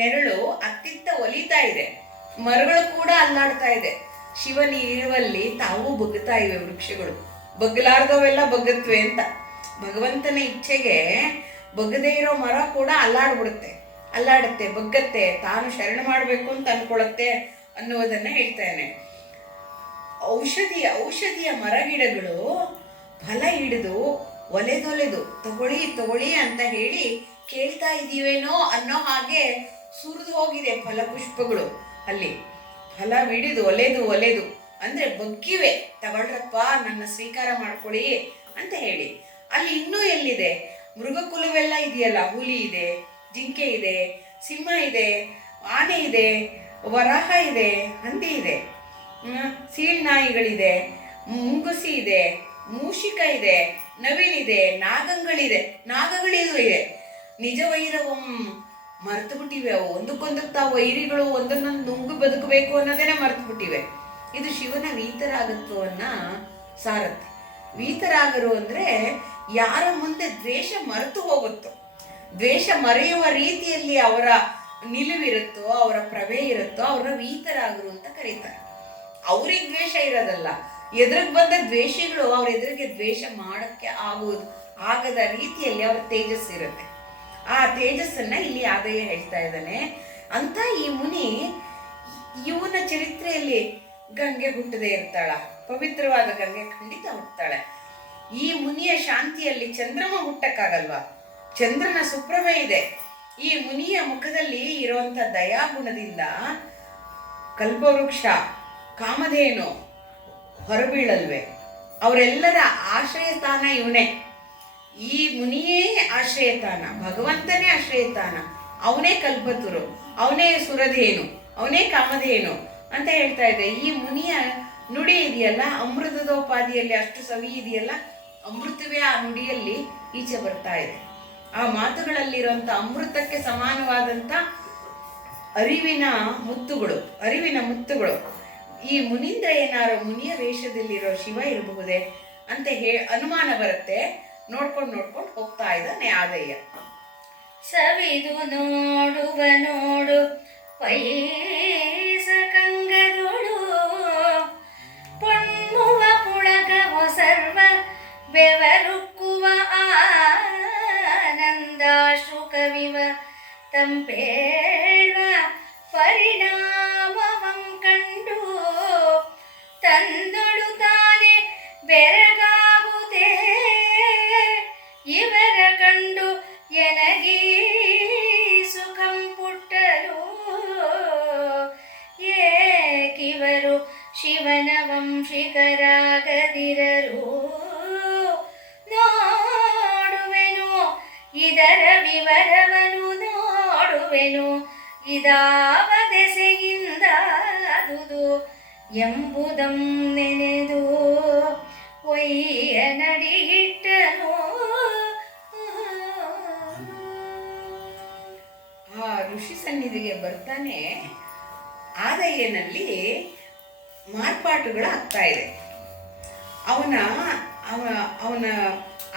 ನೆರಳು ಅತ್ತಿತ್ತ ಒಲಿತಾ ಇದೆ, ಮರಗಳು ಕೂಡ ಅಲ್ಲಾಡ್ತಾ ಇದೆ. ಶಿವನಿ ಇರುವಲ್ಲಿ ತಾವು ಬಗ್ಗುತ್ತಾ ಇವೆ ವೃಕ್ಷಗಳು. ಬಗ್ಗಲಾರ್ದವೆಲ್ಲ ಬಗ್ಗತ್ವೆ ಅಂತ. ಭಗವಂತನ ಇಚ್ಛೆಗೆ ಬಗ್ಗದೇ ಇರೋ ಮರ ಕೂಡ ಅಲ್ಲಾಡುತ್ತೆ, ಬಗ್ಗತ್ತೆ, ತಾನು ಶರಣ ಮಾಡಬೇಕು ಅಂತ ಅನ್ಕೊಳತ್ತೆ ಅನ್ನುವುದನ್ನ ಹೇಳ್ತಾನೆ. ಔಷಧಿಯ ಮರಗಿಡಗಳು ಫಲ ಹಿಡಿದು ಒಲೆದೊಲೆದು ತಗೊಳ್ಳಿ ಅಂತ ಹೇಳಿ ಕೇಳ್ತಾ ಇದೀವೇನೋ ಅನ್ನೋ ಹಾಗೆ ಸುರಿದು ಹೋಗಿದೆ ಫಲಪುಷ್ಪಗಳು. ಅಲ್ಲಿ ಫಲ ಹಿಡಿದು ಒಲೆದು ಅಂದ್ರೆ ಬಗ್ಗಿವೆ, ತಗೊಳ್ರಪ್ಪ, ನನ್ನ ಸ್ವೀಕಾರ ಮಾಡ್ಕೊಳ್ಳಿ ಅಂತ ಹೇಳಿ. ಅಲ್ಲಿ ಇನ್ನೂ ಎಲ್ಲಿದೆ? ಮೃಗಕುಲವೆಲ್ಲ ಇದೆಯಲ್ಲ, ಹುಲಿ ಇದೆ, ಜಿಂಕೆ ಇದೆ, ಸಿಂಹ ಇದೆ, ಆನೆ ಇದೆ, ವರಾಹ ಇದೆ, ಹಂದಿ ಇದೆ, ಸೀಳ್ನಾಯಿಗಳಿದೆ, ಮುಂಗುಸಿ ಇದೆ, ಮೂಷಿಕ ಇದೆ, ನವಿಲಿದೆ, ನಾಗಗಳಿದು ಇದೆ. ನಿಜ ವೈರವಂ ಮರೆತು ಬಿಟ್ಟಿವೆ. ಅವು ಒಂದಕ್ಕೊಂದಕ್ಕೆ ತಾವು ವೈರಿಗಳು ಒಂದನ್ನೊಂದು ನುಂಗು ಬದುಕಬೇಕು ಅನ್ನೋದೇನೆ ಮರೆತು ಬಿಟ್ಟಿವೆ. ಇದು ಶಿವನ ವೀತರಾಗತ್ವವನ್ನ ಸಾರತ್ತೆ. ವೀತರಾಗರು ಅಂದ್ರೆ ಯಾರ ಮುಂದೆ ದ್ವೇಷ ಮರೆತು ಹೋಗುತ್ತೋ, ದ್ವೇಷ ಮರೆಯುವ ರೀತಿಯಲ್ಲಿ ಅವರ ನಿಲುವಿರುತ್ತೋ, ಅವರ ಪ್ರಭೆ ಇರುತ್ತೋ, ಅವ್ರನ್ನ ವೀತರಾಗರು ಅಂತ ಕರೀತಾರೆ. ಅವ್ರಿಗೆ ದ್ವೇಷ ಇರೋದಲ್ಲ, ಎದುರಿಗೆ ಬಂದ ದ್ವೇಷಿಗಳು ಅವ್ರ ಎದುರಿಗೆ ದ್ವೇಷ ಮಾಡಕ್ಕೆ ಆಗದ ರೀತಿಯಲ್ಲಿ ಅವ್ರ ತೇಜಸ್ಸಿರುತ್ತೆ. ಆ ತೇಜಸ್ಸನ್ನ ಇಲ್ಲಿ ಆದಯ್ಯ ಹೇಳ್ತಾ ಇದ್ದಾನೆ. ಅಂತ ಈ ಮುನಿ ಇವನ ಚರಿತ್ರೆಯಲ್ಲಿ ಗಂಗೆ ಹುಟ್ಟದೇ ಇರ್ತಾಳ? ಪವಿತ್ರವಾದ ಗಂಗೆ ಖಂಡಿತ ಹುಟ್ಟುತ್ತಾಳೆ. ಈ ಮುನಿಯ ಶಾಂತಿಯಲ್ಲಿ ಚಂದ್ರಮ ಹುಟ್ಟಕ್ಕಾಗಲ್ವಾ? ಚಂದ್ರನ ಸುಪ್ರಭೆ ಇದೆ. ಈ ಮುನಿಯ ಮುಖದಲ್ಲಿ ಇರುವಂತ ದಯಾಗುಣದಿಂದ ಕಲ್ಪವೃಕ್ಷ, ಕಾಮಧೇನು ಹೊರಬೀಳಲ್ವೇ? ಅವರೆಲ್ಲರ ಆಶ್ರಯ ತಾಣ ಇವನೇ. ಈ ಮುನಿಯೇ ಆಶ್ರಯ ತಾಣ, ಭಗವಂತನೇ ಆಶ್ರಯ ತಾಣ. ಅವನೇ ಕಲ್ಪತರು, ಅವನೇ ಸುರಧೇನು, ಅವನೇ ಕಾಮಧೇನು ಅಂತ ಹೇಳ್ತಾ ಇದೆ. ಈ ಮುನಿಯ ನುಡಿ ಇದೆಯಲ್ಲ, ಅಮೃತದೋಪಾದಿಯಲ್ಲಿ ಅಷ್ಟು ಸವಿ ಇದೆಯಲ್ಲ, ಅಮೃತವೇ ಆ ನುಡಿಯಲ್ಲಿ ಈಚೆ ಬರ್ತಾ ಇದೆ. ಆ ಮಾತುಗಳಲ್ಲಿರುವಂಥ ಅಮೃತಕ್ಕೆ ಸಮಾನವಾದಂಥ ಅರಿವಿನ ಮುತ್ತುಗಳು. ಈ ಮುನೀಂದ್ರ ಏನಾರು ಮುನಿಯ ವೇಷದಲ್ಲಿರೋ ಶಿವ ಇರಬಹುದೇ ಅಂತ ಅನುಮಾನ ಬರುತ್ತೆ. ನೋಡ್ಕೊಂಡು ಹೋಗ್ತಾ ಇದ್ದಾನೆ ಆದಯ್ಯ. ಸವಿದು ನೋಡುವ ನೋಡು ಪೈಸ ಕಂಗದೊಳು ಪೊಣ್ಣುವ ಪುಳಗವ ಸರ್ವ ಬೆವರುಕ್ಕುವ ಆನಂದಾಶ್ರು ಕವಿವ ತಂಪೇಳ್ವ ಪರಿಣಾಮವಂ ಕಂಡು ತಂದೊಳು ತಾನೆ ಬೆರಗಾಗುವುದೇ ಇವರ ಕಂಡು ಎನಗೀ ಸುಖಂ ಪುಟ್ಟರು ಏಕಿವರು ಶಿವನ ವಂಶಿಕರಾಗದಿರರು ನೋಡುವೆನು ಇದರ ವಿವರವನು ನೋಡುವೆನು ಇದಾವ ದೆಸೆಯಿಂದಾದುದು ಎಂಬುದಂ ನೆನೆದು ಒಯ್ಯ ನಡಿಗಿಟ್ಟನು. ಆ ಋಷಿ ಸನ್ನಿಧಿಗೆ ಬರ್ತಾನೆ ಆದಯ್ಯನಲ್ಲಿ ಮಾರ್ಪಾಟುಗಳಾಗ್ತಾ ಇದೆ. ಅವನ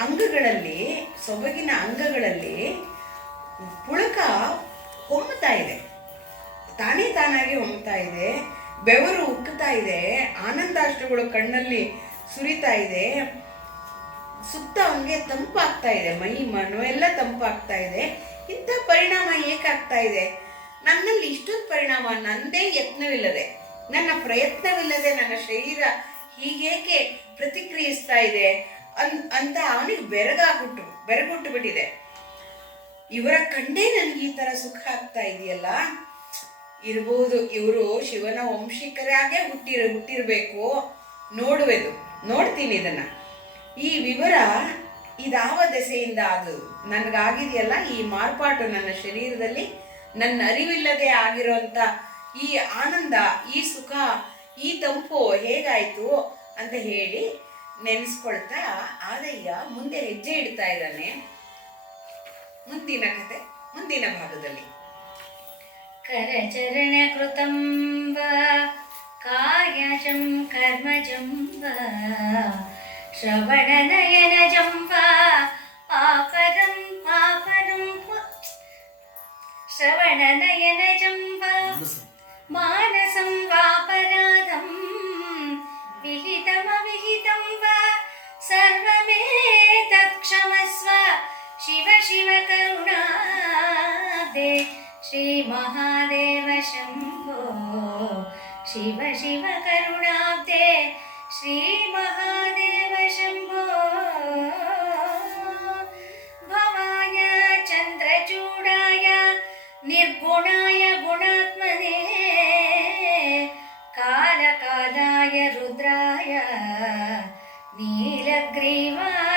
ಅಂಗಗಳಲ್ಲಿ, ಸೊಬಗಿನ ಅಂಗಗಳಲ್ಲಿ ಪುಳಕ ಹೊಮ್ಮತಾ ಇದೆ, ತಾನಾಗಿ ಹೊಮ್ಮತಾ ಇದೆ. ಬೆವರು ಉಕ್ಕುತ್ತಾ ಇದೆ, ಆನಂದಾಶ್ರುಗಳು ಕಣ್ಣಲ್ಲಿ ಸುರಿತಾ ಇದೆ. ಸುತ್ತ ಅವನಿಗೆ ತಂಪಾಗ್ತಾ ಇದೆ, ಮೈ ಮನೋ ಎಲ್ಲ ತಂಪಾಗ್ತಾ ಇದೆ. ಇಂಥ ಪರಿಣಾಮ ಏಕಾಗ್ತಾ ಇದೆ? ನನ್ನಲ್ಲಿ ಇಷ್ಟೊಂದು ಪರಿಣಾಮ, ನಂದೇ ಯತ್ನವಿಲ್ಲದೆ, ನನ್ನ ಪ್ರಯತ್ನವಿಲ್ಲದೆ ನನ್ನ ಶರೀರ ಹೀಗೇಕೆ ಪ್ರತಿಕ್ರಿಯಿಸ್ತಾ ಇದೆ ಅಂತ ಅವನಿಗೆ ಬೆರಗುಟ್ಟು ಬಿಟ್ಟಿದೆ. ಇವರ ಕಂಡೇ ನನಗೆ ಈ ಥರ ಸುಖ ಆಗ್ತಾ ಇದೆಯಲ್ಲ, ಇರ್ಬೋದು ಇವರು ಶಿವನ ವಂಶಿಕರಾಗೇ ಹುಟ್ಟಿರಬೇಕು. ನೋಡ್ತೀನಿ ಇದನ್ನ. ಈ ವಿವರ ಇದಾವ ದೆಸೆಯಿಂದ ಆದದು, ನನಗಾಗಿದೆಯಲ್ಲ ಈ ಮಾರ್ಪಾಟು ನನ್ನ ಶರೀರದಲ್ಲಿ, ನನ್ನ ಅರಿವಿಲ್ಲದೆ ಆಗಿರೋಂಥ ಈ ಆನಂದ, ಈ ಸುಖ, ಈ ತಂಪು ಹೇಗಾಯ್ತು ಅಂತ ಹೇಳಿ ನೆನೆಸ್ಕೊಳ್ತಾ ಆದಯ್ಯ ಮುಂದೆ ಹೆಜ್ಜೆ ಇಡ್ತಾ ಇದ್ದಾನೆ. ಮುಂದಿನ ಕತೆ ಮುಂದಿನ ಭಾಗದಲ್ಲಿ. ಕರಚರಣ ಕೃತಂ ವಾ ಕಾಯಜಂ ಕರ್ಮಜಂ ವಾ ಶ್ರವಣನಯನಜಂ ವಾ ಪಾಪರಂ ಶ್ರವಣನಯನಜಂ ವಾ ಮಾನಸಂ ವಾಪರಾಧಂ ವಿಹಿತಮವಿಹಿತಂ ವಾ ಸರ್ವಮೇತತ್ ಕ್ಷಮಸ್ವ ಶಿವ ಶಿವ ಕರುಣಾಬ್ಧೆ ಶ್ರೀ ಮಹಾದೇವ ಶಂಭೋ ಶಿವ ಶಿವ ಕರುಣಾಬ್ಧೆ ಶ್ರೀ ಮಹಾದೇವ ಶಂಭೋ ಭವಾಯ ಚಂದ್ರಚೂಡಾಯ ನಿರ್ಗುಣಾಯ ಗುಣಾತ್ಮನೇ ಕಾಲಕಾಲಾಯ ರುದ್ರಾಯ ನೀಲಗ್ರೀವಾಯ